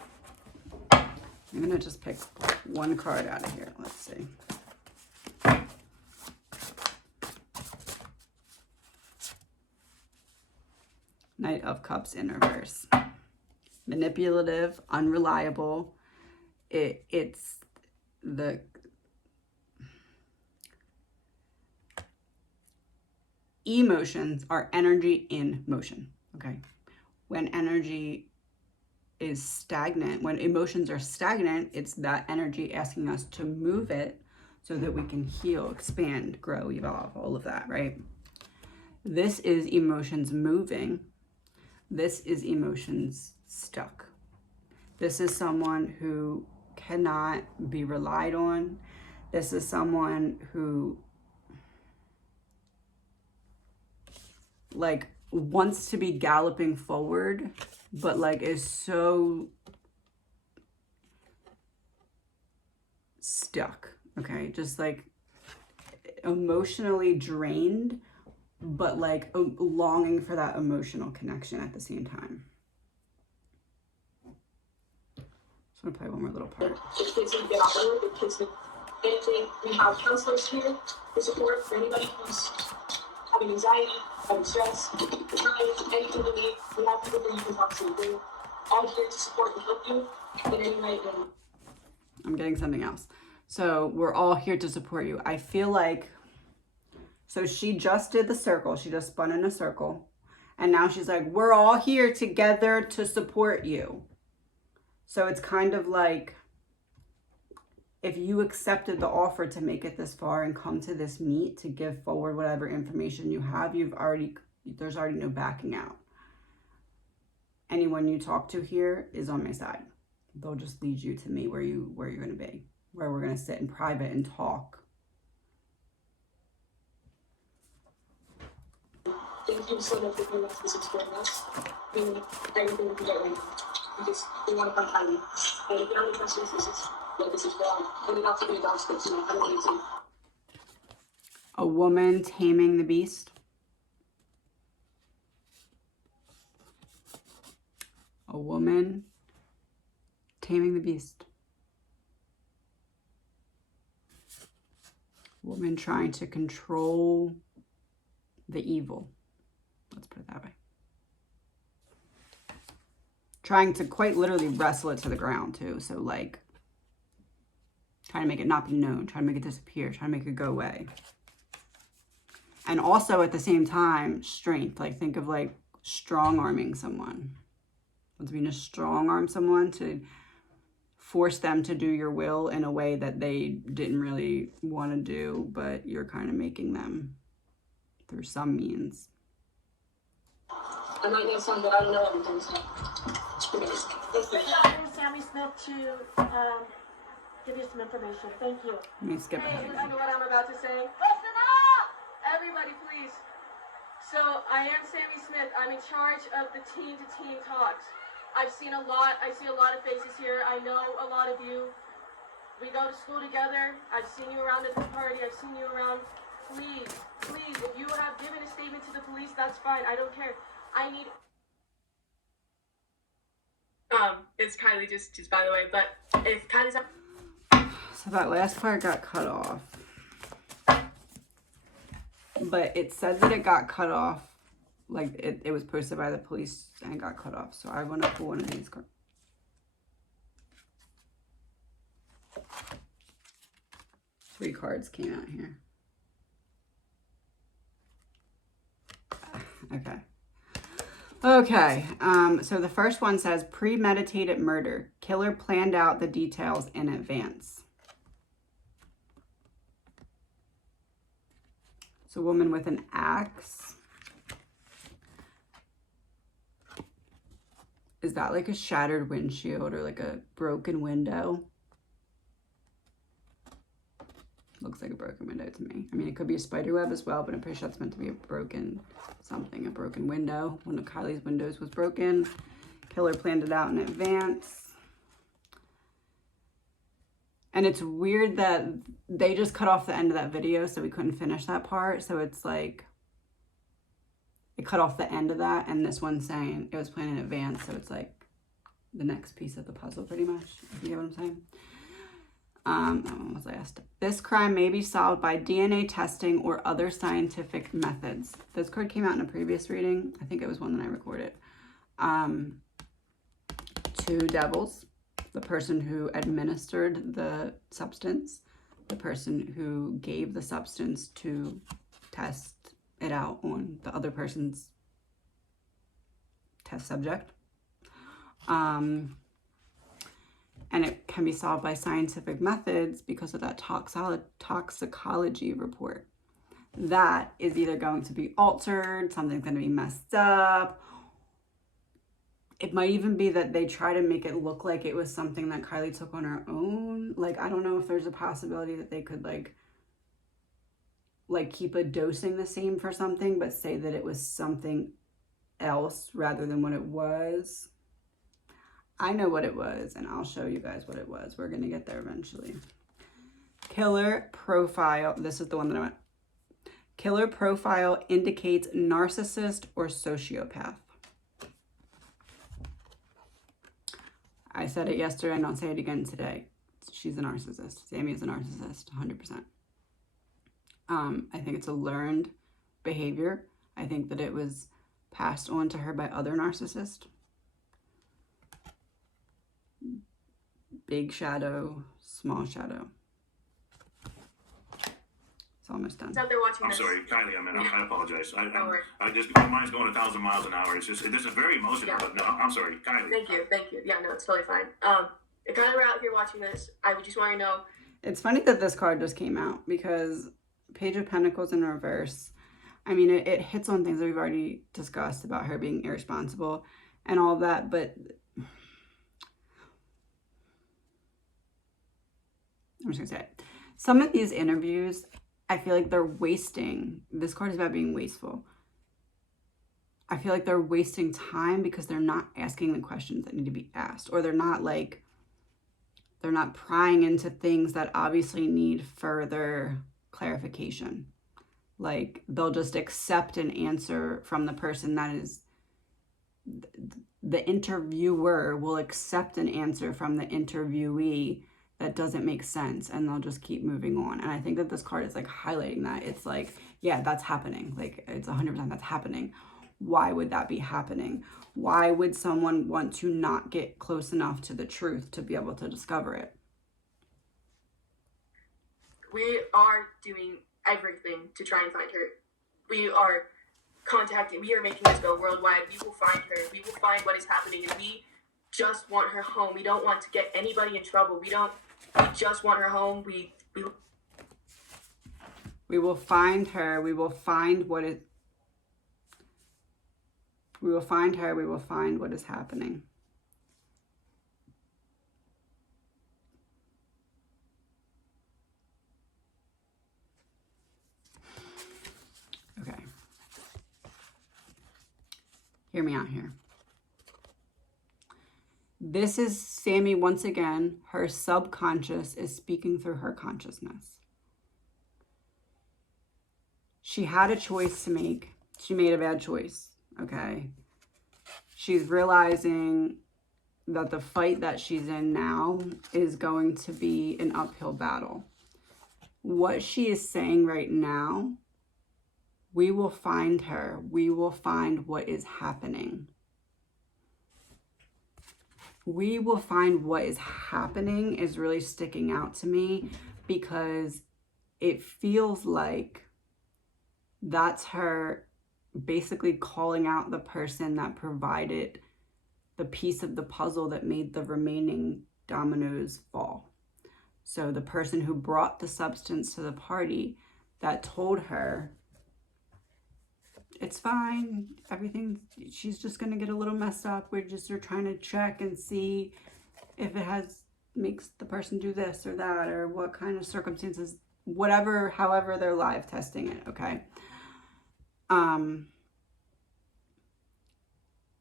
I'm gonna just pick one card out of here. Let's see. Knight of Cups in reverse. Manipulative, unreliable. It's the emotions are energy in motion, okay? When energy is stagnant, when emotions are stagnant, it's that energy asking us to move it so that we can heal, expand, grow, evolve, all of that, right? This is emotions moving. This is emotions stuck. This is someone who cannot be relied on. This is someone who like wants to be galloping forward, but like is so stuck, okay? Just like emotionally drained, but like longing for that emotional connection at the same time. Just want to play one more little part. The kids need to get out of work, the kids need anything. We have counselors here to support for anybody who's having anxiety, having stress, crying, anything you need. We have people that you can talk to. We're all here to support and help you in any way. I'm getting something else. So we're all here to support you. I feel like, so she just did the circle. She just spun in a circle. And now she's like, we're all here together to support you. So it's kind of like, if you accepted the offer to make it this far and come to this meet to give forward whatever information you have, there's already no backing out. Anyone you talk to here is on my side. They'll just lead you to me where you're going to be, where we're going to sit in private and talk. Thank you so much for coming to this experience. I mean, everything will be right. We want to find Kylie. And if you have any questions, this is wrong. And you have to be downstairs, I don't need to. A woman taming the beast. A woman taming the beast. Woman trying to control the evil. Let's put it that way. Trying to quite literally wrestle it to the ground too. So like, trying to make it not be known, trying to make it disappear, trying to make it go away. And also at the same time, strength. Like, think of like strong-arming someone. What does it mean to strong-arm someone? To force them to do your will in a way that they didn't really want to do, but you're kind of making them through some means. I might know some, but I don't know everything, so it's pretty good. Thank you. Sammy Smith to give you some information. Thank you. Let me skip ahead. Listen to what I'm about to say. Listen up! Everybody, please. So, I am Sammy Smith. I'm in charge of the teen-to-teen talks. I've seen a lot. I see a lot of faces here. I know a lot of you. We go to school together. I've seen you around at the party. I've seen you around. Please, Please, if you have given a statement to the police, that's fine. I don't care. I need. It's Kylie, just by the way, but if Kylie's not. So that last part got cut off. But it said that it got cut off. Like, it was posted by the police and got cut off. So I want to pull one of these cards. 3 cards came out here. Okay. Okay, so the first one says premeditated murder. Killer planned out the details in advance. It's a woman with an axe. Is that like a shattered windshield or like a broken window? Looks like a broken window to me. I mean, it could be a spider web as well, but I'm pretty sure it's meant to be a broken something, a broken window. One of Kylie's windows was broken. Killer planned it out in advance. And it's weird that they just cut off the end of that video, so we couldn't finish that part. So it's like, it cut off the end of that, and this one's saying it was planned in advance, so it's like the next piece of the puzzle, pretty much, if you get what I'm saying. That one was last. This crime may be solved by DNA testing or other scientific methods. This card came out in a previous reading. I think it was one that I recorded. 2 devils. The person who administered the substance. The person who gave the substance to test it out on the other person's test subject. And it can be solved by scientific methods because of that toxicology report. That is either going to be altered, something's going to be messed up. It might even be that they try to make it look like it was something that Kylie took on her own. Like, I don't know if there's a possibility that they could like keep a dosing the same for something, but say that it was something else rather than what it was. I know what it was, and I'll show you guys what it was. We're going to get there eventually. Killer profile. This is the one that I want. Killer profile indicates narcissist or sociopath. I said it yesterday, and I'll say it again today. She's a narcissist. Sammy is a narcissist, 100%. I think it's a learned behavior. I think that it was passed on to her by other narcissists. Big shadow, small shadow. It's almost done. It's out there watching I'm this. sorry, Kylie, I apologize. Don't worry. I just, my mind's going 1,000 miles an hour. It's just, this is very emotional, Yeah. but no, I'm sorry, Kylie. Thank you. Yeah, no, it's totally fine. If Kylie were out here watching this, I would just want you to know. It's funny that this card just came out because Page of Pentacles in reverse. I mean, it hits on things that we've already discussed about her being irresponsible and all that, but I'm just gonna say it. Some of these interviews, I feel like they're wasting. This card is about being wasteful. I feel like they're wasting time because they're not asking the questions that need to be asked, or they're not prying into things that obviously need further clarification. Like, they'll just accept an answer from the person that is, the interviewer will accept an answer from the interviewee that doesn't make sense, and they'll just keep moving on. And I think that this card is like highlighting that. It's like, yeah, that's happening. Like, it's 100% that's happening. Why would that be happening? Why would someone want to not get close enough to the truth to be able to discover it? We are doing everything to try and find her. We are contacting, we are making this go worldwide. We will find her. We will find what is happening, and we just want her home. We don't want to get anybody in trouble. We just want her home. We will find her. We will find what it. We will find her. We will find what is happening. Okay. Hear me out here. This is Sammy once again. Her subconscious is speaking through her consciousness. She had a choice to make. She made a bad choice, okay? She's realizing that the fight that she's in now is going to be an uphill battle. What she is saying right now, we will find her. We will find what is happening. We will find what is happening is really sticking out to me, because it feels like that's her basically calling out the person that provided the piece of the puzzle that made the remaining dominoes fall. So the person who brought the substance to the party that told her, it's fine, everything, she's just gonna get a little messed up. We're trying to check and see if it makes the person do this or that, or what kind of circumstances, whatever, however they're live testing it, okay?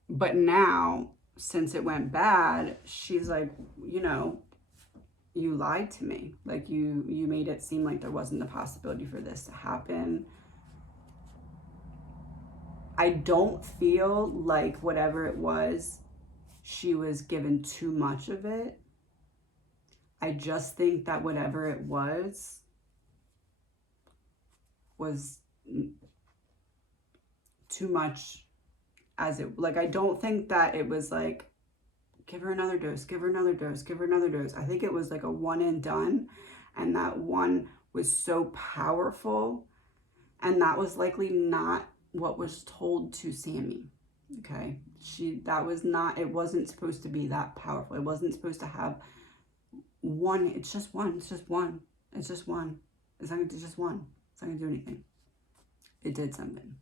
But now, since it went bad, she's like, you know, you lied to me. Like, you made it seem like there wasn't a possibility for this to happen. I don't feel like whatever it was, she was given too much of it. I just think that whatever it was too much, as it, like, I don't think that it was like, give her another dose, give her another dose, give her another dose. I think it was like a one and done, and that one was so powerful, and that was likely not what was told to Sammy, okay? That was not, it wasn't supposed to be that powerful. It wasn't supposed to have one, it's just one, it's just one, it's just one. It's not gonna do just one. It's not gonna do anything. It did something.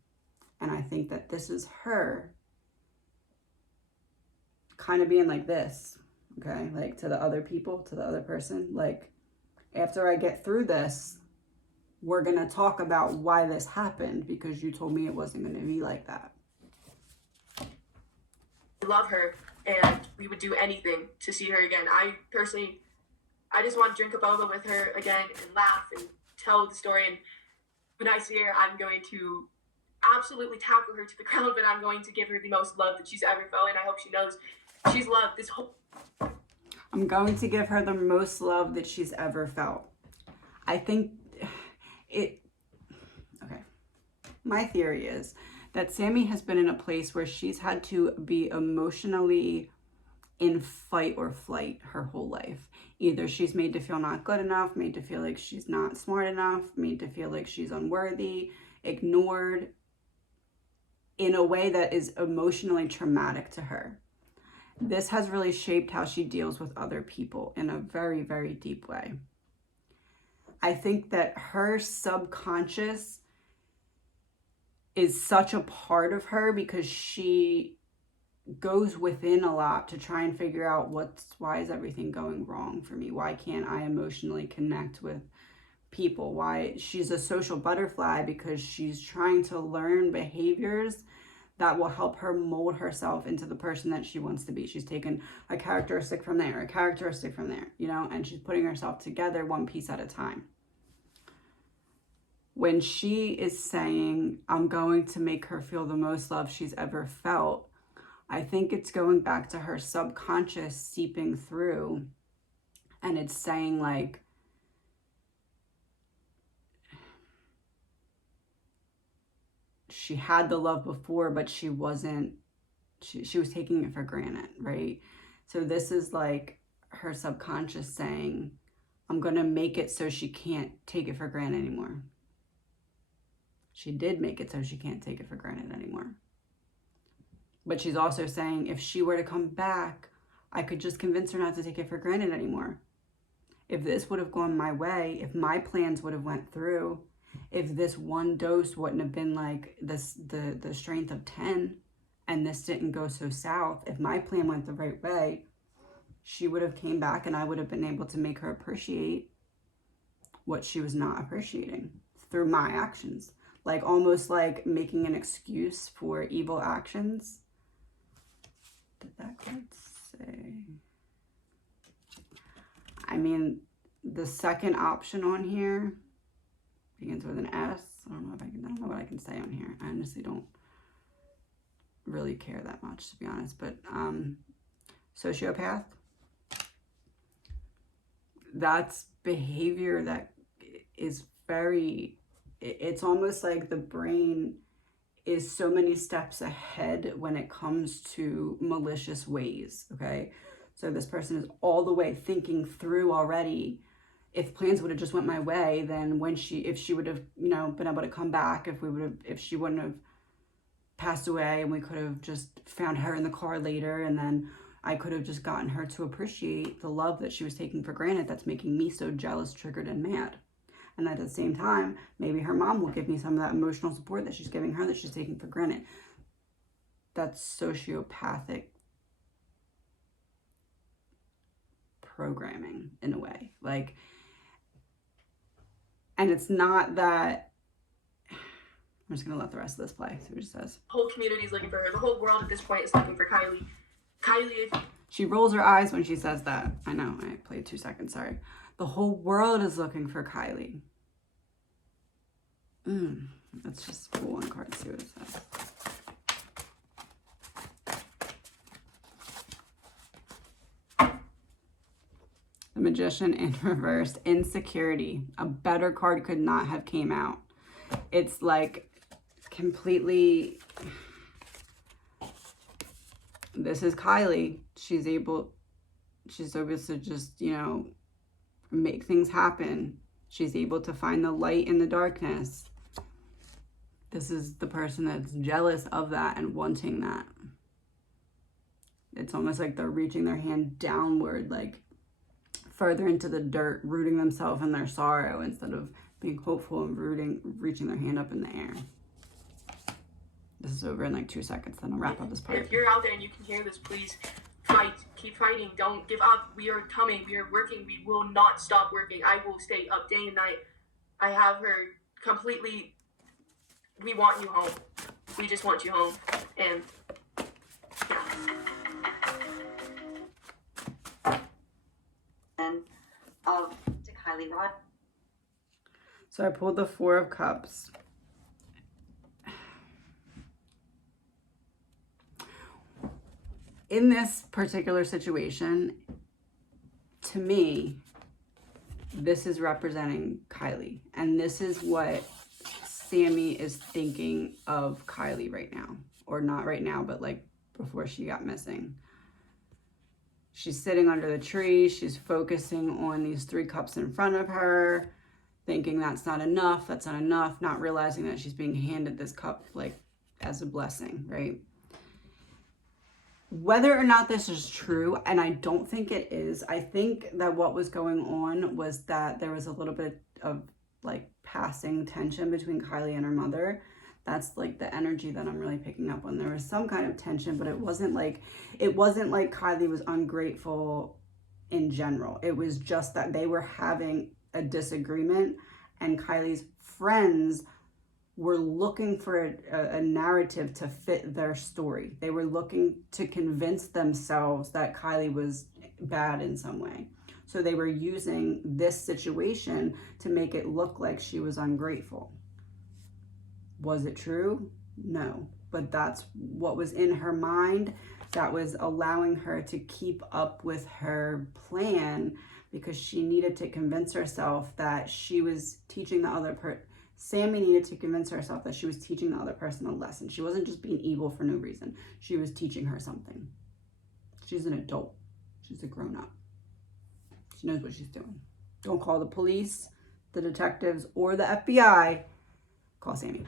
And I think that this is her kind of being like this, okay? Like, to the other people, to the other person, like, after I get through this, we're gonna talk about why this happened, because you told me it wasn't gonna be like that. I love her, and we would do anything to see her again. I just want to drink a boba with her again and laugh and tell the story. And when I see her, I'm going to absolutely tackle her to the ground, but I'm going to give her the most love that she's ever felt, and I hope she knows she's loved this whole... I'm going to give her the most love that she's ever felt. I think okay. My theory is that Sammy has been in a place where she's had to be emotionally in fight or flight her whole life. Either she's made to feel not good enough, made to feel like she's not smart enough, made to feel like she's unworthy, ignored, in a way that is emotionally traumatic to her. This has really shaped how she deals with other people in a very, very deep way. I think that her subconscious is such a part of her, because she goes within a lot to try and figure out why is everything going wrong for me? Why can't I emotionally connect with people? Why? She's a social butterfly because she's trying to learn behaviors that will help her mold herself into the person that she wants to be. She's taken a characteristic from there, a characteristic from there, you know, and she's putting herself together one piece at a time. When she is saying, I'm going to make her feel the most love she's ever felt, I think it's going back to her subconscious seeping through, and it's saying, like, she had the love before, but she was taking it for granted, right? So this is like her subconscious saying, I'm going to make it so she can't take it for granted anymore. She did make it so she can't take it for granted anymore. But she's also saying, if she were to come back, I could just convince her not to take it for granted anymore. If this would have gone my way, if my plans would have went through, if this one dose wouldn't have been like this, the strength of 10, and this didn't go so south, if my plan went the right way, she would have came back and I would have been able to make her appreciate what she was not appreciating through my actions. Like, almost like making an excuse for evil actions. Did that card say? I mean, the second option on here begins with an S. I don't know what I can say on here. I honestly don't really care that much, to be honest. But sociopath, that's behavior that is very, it's almost like the brain is so many steps ahead when it comes to malicious ways, okay? So this person is all the way thinking through already. If plans would have just went my way, then if she would have, you know, been able to come back, if she wouldn't have passed away and we could have just found her in the car later, and then I could have just gotten her to appreciate the love that she was taking for granted that's making me so jealous, triggered, and mad. And at the same time, maybe her mom will give me some of that emotional support that she's giving her that she's taking for granted. That's sociopathic programming in a way. Like, and it's not that, I'm just going to let the rest of this play, see what it says. The whole community is looking for her. The whole world at this point is looking for Kylie. Kylie, She rolls her eyes when she says that. I know, I played 2 seconds, sorry. The whole world is looking for Kylie. Let's just pull one card and see what it says. The Magician in reversed, insecurity. A better card could not have came out. It's like completely, this is Kylie. She's able to just, you know, make things happen. She's able to find the light in the darkness. This is the person that's jealous of that and wanting that. It's almost like they're reaching their hand downward, like further into the dirt, rooting themselves in their sorrow instead of being hopeful and reaching their hand up in the air. This is over in like 2 seconds, then I'll wrap up this part. if you're out there and you can hear this, please fight. Keep fighting. Don't give up. We are coming. We are working. We will not stop working. I will stay up day and night. I have her completely. We want you home. We just want you home. And to Kylie Rod. So I pulled the 4 of Cups. In this particular situation, to me, this is representing Kylie. And this is what Sammy is thinking of Kylie right now. Or not right now, but like before she got missing. She's sitting under the tree. She's focusing on these 3 cups in front of her, thinking that's not enough, not realizing that she's being handed this cup like as a blessing, right? Whether or not this is true, and I don't think it is, I think that what was going on was that there was a little bit of like passing tension between Kylie and her mother. That's like the energy that I'm really picking up on. There was some kind of tension, but it wasn't like Kylie was ungrateful in general. It was just that they were having a disagreement, and Kylie's friends were looking for a narrative to fit their story. They were looking to convince themselves that Kylie was bad in some way. So they were using this situation to make it look like she was ungrateful. Was it true? No. But that's what was in her mind that was allowing her to keep up with her plan, because she needed to convince herself that she was teaching the other person. Sammy needed to convince herself that she was teaching the other person a lesson. She wasn't just being evil for no reason. She was teaching her something. She's an adult. She's a grown-up. She knows what she's doing. Don't call the police, the detectives, or the FBI. Call Sammy.